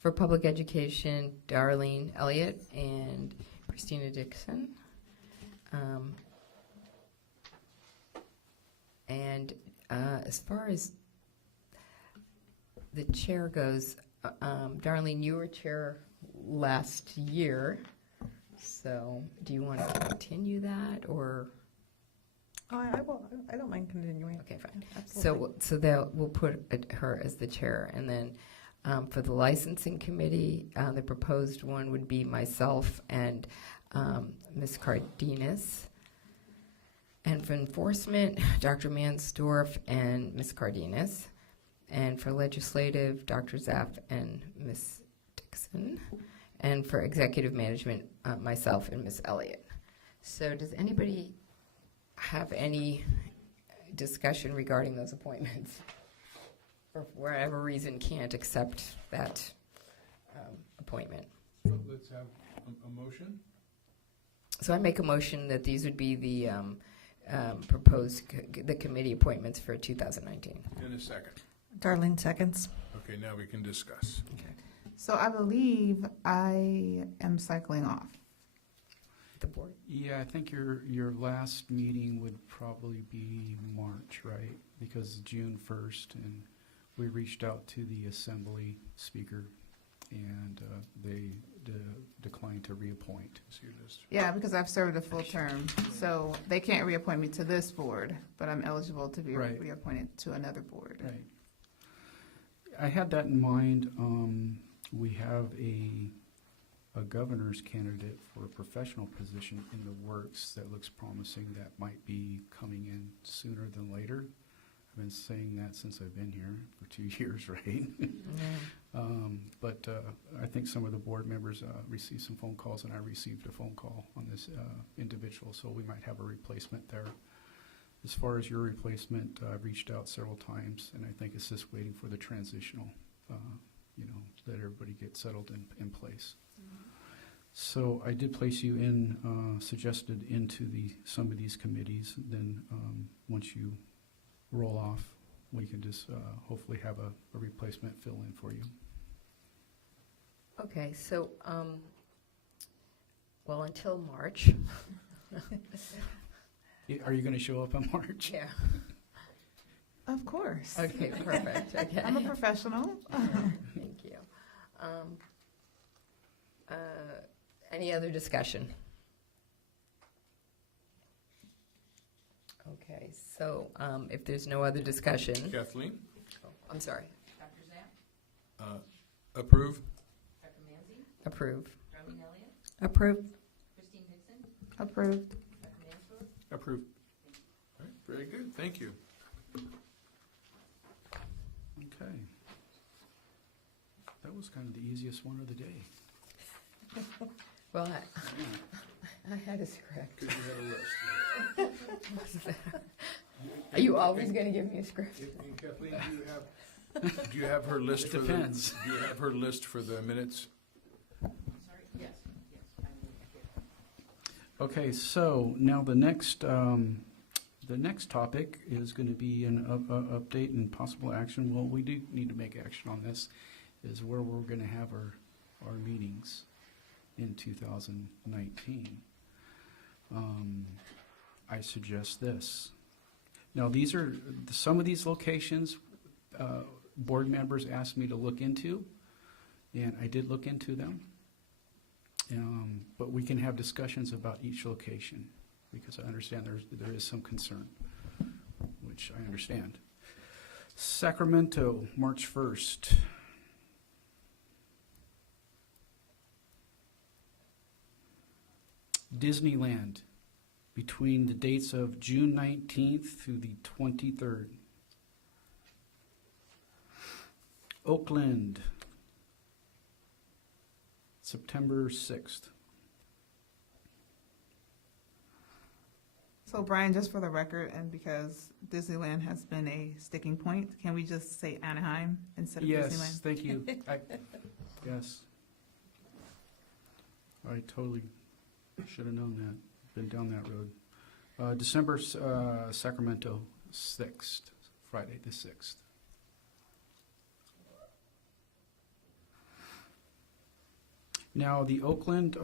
For public education, Darlene Elliott and Christina Dixon. And as far as the chair goes, Darlene, you were chair last year, so do you want to continue that, or? Oh, I will. I don't mind continuing. Okay, fine. Absolutely. So we'll put her as the chair, and then for the licensing committee, the proposed one would be myself and Ms. Cardenas. And for enforcement, Dr. Mansdorf and Ms. Cardenas. And for legislative, Dr. Zaff and Ms. Dixon. And for executive management, myself and Ms. Elliott. So does anybody have any discussion regarding those appointments? Or for whatever reason can't accept that appointment? Well, let's have a motion. So I make a motion that these would be the proposed the committee appointments for 2019. In a second. Darlene seconds. Okay, now we can discuss. Okay. So I believe I am cycling off. The board. Yeah, I think your last meeting would probably be March, right? Because June 1st, and we reached out to the assembly speaker, and they declined to reappoint. So you just- Yeah, because I've served a full term, so they can't reappoint me to this board, but I'm eligible to be Right. reappointed to another board. Right. I had that in mind. We have a governor's candidate for a professional position in the works that looks promising that might be coming in sooner than later. I've been saying that since I've been here for 2 years, right? But I think some of the board members received some phone calls, and I received a phone call on this individual, so we might have a replacement there. As far as your replacement, I've reached out several times, and I think it's just waiting for the transitional, that everybody gets settled in place. So I did place you in, suggested into some of these committees. Then once you roll off, we can just hopefully have a replacement fill in for you. Okay, so, well, until March. Are you going to show up in March? Yeah. Of course. Okay, perfect, okay. I'm a professional. Thank you. Any other discussion? Okay, so if there's no other discussion, Kathleen, I'm sorry, Dr. Zapp, approve? Dr. Manzi, approve. Darlene Elliott, Approved. Christine Dixon, Approved. Dr. Mansfield. Approved. All right, very good, thank you. Okay. That was kind of the easiest one of the day. Well, I had a script. Because you had a list. Are you always going to give me a script? And Kathleen, do you have her list It for the? depends. Do you have her list for the minutes? Sorry, yes, I will get it. Okay, so now the next topic is going to be an update and possible action. Well, we do need to make action on this, is where we're going to have our meetings in 2019. I suggest this. Now, these are some of these locations board members asked me to look into, and I did look into them. But we can have discussions about each location, because I understand there is some concern, which I understand. Sacramento, March 1st. Disneyland, between the dates of June 19th through the 23rd. Oakland, September 6th. So Brian, just for the record, and because Disneyland has been a sticking point, can we just say Anaheim instead of Yes, Disneyland? thank you. Yes. I totally should have known that, been down that road. December, Sacramento, 6th, Friday the 6th. Now, the Oakland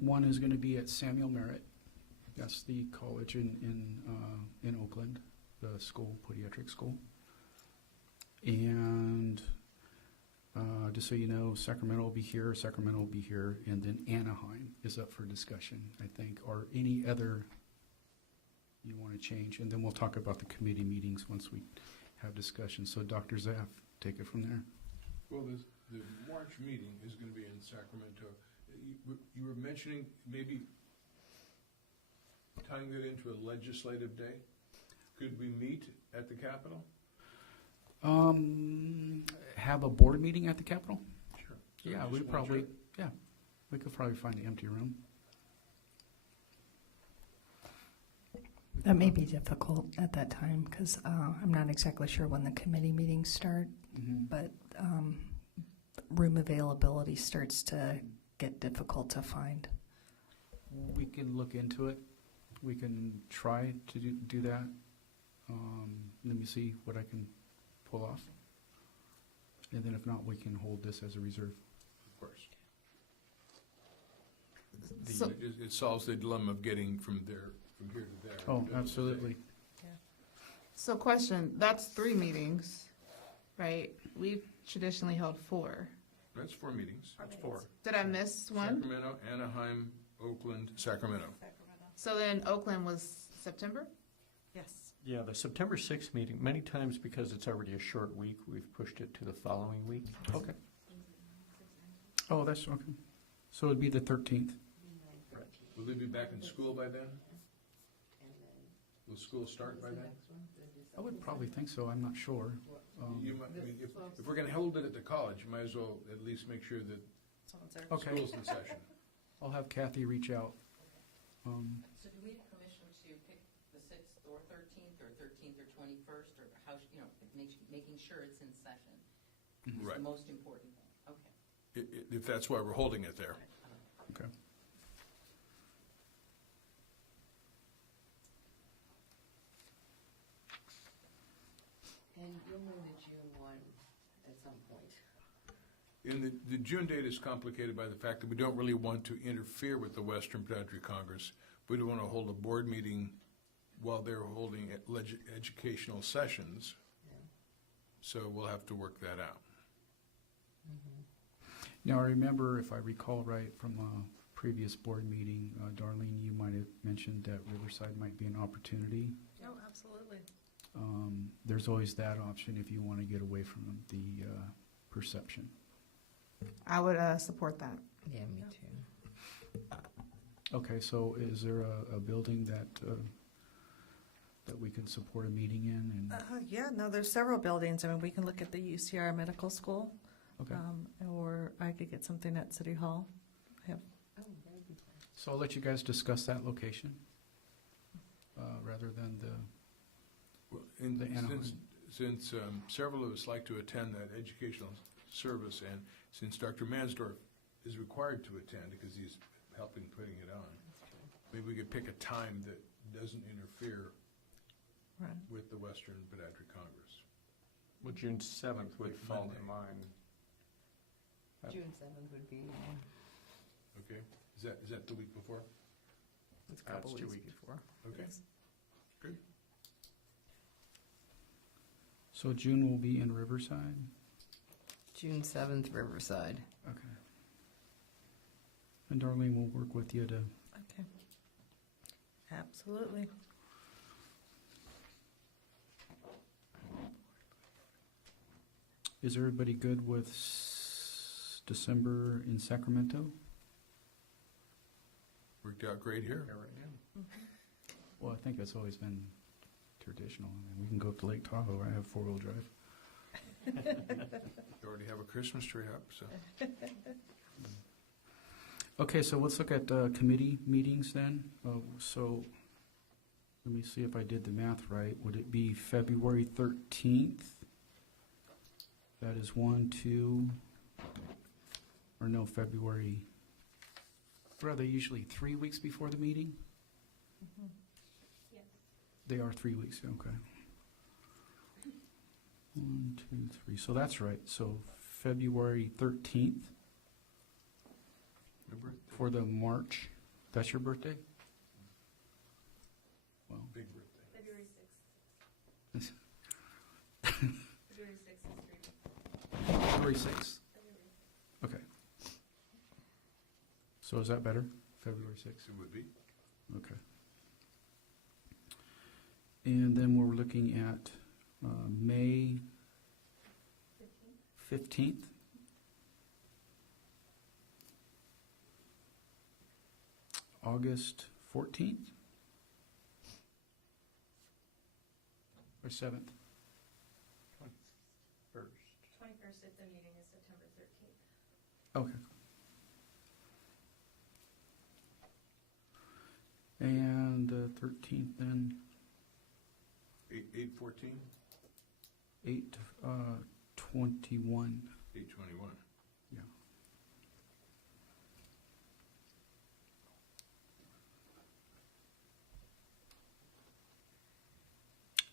one is going to be at Samuel Merritt. That's the college in Oakland, the school, Podiatric school. And just so you know, Sacramento will be here, and then Anaheim is up for discussion, I think, or any other you want to change. And then we'll talk about the committee meetings once we have discussion. So Dr. Zaff, take it from there. Well, the March meeting is going to be in Sacramento. You were mentioning maybe tying that into a legislative day. Could we meet at the Capitol? Have a board meeting at the Capitol? Sure. Yeah, we could probably find an empty room. That may be difficult at that time because I'm not exactly sure when the committee meetings start, but room availability starts to get difficult to find. We can look into it. We can try to do that. Let me see what I can pull off. And then if not, we can hold this as a reserve. Of course. So- It solves the dilemma of getting from here to there. Oh, absolutely. So question, that's 3 meetings, right? We've traditionally held 4. That's 4 meetings. That's 4. Did I miss one? Sacramento, Anaheim, Oakland, Sacramento. So then Oakland was September? Yes. Yeah, the September 6th meeting, many times because it's already a short week, we've pushed it to the following week. Okay. Oh, that's okay. So it'd be the 13th. Will they be back in school by then? Will school start by then? I would probably think so. I'm not sure. You might, I mean, if we're gonna hold it at the college, you might as well at least make sure that Okay. school's in session. I'll have Kathy reach out. So do we have permission to pick the 6th or 13th or 13th or 21st, or how, making sure it's in session? Is Right. the most important thing, okay. If that's why we're holding it there. Okay. You'll know the June one at some point. And the June date is complicated by the fact that we don't really want to interfere with the Western Podiatric Congress. We don't want to hold a board meeting while they're holding educational sessions. Yeah. So we'll have to work that out. Now, I remember, if I recall right from a previous board meeting, Darlene, you might have mentioned that Riverside might be an opportunity. Oh, absolutely. There's always that option if you want to get away from the perception. I would support that. Yeah, me too. Okay, so is there a building that we can support a meeting in? And Yeah, no, there's several buildings. I mean, we can look at the UCR Medical School, okay, or I could get something at City Hall. Oh, that'd be fun. so I'll let you guys discuss that location rather than the. Well, and The Anaheim. since several of us like to attend that educational service, and since Dr. Mansdorf is required to attend because he's helping putting it on, maybe we could pick a time that doesn't interfere Right. with the Western Podiatric Congress. Well, June 7th would Like fall Monday. to mind. June 7th would be, Okay, is that the week before? it's a That's couple 2 weeks weeks. before. Okay, good. So June will be in Riverside. June 7th, Riverside. Okay. And Darlene will work with you to. Okay. Absolutely. Is everybody good with December in Sacramento? Worked out great here. Yeah, right now. Well, I think that's always been traditional. I mean, we can go up to Lake Tahoe. I have four-wheel drive. You already have a Christmas tree up, so. Okay, so let's look at committee meetings then. So let me see if I did the math right. Would it be February 13th? That is 1, 2, or no, February. What are they usually 3 weeks before the meeting? Yes. They are 3 weeks, okay. 1, 2, 3. So that's right. So February 13th Remember? for the March. That's your birthday? Well, Big birthday. February 6th. February 6th is 3 weeks. February 6th. Okay. So is that better? February 6th? It would be. Okay. And then we're looking at May 15th. August 14th? Or 7th? 21st at the meeting is September 13th. Okay. And 13th then, 8/14, 8/21. 8/21. Yeah.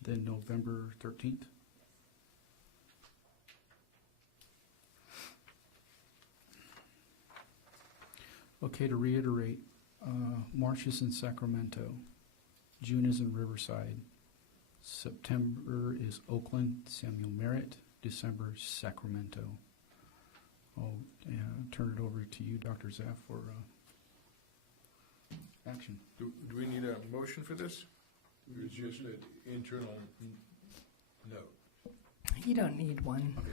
Then November 13th. Okay, to reiterate, March is in Sacramento, June is in Riverside, September is Oakland, Samuel Merritt, December, Sacramento. I'll turn it over to you, Dr. Zaff, for action. Do we need a motion for this? Or is just an internal note? You don't need one. Yeah.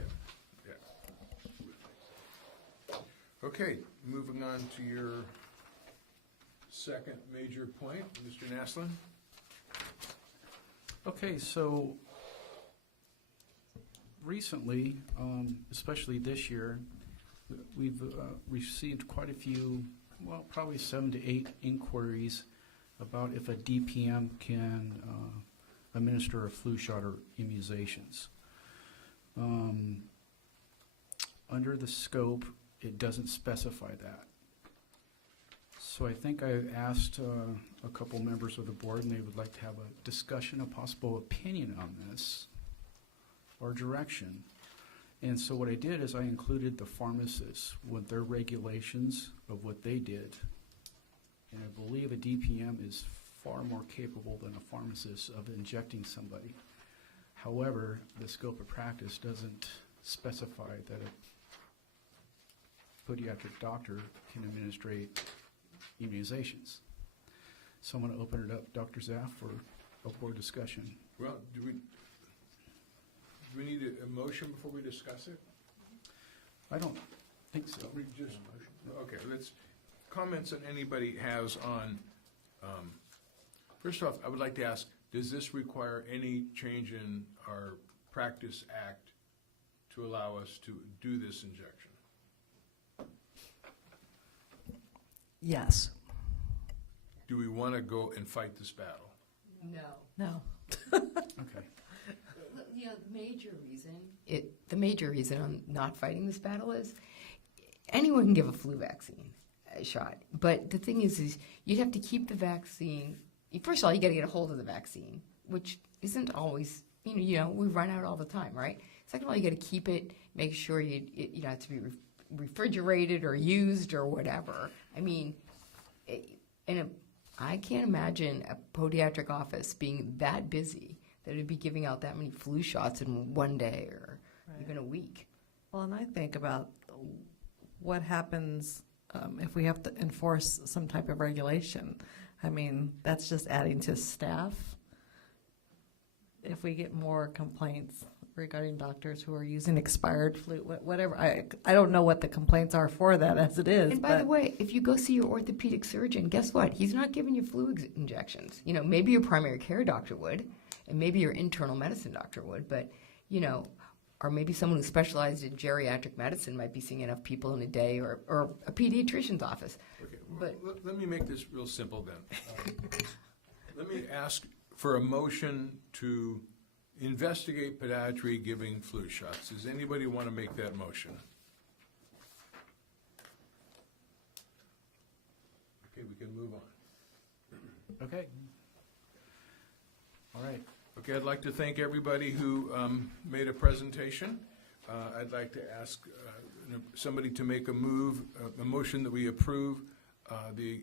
Okay, moving on to your second major point, Mr. Naslin. Okay, so recently, especially this year, we've received quite a few, well, probably 7 to 8 inquiries about if a DPM can administer a flu shot or immunizations. Under the scope, it doesn't specify that. So I think I asked a couple members of the board, and they would like to have a discussion, a possible opinion on this. or direction. And so what I did is I included the pharmacists with their regulations of what they did. And I believe a DPM is far more capable than a pharmacist of injecting somebody. However, the scope of practice doesn't specify that a podiatric doctor can administrate immunizations. So I'm going to open it up, Dr. Zaff, for a board discussion. Well, do we need a motion before we discuss it? I don't think so. We just, okay, let's, comments that anybody has on, first off, I would like to ask, does this require any change in our Practice Act to allow us to do this injection? Yes. Do we want to go and fight this battle? No. No. Okay. You know, the major reason I'm not fighting this battle is anyone can give a flu vaccine shot. But the thing is you'd have to keep the vaccine. First of all, you got to get a hold of the vaccine, which isn't always, we run out all the time, right? Second of all, you got to keep it, make sure you have to be refrigerated or used or whatever. I mean, I can't imagine a podiatric office being that busy that it'd be giving out that many flu shots in one day or even a week. Well, and I think about what happens if we have to enforce some type of regulation. I mean, that's just adding to staff. If we get more complaints regarding doctors who are using expired flu, whatever, I don't know what the complaints are for that as it is. And by the way, if you go see your orthopedic surgeon, guess what? He's not giving you flu injections. Maybe your primary care doctor would, and maybe your internal medicine doctor would, but, or maybe someone who specialized in geriatric medicine might be seeing enough people in a day, or a pediatrician's office. Okay, But let me make this real simple then. Let me ask for a motion to investigate podiatry giving flu shots. Does anybody want to make that motion? Okay, we can move on. Okay. All right. Okay, I'd like to thank everybody who made a presentation. I'd like to ask somebody to make a motion that we approve the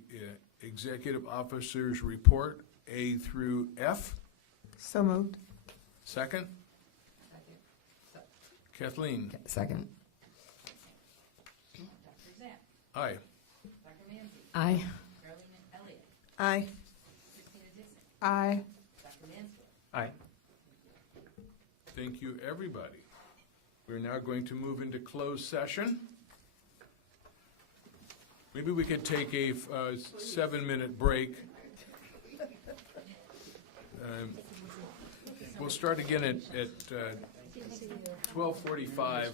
executive officer's report, A through F. So moved. Second? Kathleen? second. Dr. Zapp, Aye. Dr. Manzi, Aye. Carolyn Elliott, Aye. Christina Dixon, Aye. Dr. Mansfield. Aye. Thank you, everybody. We're now going to move into closed session. Maybe we could take a 7-minute break. We'll start again at 12:45.